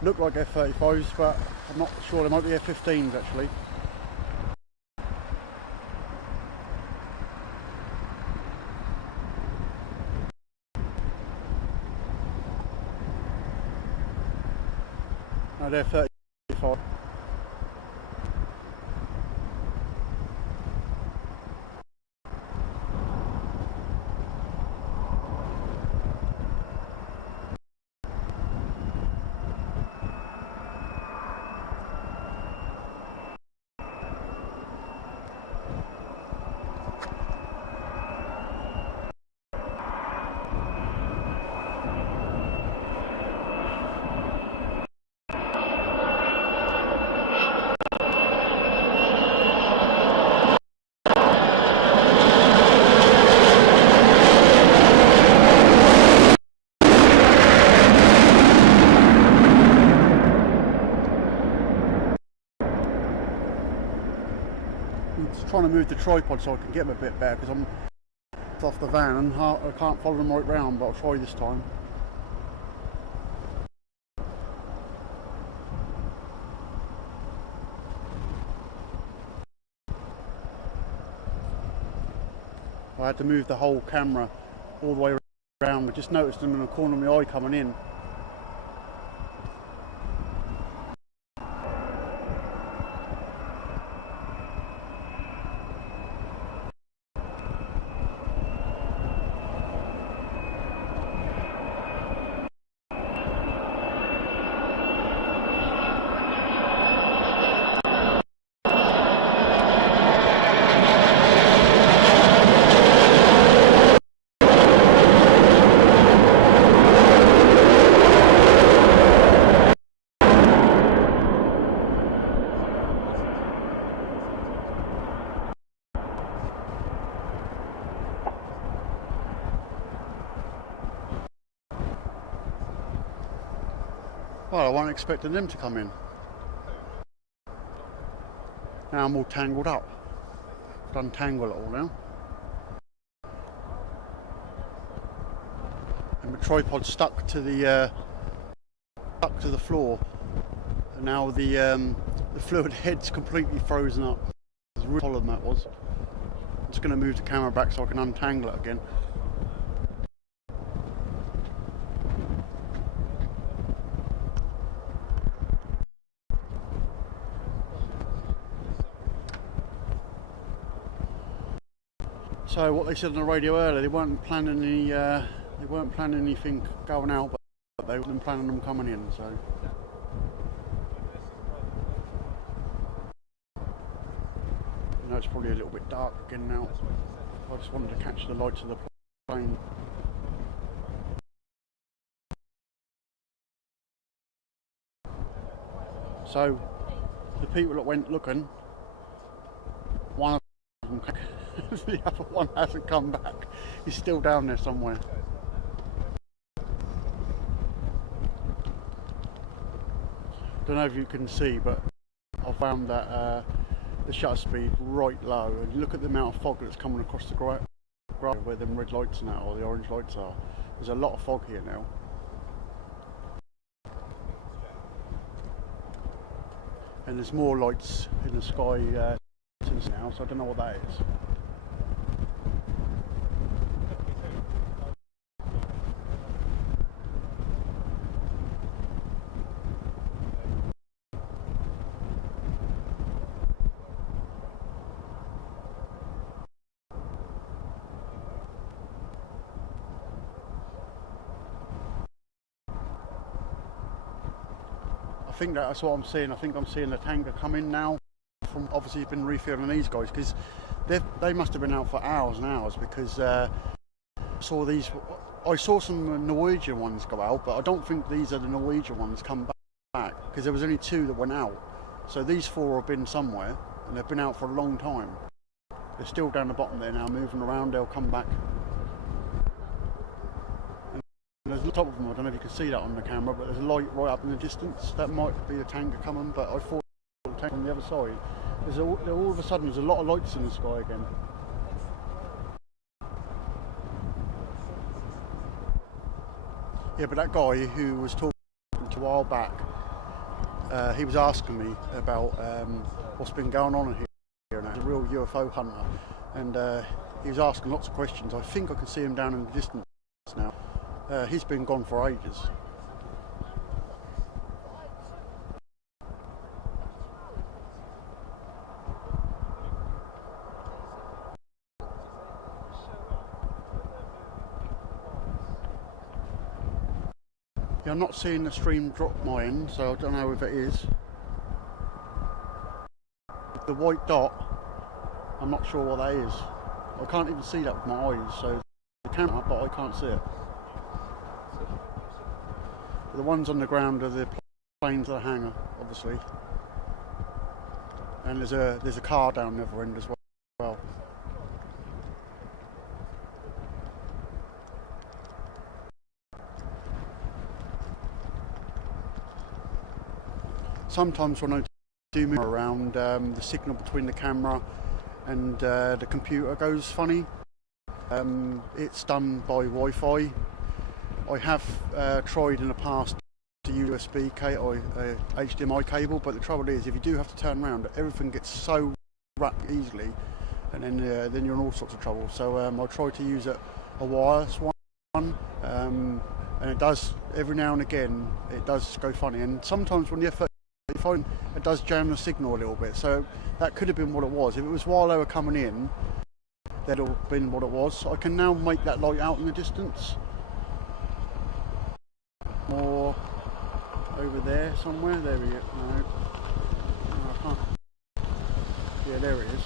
Look like F-35s, but I'm not sure, they might be F-15s actually. No, they're 35. I'm just trying to move the tripod so I can get them a bit better because I'm off the van and I can't follow them right round, but I'll try this time. I had to move the whole camera all the way around. I just noticed them in the corner of my eye coming in. Well, I wasn't expecting them to come in. Now I'm all tangled up. I've untangled it all now. And the tripod's stuck to the floor. And now the fluid head's completely frozen up. It's really solid that was. I'm just going to move the camera back so I can untangle it again. So what they said on the radio earlier, they weren't planning anything going out, but they weren't planning them coming in. So I know it's probably a little bit dark again now. I just wanted to catch the lights of the plane. So the people that went looking, one of them, the other one hasn't come back. He's still down there somewhere. Don't know if you can see, but I found that the shutter speed right low, and you look at the amount of fog that's coming across the ground where them red lights now, or the orange lights are. There's a lot of fog here now. And there's more lights in the sky now, so I don't know what that is. I think that's what I'm seeing. I think I'm seeing the tanker come in now. From obviously he's been refilling these guys, because they must have been out for hours and hours, because I saw some Norwegian ones go out, but I don't think these are the Norwegian ones come back, because there was only 2 that went out. So these 4 have been somewhere, and they've been out for a long time. They're still down the bottom there now, moving around. They'll come back. There's the top of them. I don't know if you can see that on the camera, but there's a light right up in the distance. That might be a tanker coming, but I thought the tanker on the other side. All of a sudden there's a lot of lights in the sky again. Yeah, but that guy who was talking to a while back, he was asking me about what's been going on here. He's a real UFO hunter, and he was asking lots of questions. I think I can see him down in the distance now. He's been gone for ages. Yeah, I'm not seeing the stream drop my end, so I don't know if it is. The white dot, I'm not sure what that is. I can't even see that with my eyes, so the camera, but I can't see it. The ones on the ground are the planes at the hangar, obviously, and there's a car down the other end as well. Sometimes when I do move around, the signal between the camera and the computer goes funny. It's done by Wi-Fi. I have tried in the past to use USB or HDMI cable, but the trouble is, if you do have to turn around, everything gets so wrapped easily, and then you're in all sorts of trouble. So I try to use a wireless one, and it does every now and again. It does go funny, and sometimes when the phone, it does jam the signal a little bit. So that could have been what it was. If it was while they were coming in, that'd have been what it was. I can now make that light out in the distance. More over there somewhere. There we go. No, I can't. Yeah, there it is.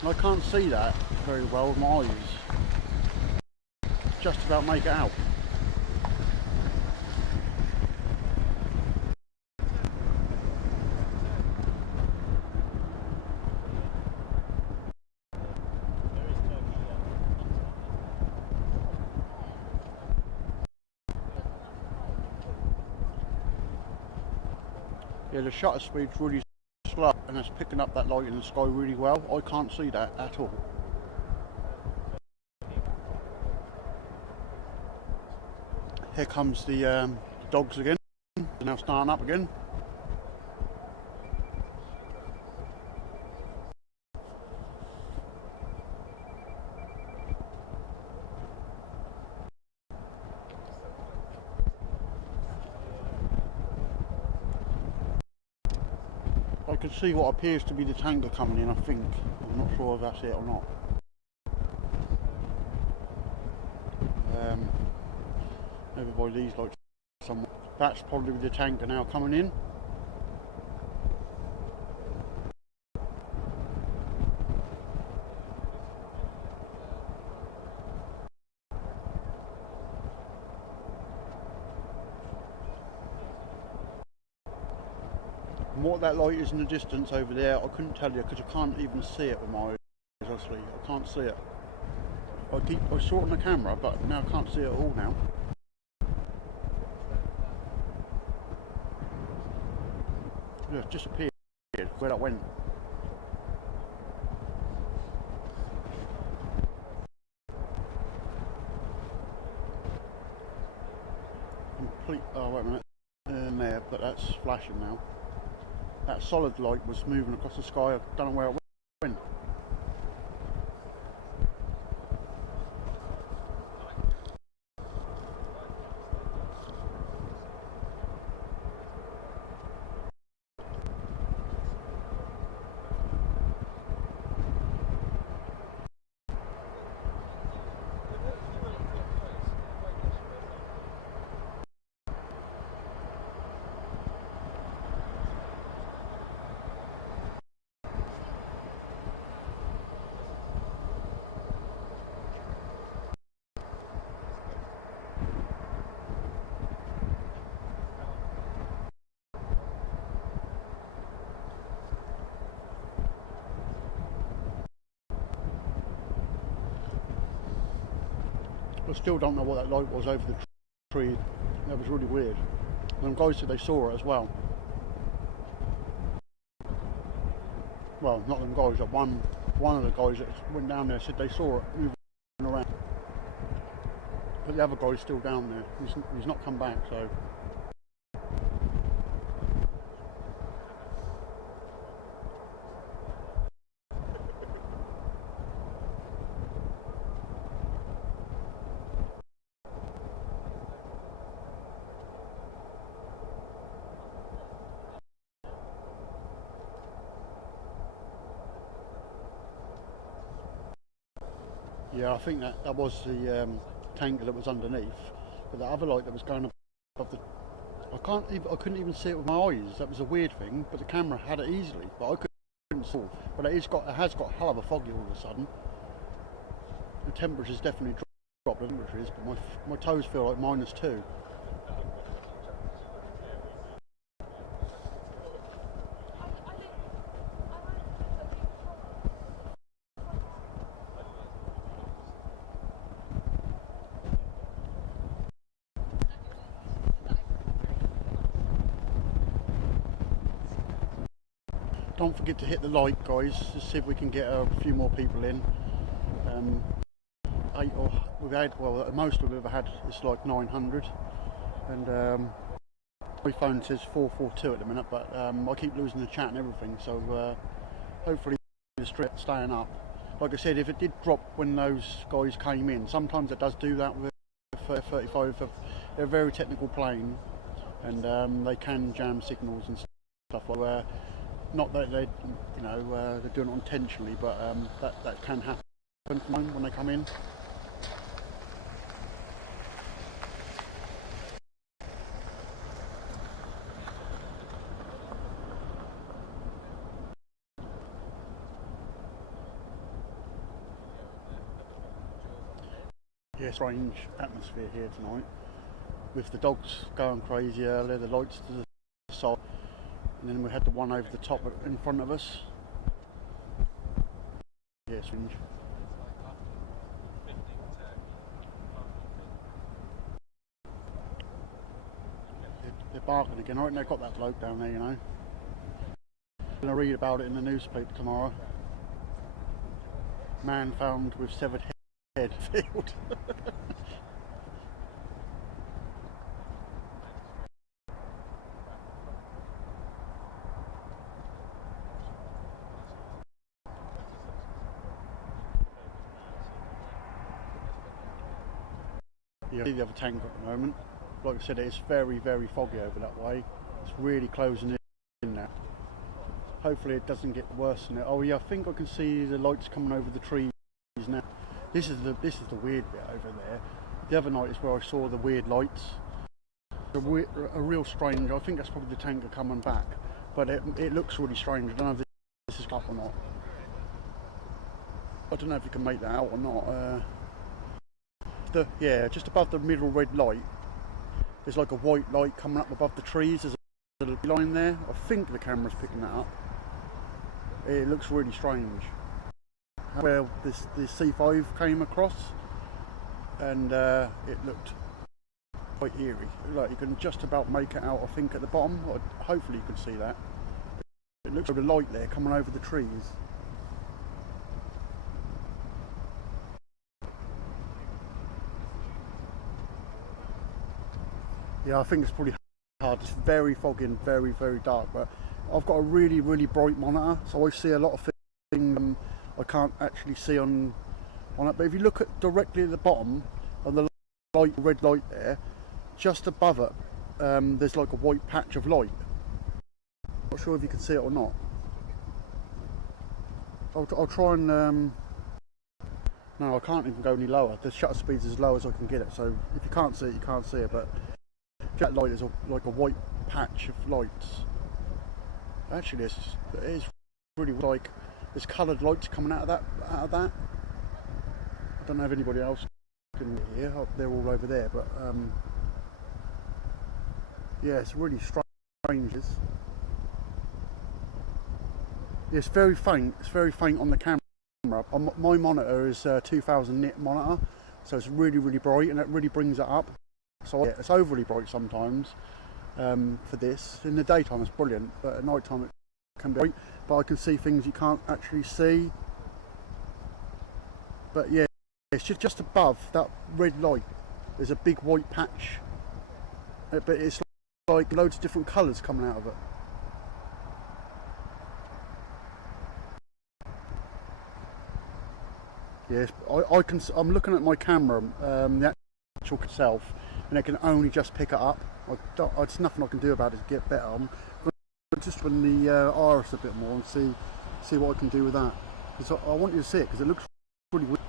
And I can't see that very well with my eyes. Just about make it out. Yeah, the shutter speed's really slow, and it's picking up that light in the sky really well. I can't see that at all. Here comes the dogs again. They're now starting up again. I can see what appears to be the tanker coming in, I think. I'm not sure if that's it or not. over by these lights somewhere. That's probably the tanker now coming in. And what that light is in the distance over there, I couldn't tell you because I can't even see it with my eyes, honestly. I can't see it. I saw it on the camera, but now I can't see it at all now. Yeah, it's disappeared where that went. Oh, wait a minute. In there, but that's flashing now. That solid light was moving across the sky. I don't know where it went. I still don't know what that light was over the tree. That was really weird. And guys said they saw it as well. Well, not them guys, but one of the guys that went down there said they saw it moving around. But the other guy's still down there. He's not come back, so. Yeah, I think that was the tanker that was underneath, but the other light that was going above the, I couldn't even see it with my eyes. That was a weird thing, but the camera had it easily, but I couldn't see. But it has got hell of a foggy all of a sudden. The temperature's definitely dropped. The temperature is, but my toes feel like -2. Don't forget to hit the like, guys, to see if we can get a few more people in. At most we've ever had is like 900, and my phone says 442 at the minute, but I keep losing the chat and everything, so hopefully it's staying up. Like I said, if it did drop when those guys came in, sometimes it does do that with F-35. They're a very technical plane, and they can jam signals and stuff like that. Not that they're doing it intentionally, but that can happen when they come in. Yeah, strange atmosphere here tonight, with the dogs going crazy earlier, the lights to the side. And then we had the one over the top in front of us. Yeah, strange. They're barking again. I reckon they've got that bloke down there, you know. I'm going to read about it in the newspaper tomorrow. Man found with severed head field. Yeah, the other tank at the moment. Like I said, it's very, very foggy over that way. It's really closing in now. Hopefully it doesn't get worse than it. Oh yeah, I think I can see the lights coming over the trees now. This is the weird bit over there. The other night is where I saw the weird lights. A real strange. I think that's probably the tanker coming back, but it looks really strange. I don't know if this is up or not. I don't know if you can make that out or not. Yeah, just above the middle red light, there's like a white light coming up above the trees. There's a little line there. I think the camera's picking that up. It looks really strange. Where this C5 came across, and it looked quite eerie. Like you can just about make it out, I think, at the bottom. Or hopefully you can see that. It looks like a light there coming over the trees. Yeah, I think it's probably hard. It's very foggy and very, very dark, but I've got a really, really bright monitor, so I see a lot of things I can't actually see on it. But if you look at directly at the bottom of the red light there, just above it, there's like a white patch of light. Not sure if you can see it or not. I'll try and no, I can't even go any lower. The shutter speed's as low as I can get it, so if you can't see it, you can't see it. But that light is like a white patch of lights. Actually, it is really like there's coloured lights coming out of that. I don't know if anybody else can hear. They're all over there, but yeah, it's really strange. Yeah, it's very faint. It's very faint on the camera. My monitor is a 2000 nit monitor, so it's really, really bright, and it really brings it up. So yeah, it's overly bright sometimes for this. In the daytime it's brilliant, but at night time it can be bright. But I can see things you can't actually see. But yeah, it's just above that red light. There's a big white patch, but it's like loads of different colours coming out of it. Yes, I'm looking at my camera, the actual itself, and it can only just pick it up. There's nothing I can do about it to get better. I'm going to just run the iris a bit more and see what I can do with that. Because I want you to see it because it looks really weird.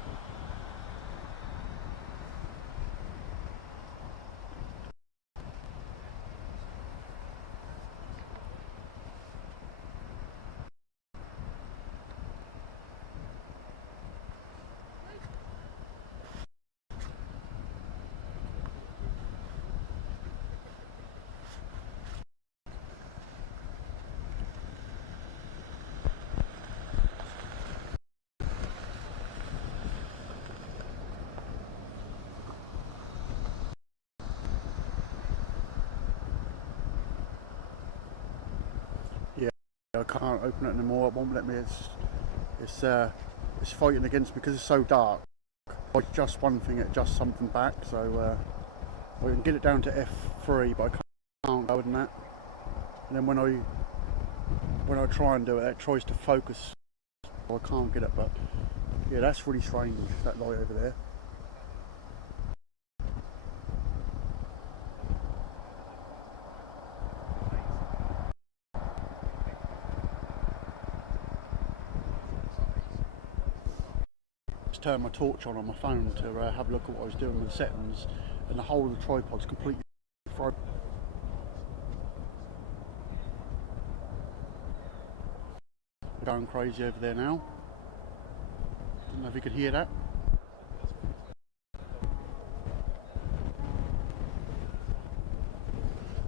Yeah, I can't open it anymore. It won't let me. It's fighting against me because it's so dark. Like just one thing, it adjusts something back. So I can get it down to F3, but I can't go with that. And then when I try and do it, it tries to focus. I can't get it. But yeah, that's really strange. That light over there. Turn my torch on my phone to have a look at what I was doing with the settings, and the whole of the tripod's completely fried. We're going crazy over there now. Don't know if you could hear that.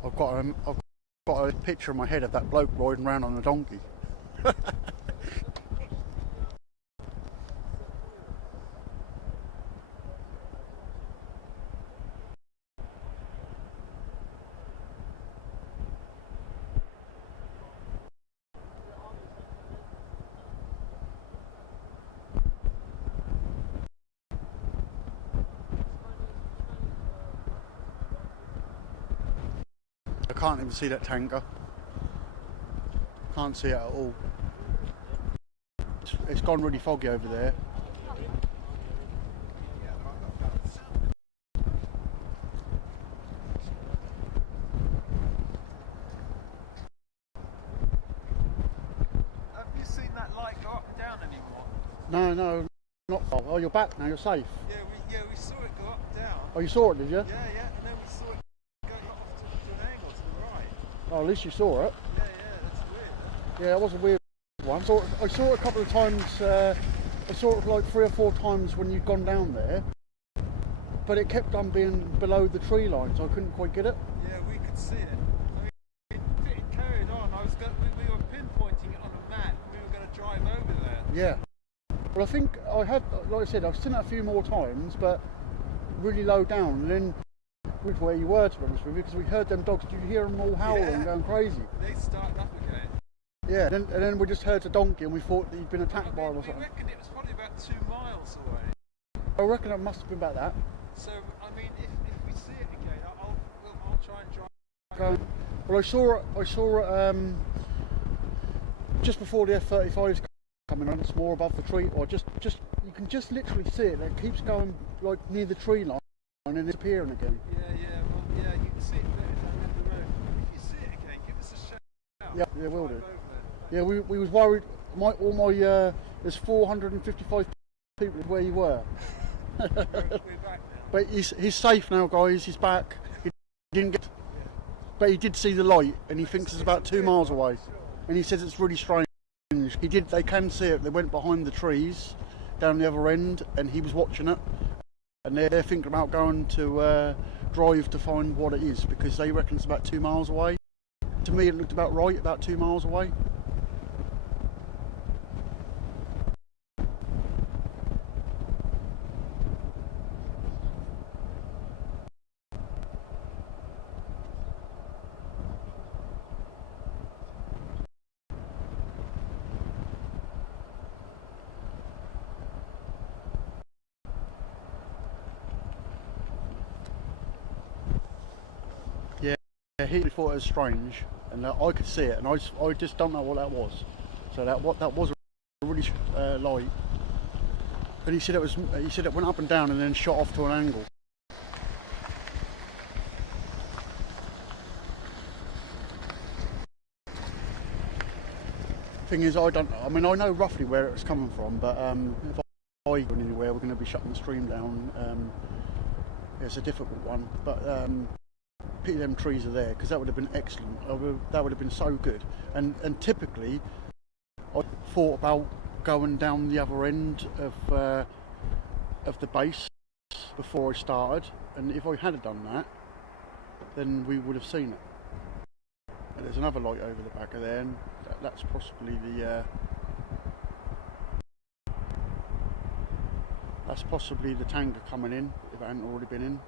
I've got a picture in my head of that bloke riding around on a donkey. I can't even see that tanker. Can't see it at all. It's gone really foggy over there. Have you seen that light go up and down anymore? No, not far. I you're back now. You're safe. Yeah, we saw it go up, down. Oh, you saw it, did you? Yeah, and then we saw it go off to an angle to the right. Oh, at least you saw it. Yeah, that's weird. Yeah, it was a weird one. I saw it a couple of times. I saw it like 3 or 4 times when you'd gone down there, but it kept on being below the tree line, so I couldn't quite get it. Yeah, we could see it. I mean, it carried on. We were pinpointing it on a map. We were going to drive over there. Yeah. Well, I think I had, like I said, I've seen it a few more times, but really low down. And then, which where you were, to be honest with you, because we heard them dogs. Did you hear them all howling, going crazy? They started up again. Yeah, and then we just heard a donkey, and we thought that he'd been attacked by one or something. We reckon it was probably about 2 miles away. I reckon it must have been about that. So, I mean, if we see it again, I'll try and drive. Well, I saw it just before the F-35's coming on. It's more above the tree, or just you can just literally see it. It keeps going like near the tree line and then disappearing again. Yeah, you can see it better down the road. If you see it again, give us a shout. Yeah, will do. Over there. Yeah, we was worried. There's 455 people where you were. We're back now. But he's safe now, guys. He's back. He didn't get, but he did see the light, and he thinks it's about 2 miles away. And he says it's really strange. They can see it. They went behind the trees down the other end, and he was watching it. And they're thinking about going to drive to find what it is, because they reckon it's about 2 miles away. To me, it looked about right, about 2 miles away. Yeah, he thought it was strange, and I could see it, and I just don't know what that was. So that was a really light. And he said it went up and down and then shot off to an angle. Thing is, I know roughly where it was coming from, but if I go anywhere, we're going to be shutting the stream down. It's a difficult one, but pity them trees are there, because that would have been excellent. That would have been so good. And typically, I thought about going down the other end of the base before I started, and if I had done that, then we would have seen it. And there's another light over the back of there, and that's possibly the tanker coming in, if it hadn't already been in.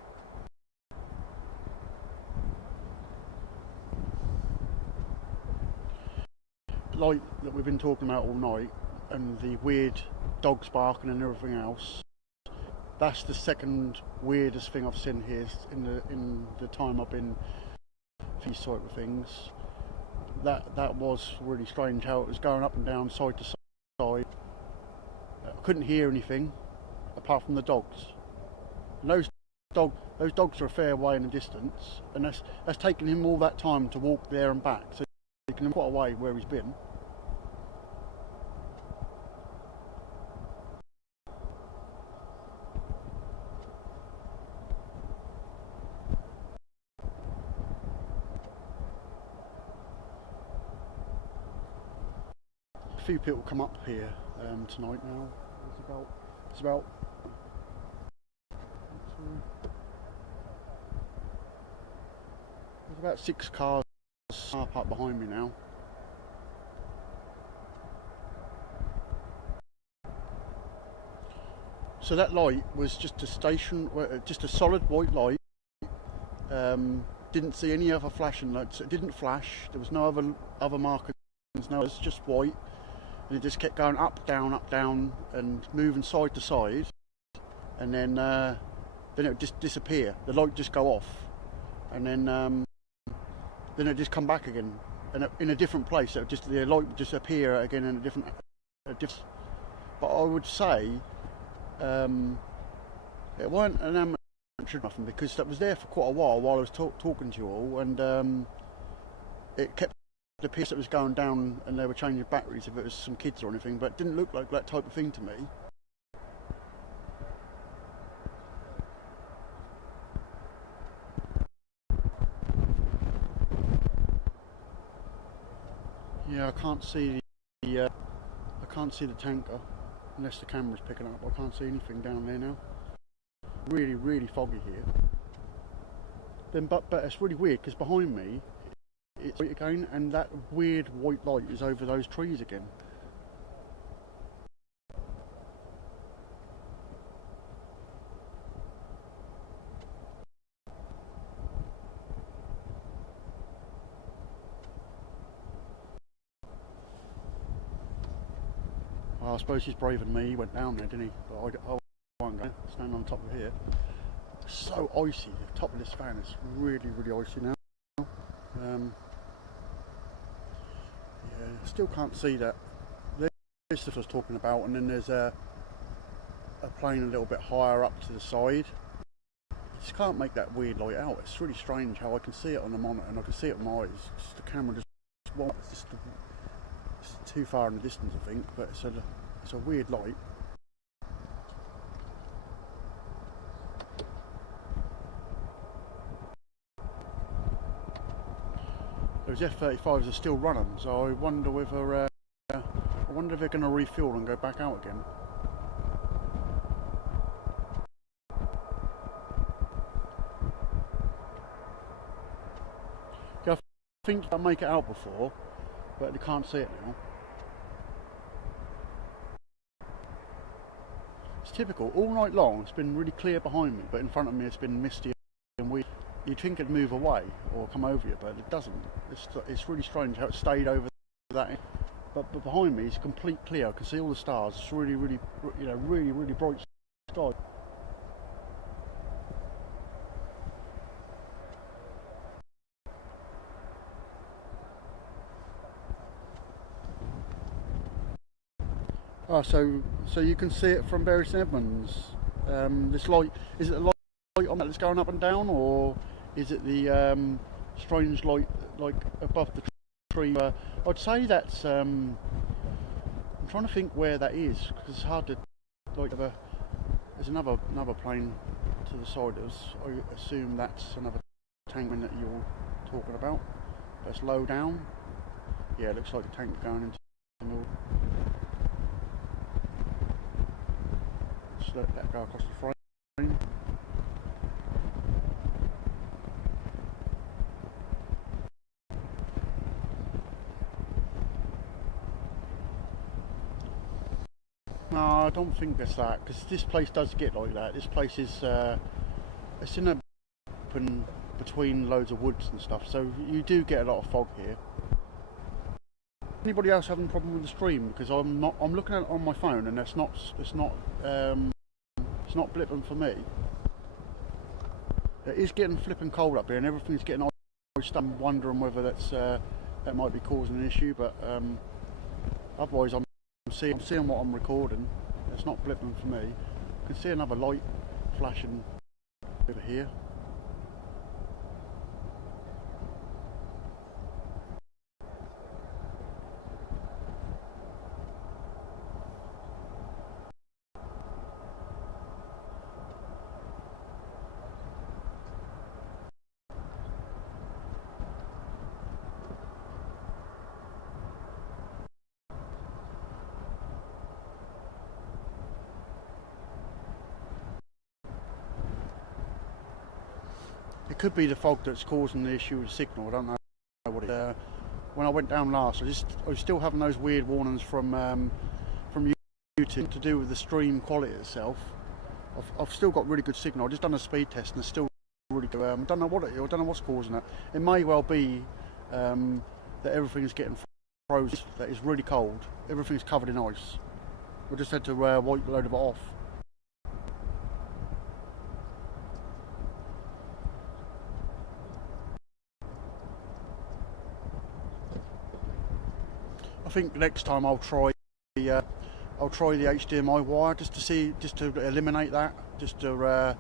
Light that we've been talking about all night, and the weird dogs barking and everything else, that's the second weirdest thing I've seen here in the time I've been these sort of things. That was really strange, how it was going up and down, side to side. I couldn't hear anything apart from the dogs. And those dogs are a fair way in the distance, and that's taken him all that time to walk there and back, so he can quite a way where he's been. A few people come up here tonight now. It's about 6 cars parked behind me now. So that light was just just a solid white light. Didn't see any other flashing lights. It didn't flash. There was no other markers. No, it's just white. And it just kept going up, down, and moving side to side, and then it would just disappear. The light would just go off, and then it would just come back again, and in a different place. The light would just appear again in a different. But I would say it weren't an amateur nothing, because that was there for quite a while I was talking to you all, and it kept. The piece that was going down, and they were changing batteries if it was some kids or anything, but it didn't look like that type of thing to me. Yeah, I can't see I can't see the tanker unless the camera's picking up. I can't see anything down there now. Really, really foggy here. Then, but it's really weird because behind me it's white again, and that weird white light is over those trees again. Well, I suppose he's braver than me. He went down there, didn't he? But I won't go. Stand on top of here. It's so icy. The top of this fan is really, really icy now. Yeah, still can't see that. There's stuff I was talking about, and then there's a plane a little bit higher up to the side. You just can't make that weird light out. It's really strange how I can see it on the monitor and I can see it with my eyes. Just the camera just won't. It's too far in the distance, I think, but it's a weird light. Those F-35s are still running, so I wonder whether if they're going to refuel and go back out again. Yeah, I think I'll make it out before, but they can't see it now. It's typical. All night long it's been really clear behind me, but in front of me it's been misty and weird. You'd think it'd move away or come over you, but it doesn't. It's really strange how it stayed over that. But behind me it's complete clear. I can see all the stars. It's really, really, really, really bright sky. Oh, so you can see it from Bury St Edmunds. This light, is it the light on that that's going up and down, or is it the strange light like above the tree? I'd say that's. I'm trying to think where that is because it's hard to like. There's another plane to the side. I assume that's another tank that you're talking about. That's low down. Yeah, it looks like a tank going into the middle. Just let that go across the frame. No, I don't think it's that, because this place does get like that. This place is it's in a open between loads of woods and stuff, so you do get a lot of fog here. Anybody else having a problem with the stream? Because I'm looking at it on my phone and it's not blipping for me. It is getting flipping cold up here and everything's getting iced. I'm wondering whether that might be causing an issue, but otherwise I'm seeing what I'm recording. It's not blipping for me. I can see another light flashing over here. It could be the fog that's causing the issue with the signal. I don't know what it is. When I went down last, I was still having those weird warnings from YouTube to do with the stream quality itself. I've still got really good signal. I've just done a speed test and it's still really good. I don't know what's causing it. It may well be that everything's getting frozen. That it's really cold. Everything's covered in ice. We just had to wipe a load of it off. I think next time I'll try the HDMI wire just to eliminate that, just to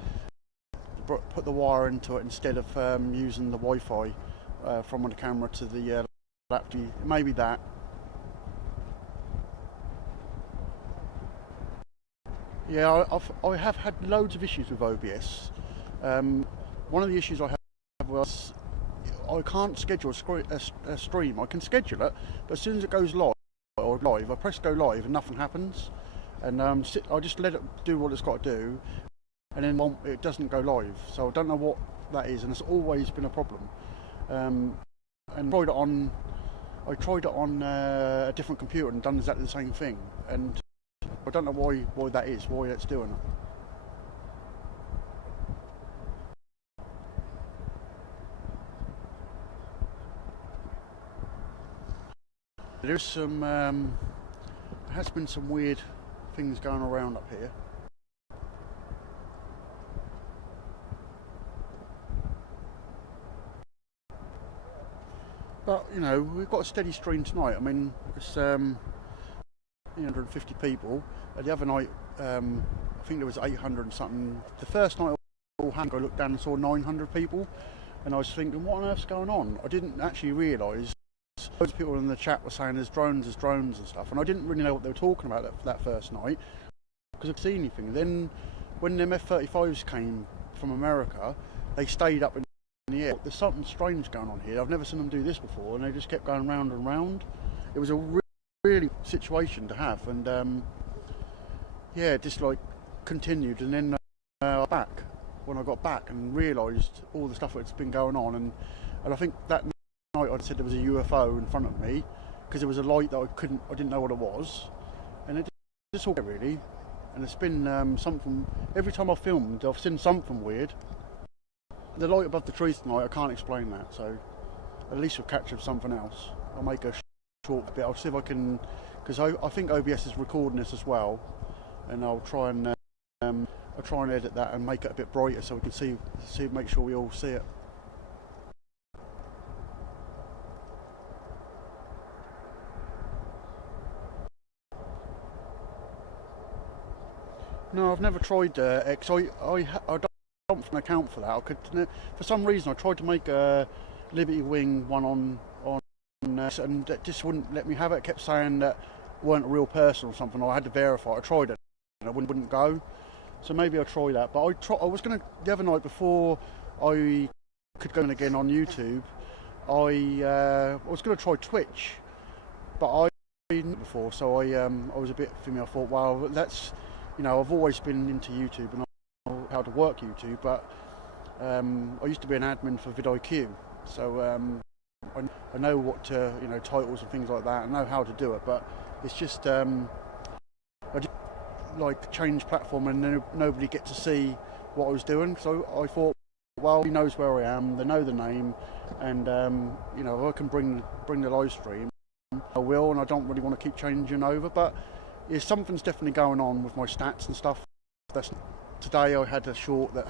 put the wire into it instead of using the Wi-Fi from the camera to the laptop. Maybe that. Yeah, I have had loads of issues with OBS. One of the issues I have was I can't schedule a stream. I can schedule it, but as soon as it goes live, I press go live and nothing happens. And I just let it do what it's got to do, and then it doesn't go live. So I don't know what that is, and it's always been a problem. And I tried it on a different computer and done exactly the same thing, and I don't know why that is, why it's doing it. There's some, there has been some weird things going around up here. But, you know, we've got a steady stream tonight. I mean, it's 350 people. The other night, I think there was 800 and something. The first night I looked down and saw 900 people. And I was thinking, what on earth's going on? I didn't actually realise loads of people in the chat were saying there's drones and stuff. And I didn't really know what they were talking about that first night, because I couldn't see anything. Then, when them F-35s came from America, they stayed up in the air. There's something strange going on here. I've never seen them do this before, and they just kept going round and round. It was a really situation to have, and yeah, just like continued. And then when I got back and realised all the stuff that's been going on, and I think that night I said there was a UFO in front of me because there was a light that I didn't know what it was, and it just all really. And it's been something. Every time I've filmed, I've seen something weird. The light above the trees tonight, I can't explain that, so at least we'll catch up something else. I'll make a short bit. I'll see if I can, because I think OBS is recording this as well, and I'll try and edit that and make it a bit brighter so we can see, make sure we all see it. No, I've never tried X. I don't account for that. I could, for some reason, I tried to make a Liberty Wing one on and it just wouldn't let me have it. It kept saying that I weren't a real person or something. I had to verify. I tried it and it wouldn't go. So maybe I'll try that. But I was gonna, the other night before I could go in again on YouTube, I was gonna try Twitch, but I didn't before, so I was a bit thinking. I thought, well, that's, you know, I've always been into YouTube and I know how to work YouTube, but I used to be an admin for vidIQ, so I know what to, you know, titles and things like that. I know how to do it, but it's just I just like change platform and then nobody get to see what I was doing. So I thought, well, he knows where I am, they know the name, and you know, if I can bring the live stream, I will, and I don't really want to keep changing over. But yeah, something's definitely going on with my stats and stuff. Today I had a short that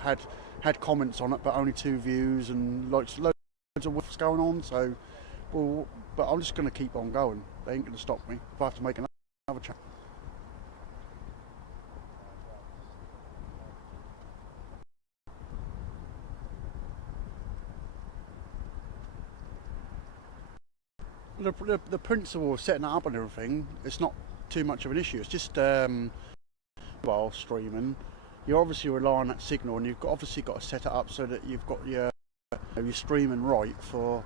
had comments on it, but only 2 views, and like loads of what's going on. So, well, but I'm just going to keep on going. They ain't going to stop me if I have to make another channel. The principle of setting it up and everything, it's not too much of an issue. It's just while streaming, you obviously rely on that signal, and you've obviously got to set it up so that you've got your streaming right for,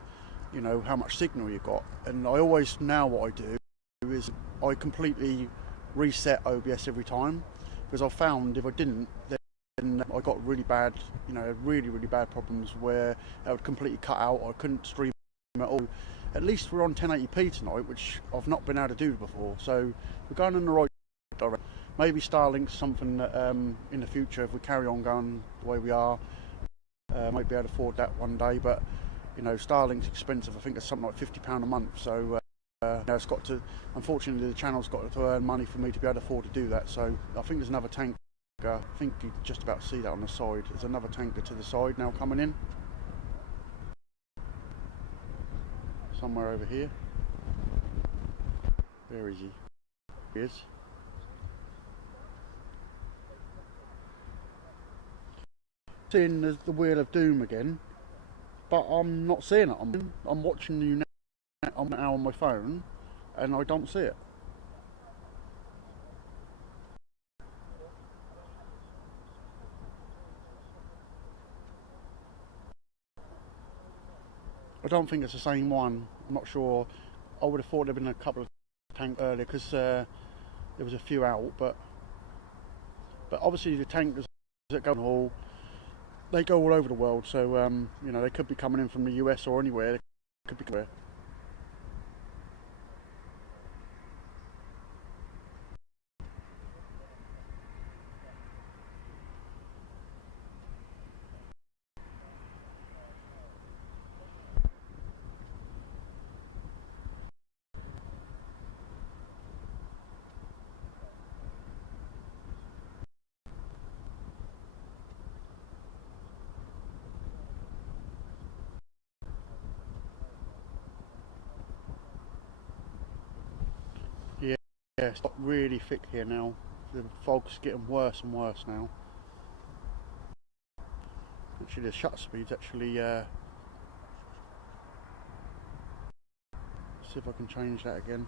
you know, how much signal you've got. And I always, now what I do is I completely reset OBS every time, because I found if I didn't, then I got really bad, you know, really bad problems where it would completely cut out. I couldn't stream at all. At least we're on 1080p tonight, which I've not been able to do before, so we're going in the right direction. Maybe Starlink's something that in the future, if we carry on going the way we are, might be able to afford that one day. But you know, Starlink's expensive. I think it's something like £50 a month. So you know, it's got to. Unfortunately, the channel's got to earn money for me to be able to afford to do that. So I think there's another tanker. I think you just about see that on the side. There's another tanker to the side now coming in. Somewhere over here. Where is he? He is. Seeing the Wheel of Doom again, but I'm not seeing it. I'm watching you now on my phone, and I don't see it. I don't think it's the same one. I'm not sure. I would have thought there'd been a couple of tanks earlier because there was a few out, but obviously the tankers that go all, they go all over the world. So you know, they could be coming in from the US or anywhere. They could be anywhere. Yeah, it's got really thick here now. The fog's getting worse and worse now. Actually, the shutter speed's actually. See if I can change that again.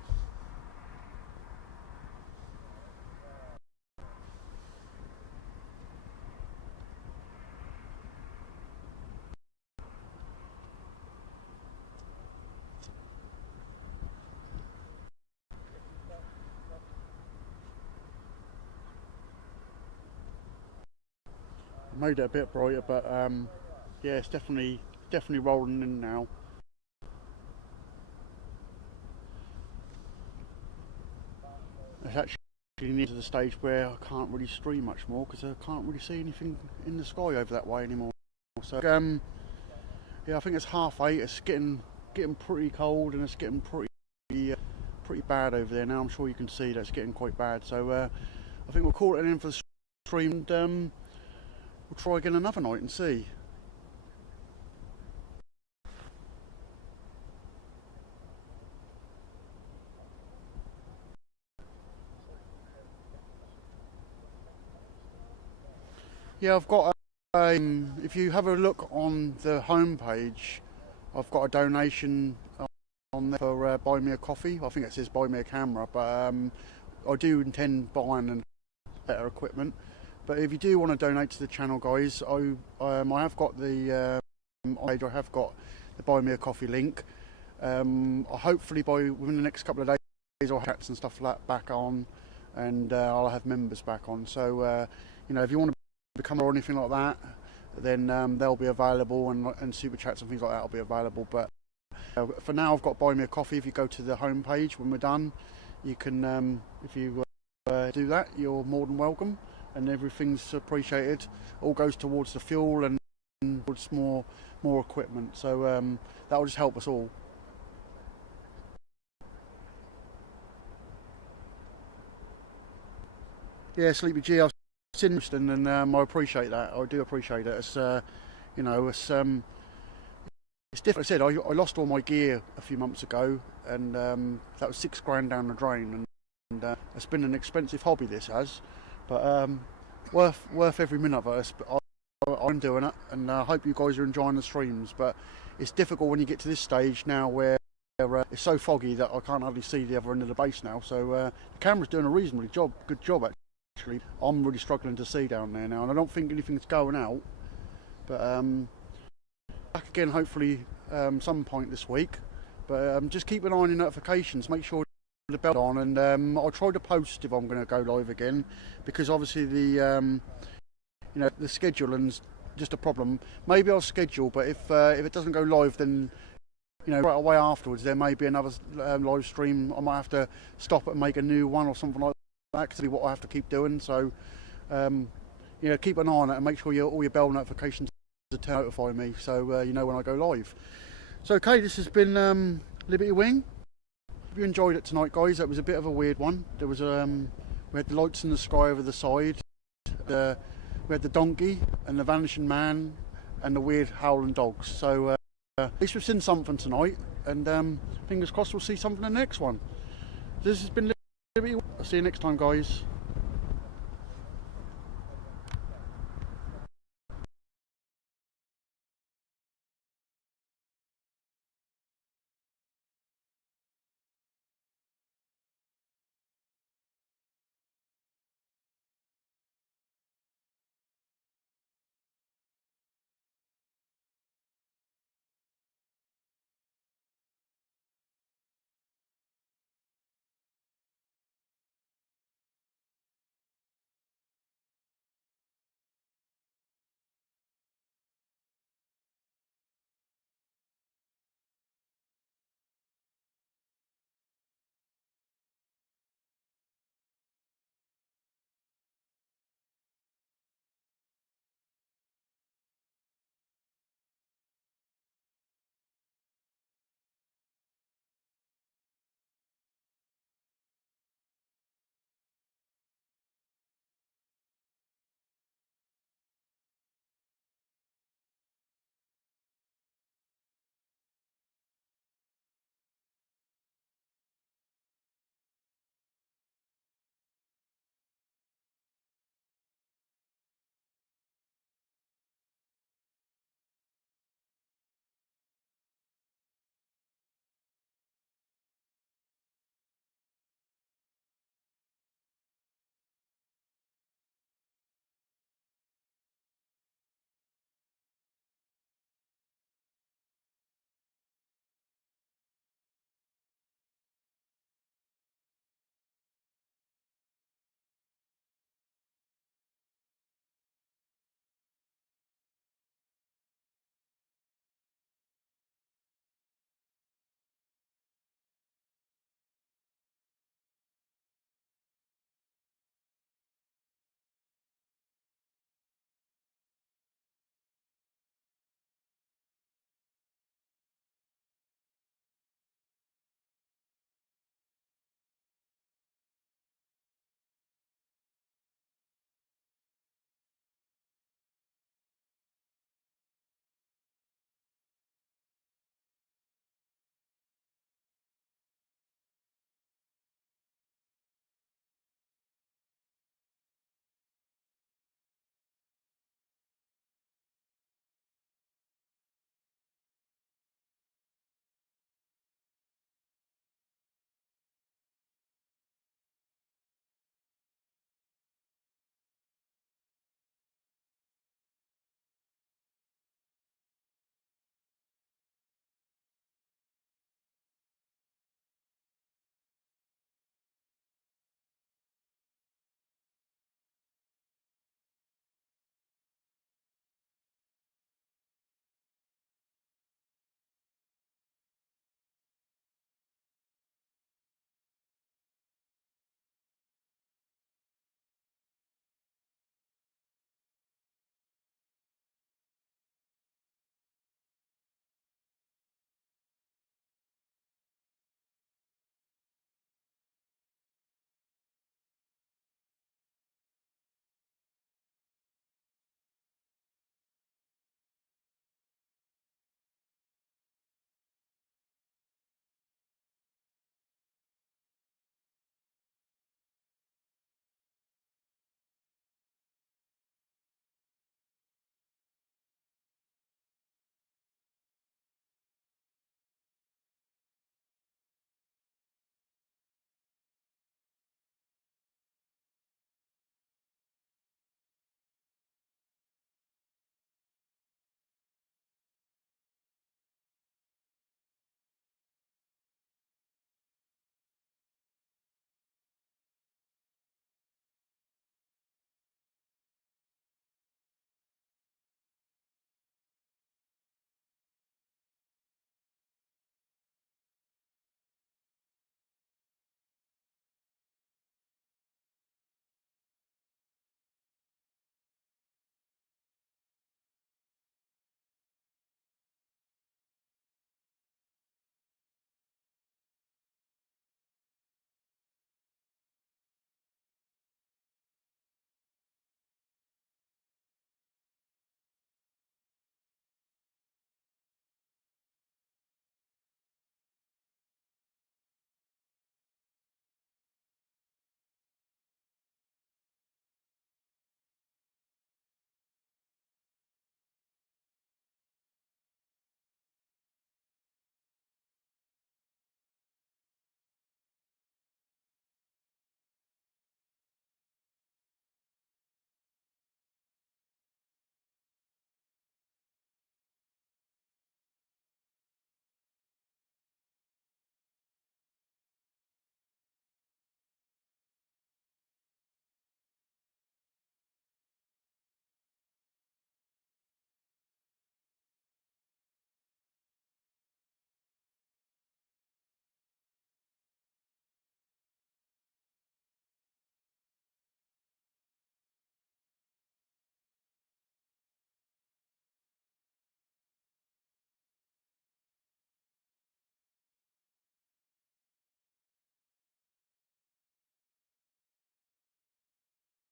Made it a bit brighter, but yeah, it's definitely rolling in now. It's actually near to the stage where I can't really stream much more because I can't really see anything in the sky over that way anymore. So yeah, I think it's 8:30. It's getting pretty cold and it's getting pretty bad over there now. I'm sure you can see that it's getting quite bad. So I think we'll call it in for the stream and we'll try again another night and see. Yeah, I've got if you have a look on the home page, I've got a donation on there for buy me a coffee. I think it says buy me a camera, but I do intend buying better equipment. But if you do want to donate to the channel, guys, I have got the page. I have got the buy me a coffee link. Hopefully within the next couple of days, I'll have chats and stuff like that back on, and I'll have members back on. So you know, if you want to become or anything like that, then they'll be available, and super chats and things like that will be available. But for now, I've got buy me a coffee. If you go to the home page when we're done, you can if you do that, you're more than welcome, and everything's appreciated. All goes towards the fuel and towards more equipment, so that will just help us all. Yeah, Sleepy G, it's interesting, and I appreciate that. I do appreciate it. It's you know, it's different. I said I lost all my gear a few months ago, and that was £6 down the drain, and it's been an expensive hobby, this has, but worth every minute of it. I'm doing it, and I hope you guys are enjoying the streams. But it's difficult when you get to this stage now where it's so foggy that I can't hardly see the other end of the base now. So the camera's doing a reasonably good job actually. I'm really struggling to see down there now, and I don't think anything's going out. But back again hopefully some point this week. But just keep an eye on your notifications. Make sure the bell on, and I'll try to post if I'm going to go live again, because obviously the you know, the scheduling's just a problem. Maybe I'll schedule, but if it doesn't go live, then you know, right away afterwards there may be another live stream. I might have to stop it and make a new one or something like that, because what I have to keep doing. So you know, keep an eye on it and make sure all your bell notifications to notify me, so you know when I go live. So okay, this has been Liberty Wing. Hope you enjoyed it tonight, guys. That was a bit of a weird one. There was we had the lights in the sky over the side. We had the donkey and the vanishing man and the weird howling dogs. So at least we've seen something tonight, and fingers crossed we'll see something in the next one. This has been Liberty. I'll see you next time, guys.